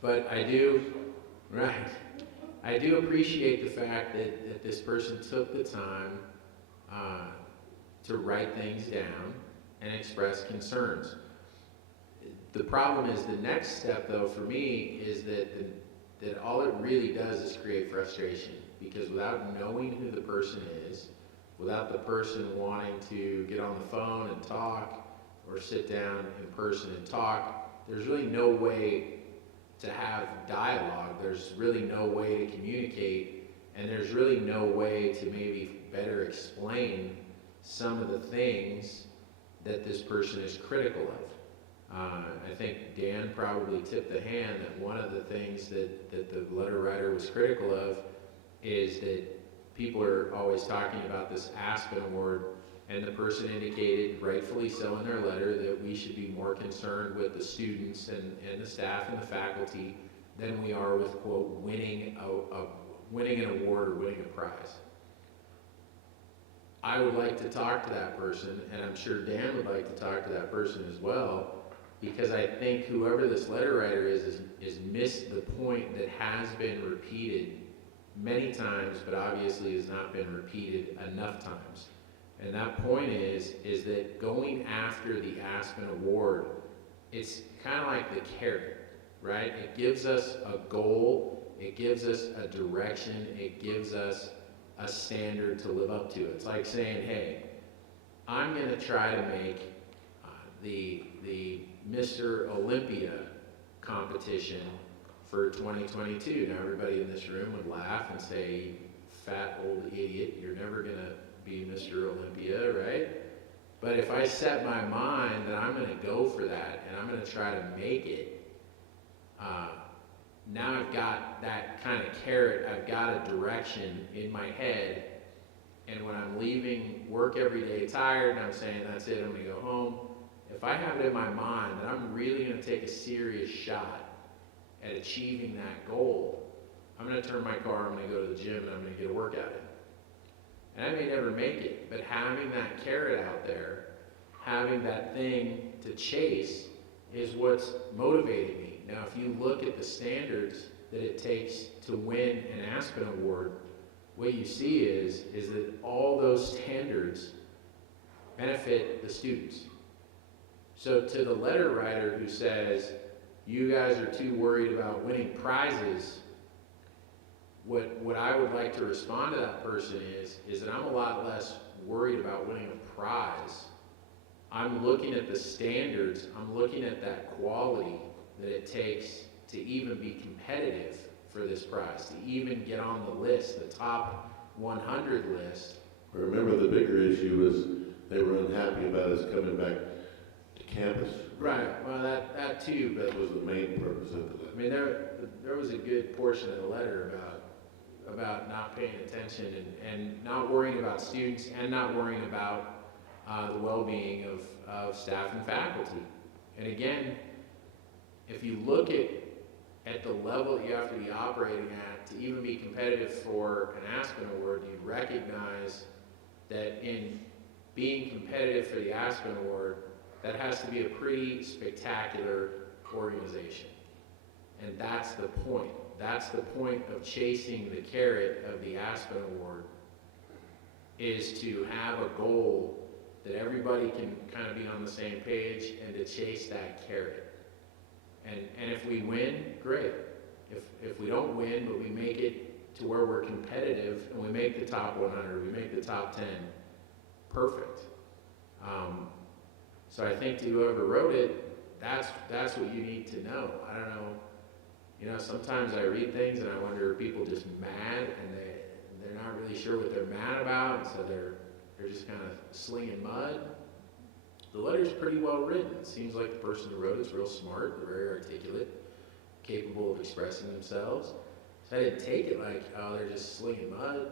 But I do appreciate the fact that this person took the time to write things down and express concerns. The problem is the next step, though, for me, is that all it really does is create frustration, because without knowing who the person is, without the person wanting to get on the phone and talk or sit down in person and talk, there's really no way to have dialogue. There's really no way to communicate, and there's really no way to maybe better explain some of the things that this person is critical of. I think Dan probably tipped the hand that one of the things that the letter writer was critical of is that people are always talking about this Aspen Award, and the person indicated, rightfully so in their letter, that we should be more concerned with the students and the staff and the faculty than we are with, quote, winning an award or winning a prize. I would like to talk to that person, and I'm sure Dan would like to talk to that person as well, because I think whoever this letter writer is missed the point that has been repeated many times, but obviously has not been repeated enough times. And that point is that going after the Aspen Award, it's kind of like the carrot, right? It gives us a goal, it gives us a direction, it gives us a standard to live up to. It's like saying, hey, I'm going to try to make the Mr. Olympia competition for 2022. Now, everybody in this room would laugh and say, fat old idiot, you're never going to be Mr. Olympia, right? But if I set my mind that I'm going to go for that and I'm going to try to make it, now I've got that kind of carrot, I've got a direction in my head, and when I'm leaving work every day tired and I'm saying, that's it, I'm going to go home, if I have it in my mind that I'm really going to take a serious shot at achieving that goal, I'm going to turn my car, I'm going to go to the gym, and I'm going to get a workout in. And I may never make it, but having that carrot out there, having that thing to chase, is what's motivating me. Now, if you look at the standards that it takes to win an Aspen Award, what you see is that all those standards benefit the students. So to the letter writer who says, you guys are too worried about winning prizes, what I would like to respond to that person is that I'm a lot less worried about winning a prize. I'm looking at the standards, I'm looking at that quality that it takes to even be competitive for this prize, to even get on the list, the top 100 list. Remember, the bigger issue was they were unhappy about us coming back to campus. Right, well, that too, but That was the main purpose of it. I mean, there was a good portion of the letter about not paying attention and not worrying about students and not worrying about the well-being of staff and faculty. And again, if you look at the level that you have to be operating at to even be competitive for an Aspen Award, you recognize that in being competitive for the Aspen Award, that has to be a pretty spectacular organization. And that's the point. That's the point of chasing the carrot of the Aspen Award, is to have a goal that everybody can kind of be on the same page and to chase that carrot. And if we win, great. If we don't win, but we make it to where we're competitive and we make the top 100, we make the top 10, perfect. So I think to whoever wrote it, that's what you need to know. I don't know. You know, sometimes I read things and I wonder, are people just mad and they're not really sure what they're mad about, and so they're just kind of slinging mud? The letter's pretty well written. It seems like the person who wrote it's real smart, they're very articulate, capable of expressing themselves. So I didn't take it like, oh, they're just slinging mud.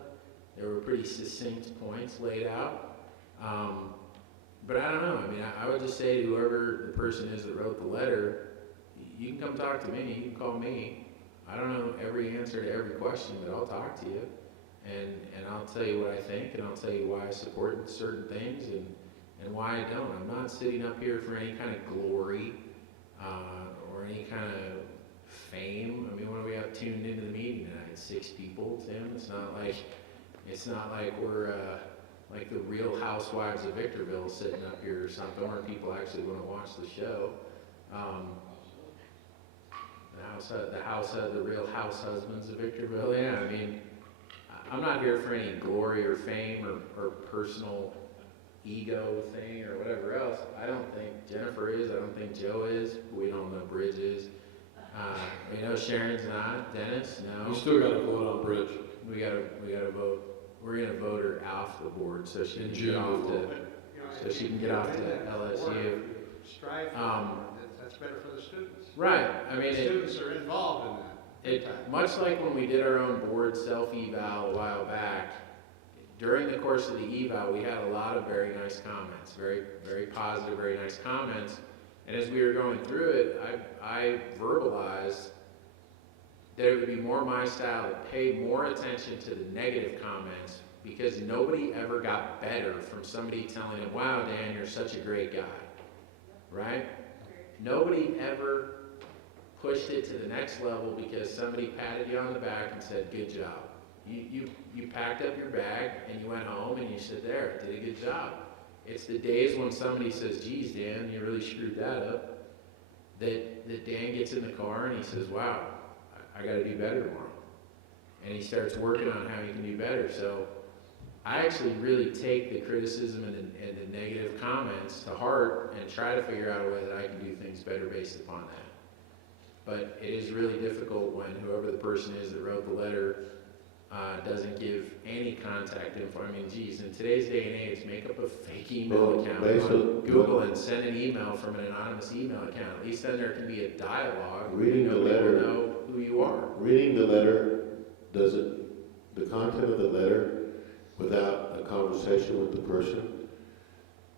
There were pretty succinct points laid out. But I don't know. I mean, I would just say to whoever the person is that wrote the letter, you can come talk to me, you can call me. I don't know every answer to every question, but I'll talk to you. And I'll tell you what I think, and I'll tell you why I support certain things and why I don't. I'm not sitting up here for any kind of glory or any kind of fame. I mean, what do we have tuned into the meeting tonight? 6 people, Tim? It's not like we're like the Real Housewives of Victorville sitting up here or something, where people actually want to watch the show. The Real House Husbands of Victorville. Yeah, I mean, I'm not here for any glory or fame or personal ego thing or whatever else. I don't think Jennifer is. I don't think Joe is. We don't know Bridge is. We know Sharon's not. Dennis, no. You still got to vote on Bridge. We gotta vote. We're gonna vote her off the board so she In can June. get off to LSU. Strive for that's better for the students. Right. I mean, The students are involved in that. much like when we did our own board self-eval a while back, during the course of the eval, we had a lot of very nice comments, very, very positive, very nice comments. And as we were going through it, I verbalized that it would be more my style to pay more attention to the negative comments, because nobody ever got better from somebody telling them, wow, Dan, you're such a great guy, right? Nobody ever pushed it to the next level because somebody patted you on the back and said, good job. You packed up your bag and you went home and you sit there, did a good job. It's the days when somebody says, geez, Dan, you really screwed that up, that Dan gets in the car and he says, wow, I gotta do better tomorrow. And he starts working on how he can do better. So I actually really take the criticism and the negative comments to heart and try to figure out a way that I can do things better based upon that. But it is really difficult when whoever the person is that wrote the letter doesn't give any contact info. I mean, geez, in today's day and age, make up a fake email account on Google and send an email from an anonymous email account. At least then there can be a dialogue. Reading the letter, know who you are. reading the letter doesn't, the content of the letter, without a conversation with the person,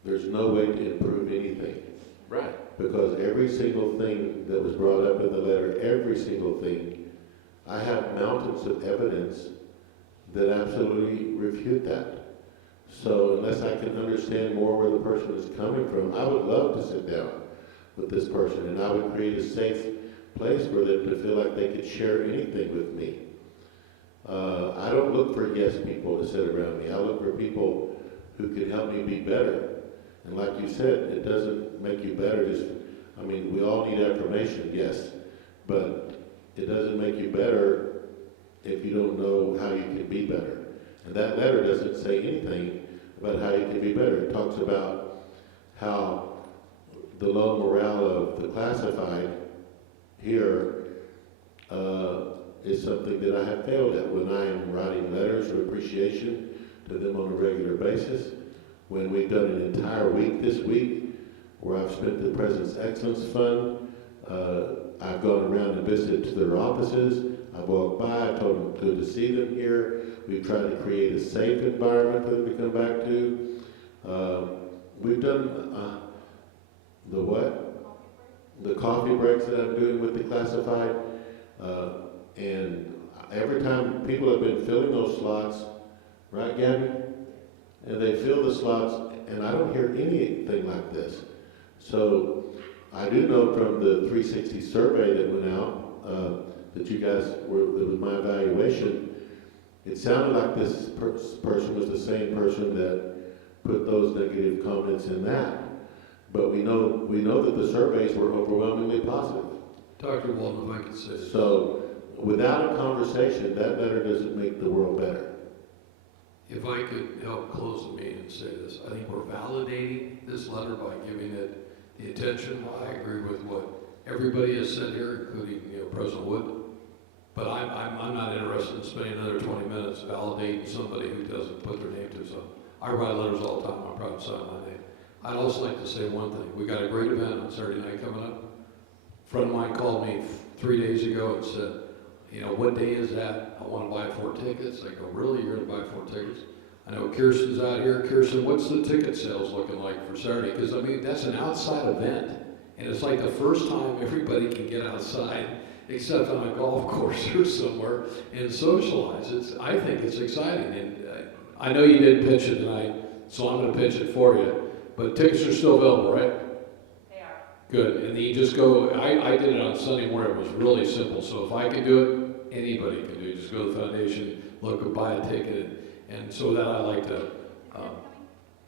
there's no way to improve anything. Right. Because every single thing that was brought up in the letter, every single thing, I have mountains of evidence that absolutely refute that. So unless I can understand more where the person is coming from, I would love to sit down with this person and I would create a safe place for them to feel like they could share anything with me. I don't look for yes people to sit around me. I look for people who can help me be better. And like you said, it doesn't make you better. I mean, we all need affirmation, yes, but it doesn't make you better if you don't know how you can be better. And that letter doesn't say anything about how you can be better. It talks about how the low morale of the classified here is something that I have failed at when I am writing letters of appreciation to them on a regular basis. When we've done an entire week this week where I've spent the President's Excellence Fund, I've gone around and visited their offices. I've walked by, I told them good to see them here. We've tried to create a safe environment for them to come back to. We've done the what? The coffee breaks that I'm doing with the classified. And every time people have been filling those slots, right, Gabby? And they fill the slots, and I don't hear anything like this. So I do know from the 360 survey that went out, that you guys were, that was my evaluation, it sounded like this person was the same person that put those negative comments in that. But we know that the surveys were overwhelmingly positive. Dr. Walden, if I could say this. So without a conversation, that letter doesn't make the world better. If I could help close the meeting and say this, I think we're validating this letter by giving it the attention. I agree with what everybody has said here, including President Wood. But I'm not interested in spending another 20 minutes validating somebody who doesn't put their name to something. I write letters all the time. I'm proud to sign my name. I'd also like to say one thing. We got a great event on Saturday night coming up. A friend of mine called me 3 days ago and said, what day is that? I want to buy 4 tickets. I go, really? You're going to buy 4 tickets? I know Kirsten's out here. Kirsten, what's the ticket sales looking like for Saturday? Because, that's an outside event. And it's like the first time everybody can get outside, except on a golf course or somewhere, and socialize. I think it's exciting. And I know you didn't pitch it tonight, so I'm going to pitch it for you. But tickets are still available, right? They are. Good, and you just go, I did it on Sunday morning, it was really simple, so if I can do it, anybody can do it. Just go to the foundation, look, buy a ticket, and so that I like to,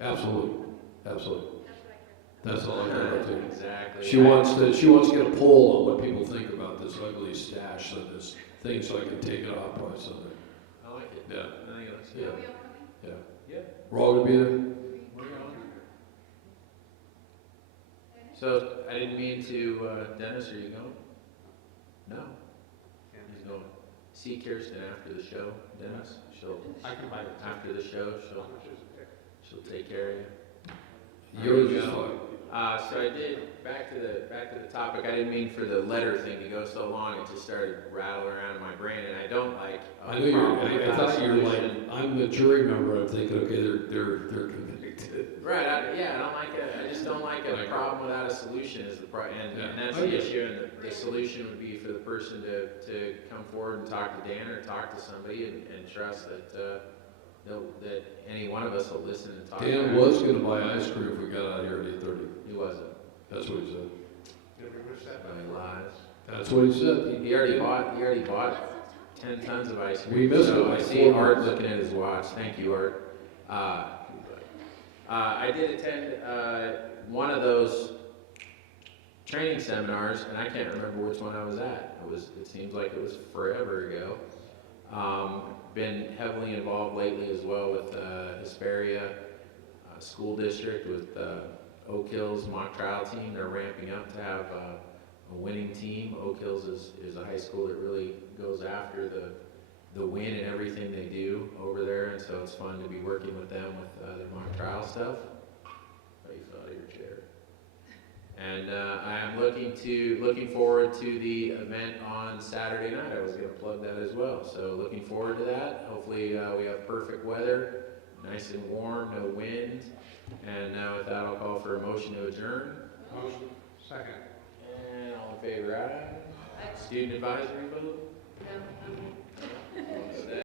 absolutely. That's all I care about too. Exactly. She wants to get a poll on what people think about this ugly stash of this thing, so I can take it off by Sunday. I like it. Yeah. I think that's Yeah. good. Yeah. Yeah. We're all gonna be there? We're going. So, I didn't mean to, Dennis, are you going? No. He's going. See Kirsten after the show, Dennis. I can buy it. After the show, she'll take care of you. Yours is fine. So I did, back to the topic, I didn't mean for the letter thing to go so long, it just started rattling around in my brain, and I don't like. I know I thought you were like, I'm the jury member, I'm thinking, okay, they're convicted. Right, I just don't like a problem without a solution is the and that's the issue, and the solution would be for the person to come forward and talk to Dan or talk to somebody and trust that, that any one of us will listen and talk. Dan was gonna buy ice cream if we got out of here at 8:30. He wasn't. That's what he said. Did we wish that? He lies. That's what he said. He already bought 10 tons of ice cream. We missed So it by I see 4 Art months. looking at his watch. Thank you, Art. I did attend one of those training seminars, and I can't remember which one I was at. It seems like it was forever ago. Been heavily involved lately as well with Hesperia School District with Oak Hills mock trial team. They're ramping up to have a winning team. Oak Hills is a high school that really goes after the win in everything they do over there, and so it's fun to be working with them with their mock trial stuff. Oh, you fell out of your chair. And I am looking forward to the event on Saturday night. I was going to plug that as well. So looking forward to that. Hopefully we have perfect weather, nice and warm, no wind. And with that, I'll call for a motion to adjourn. Motion. Second. And all in favor, aye. Student advisory vote? No,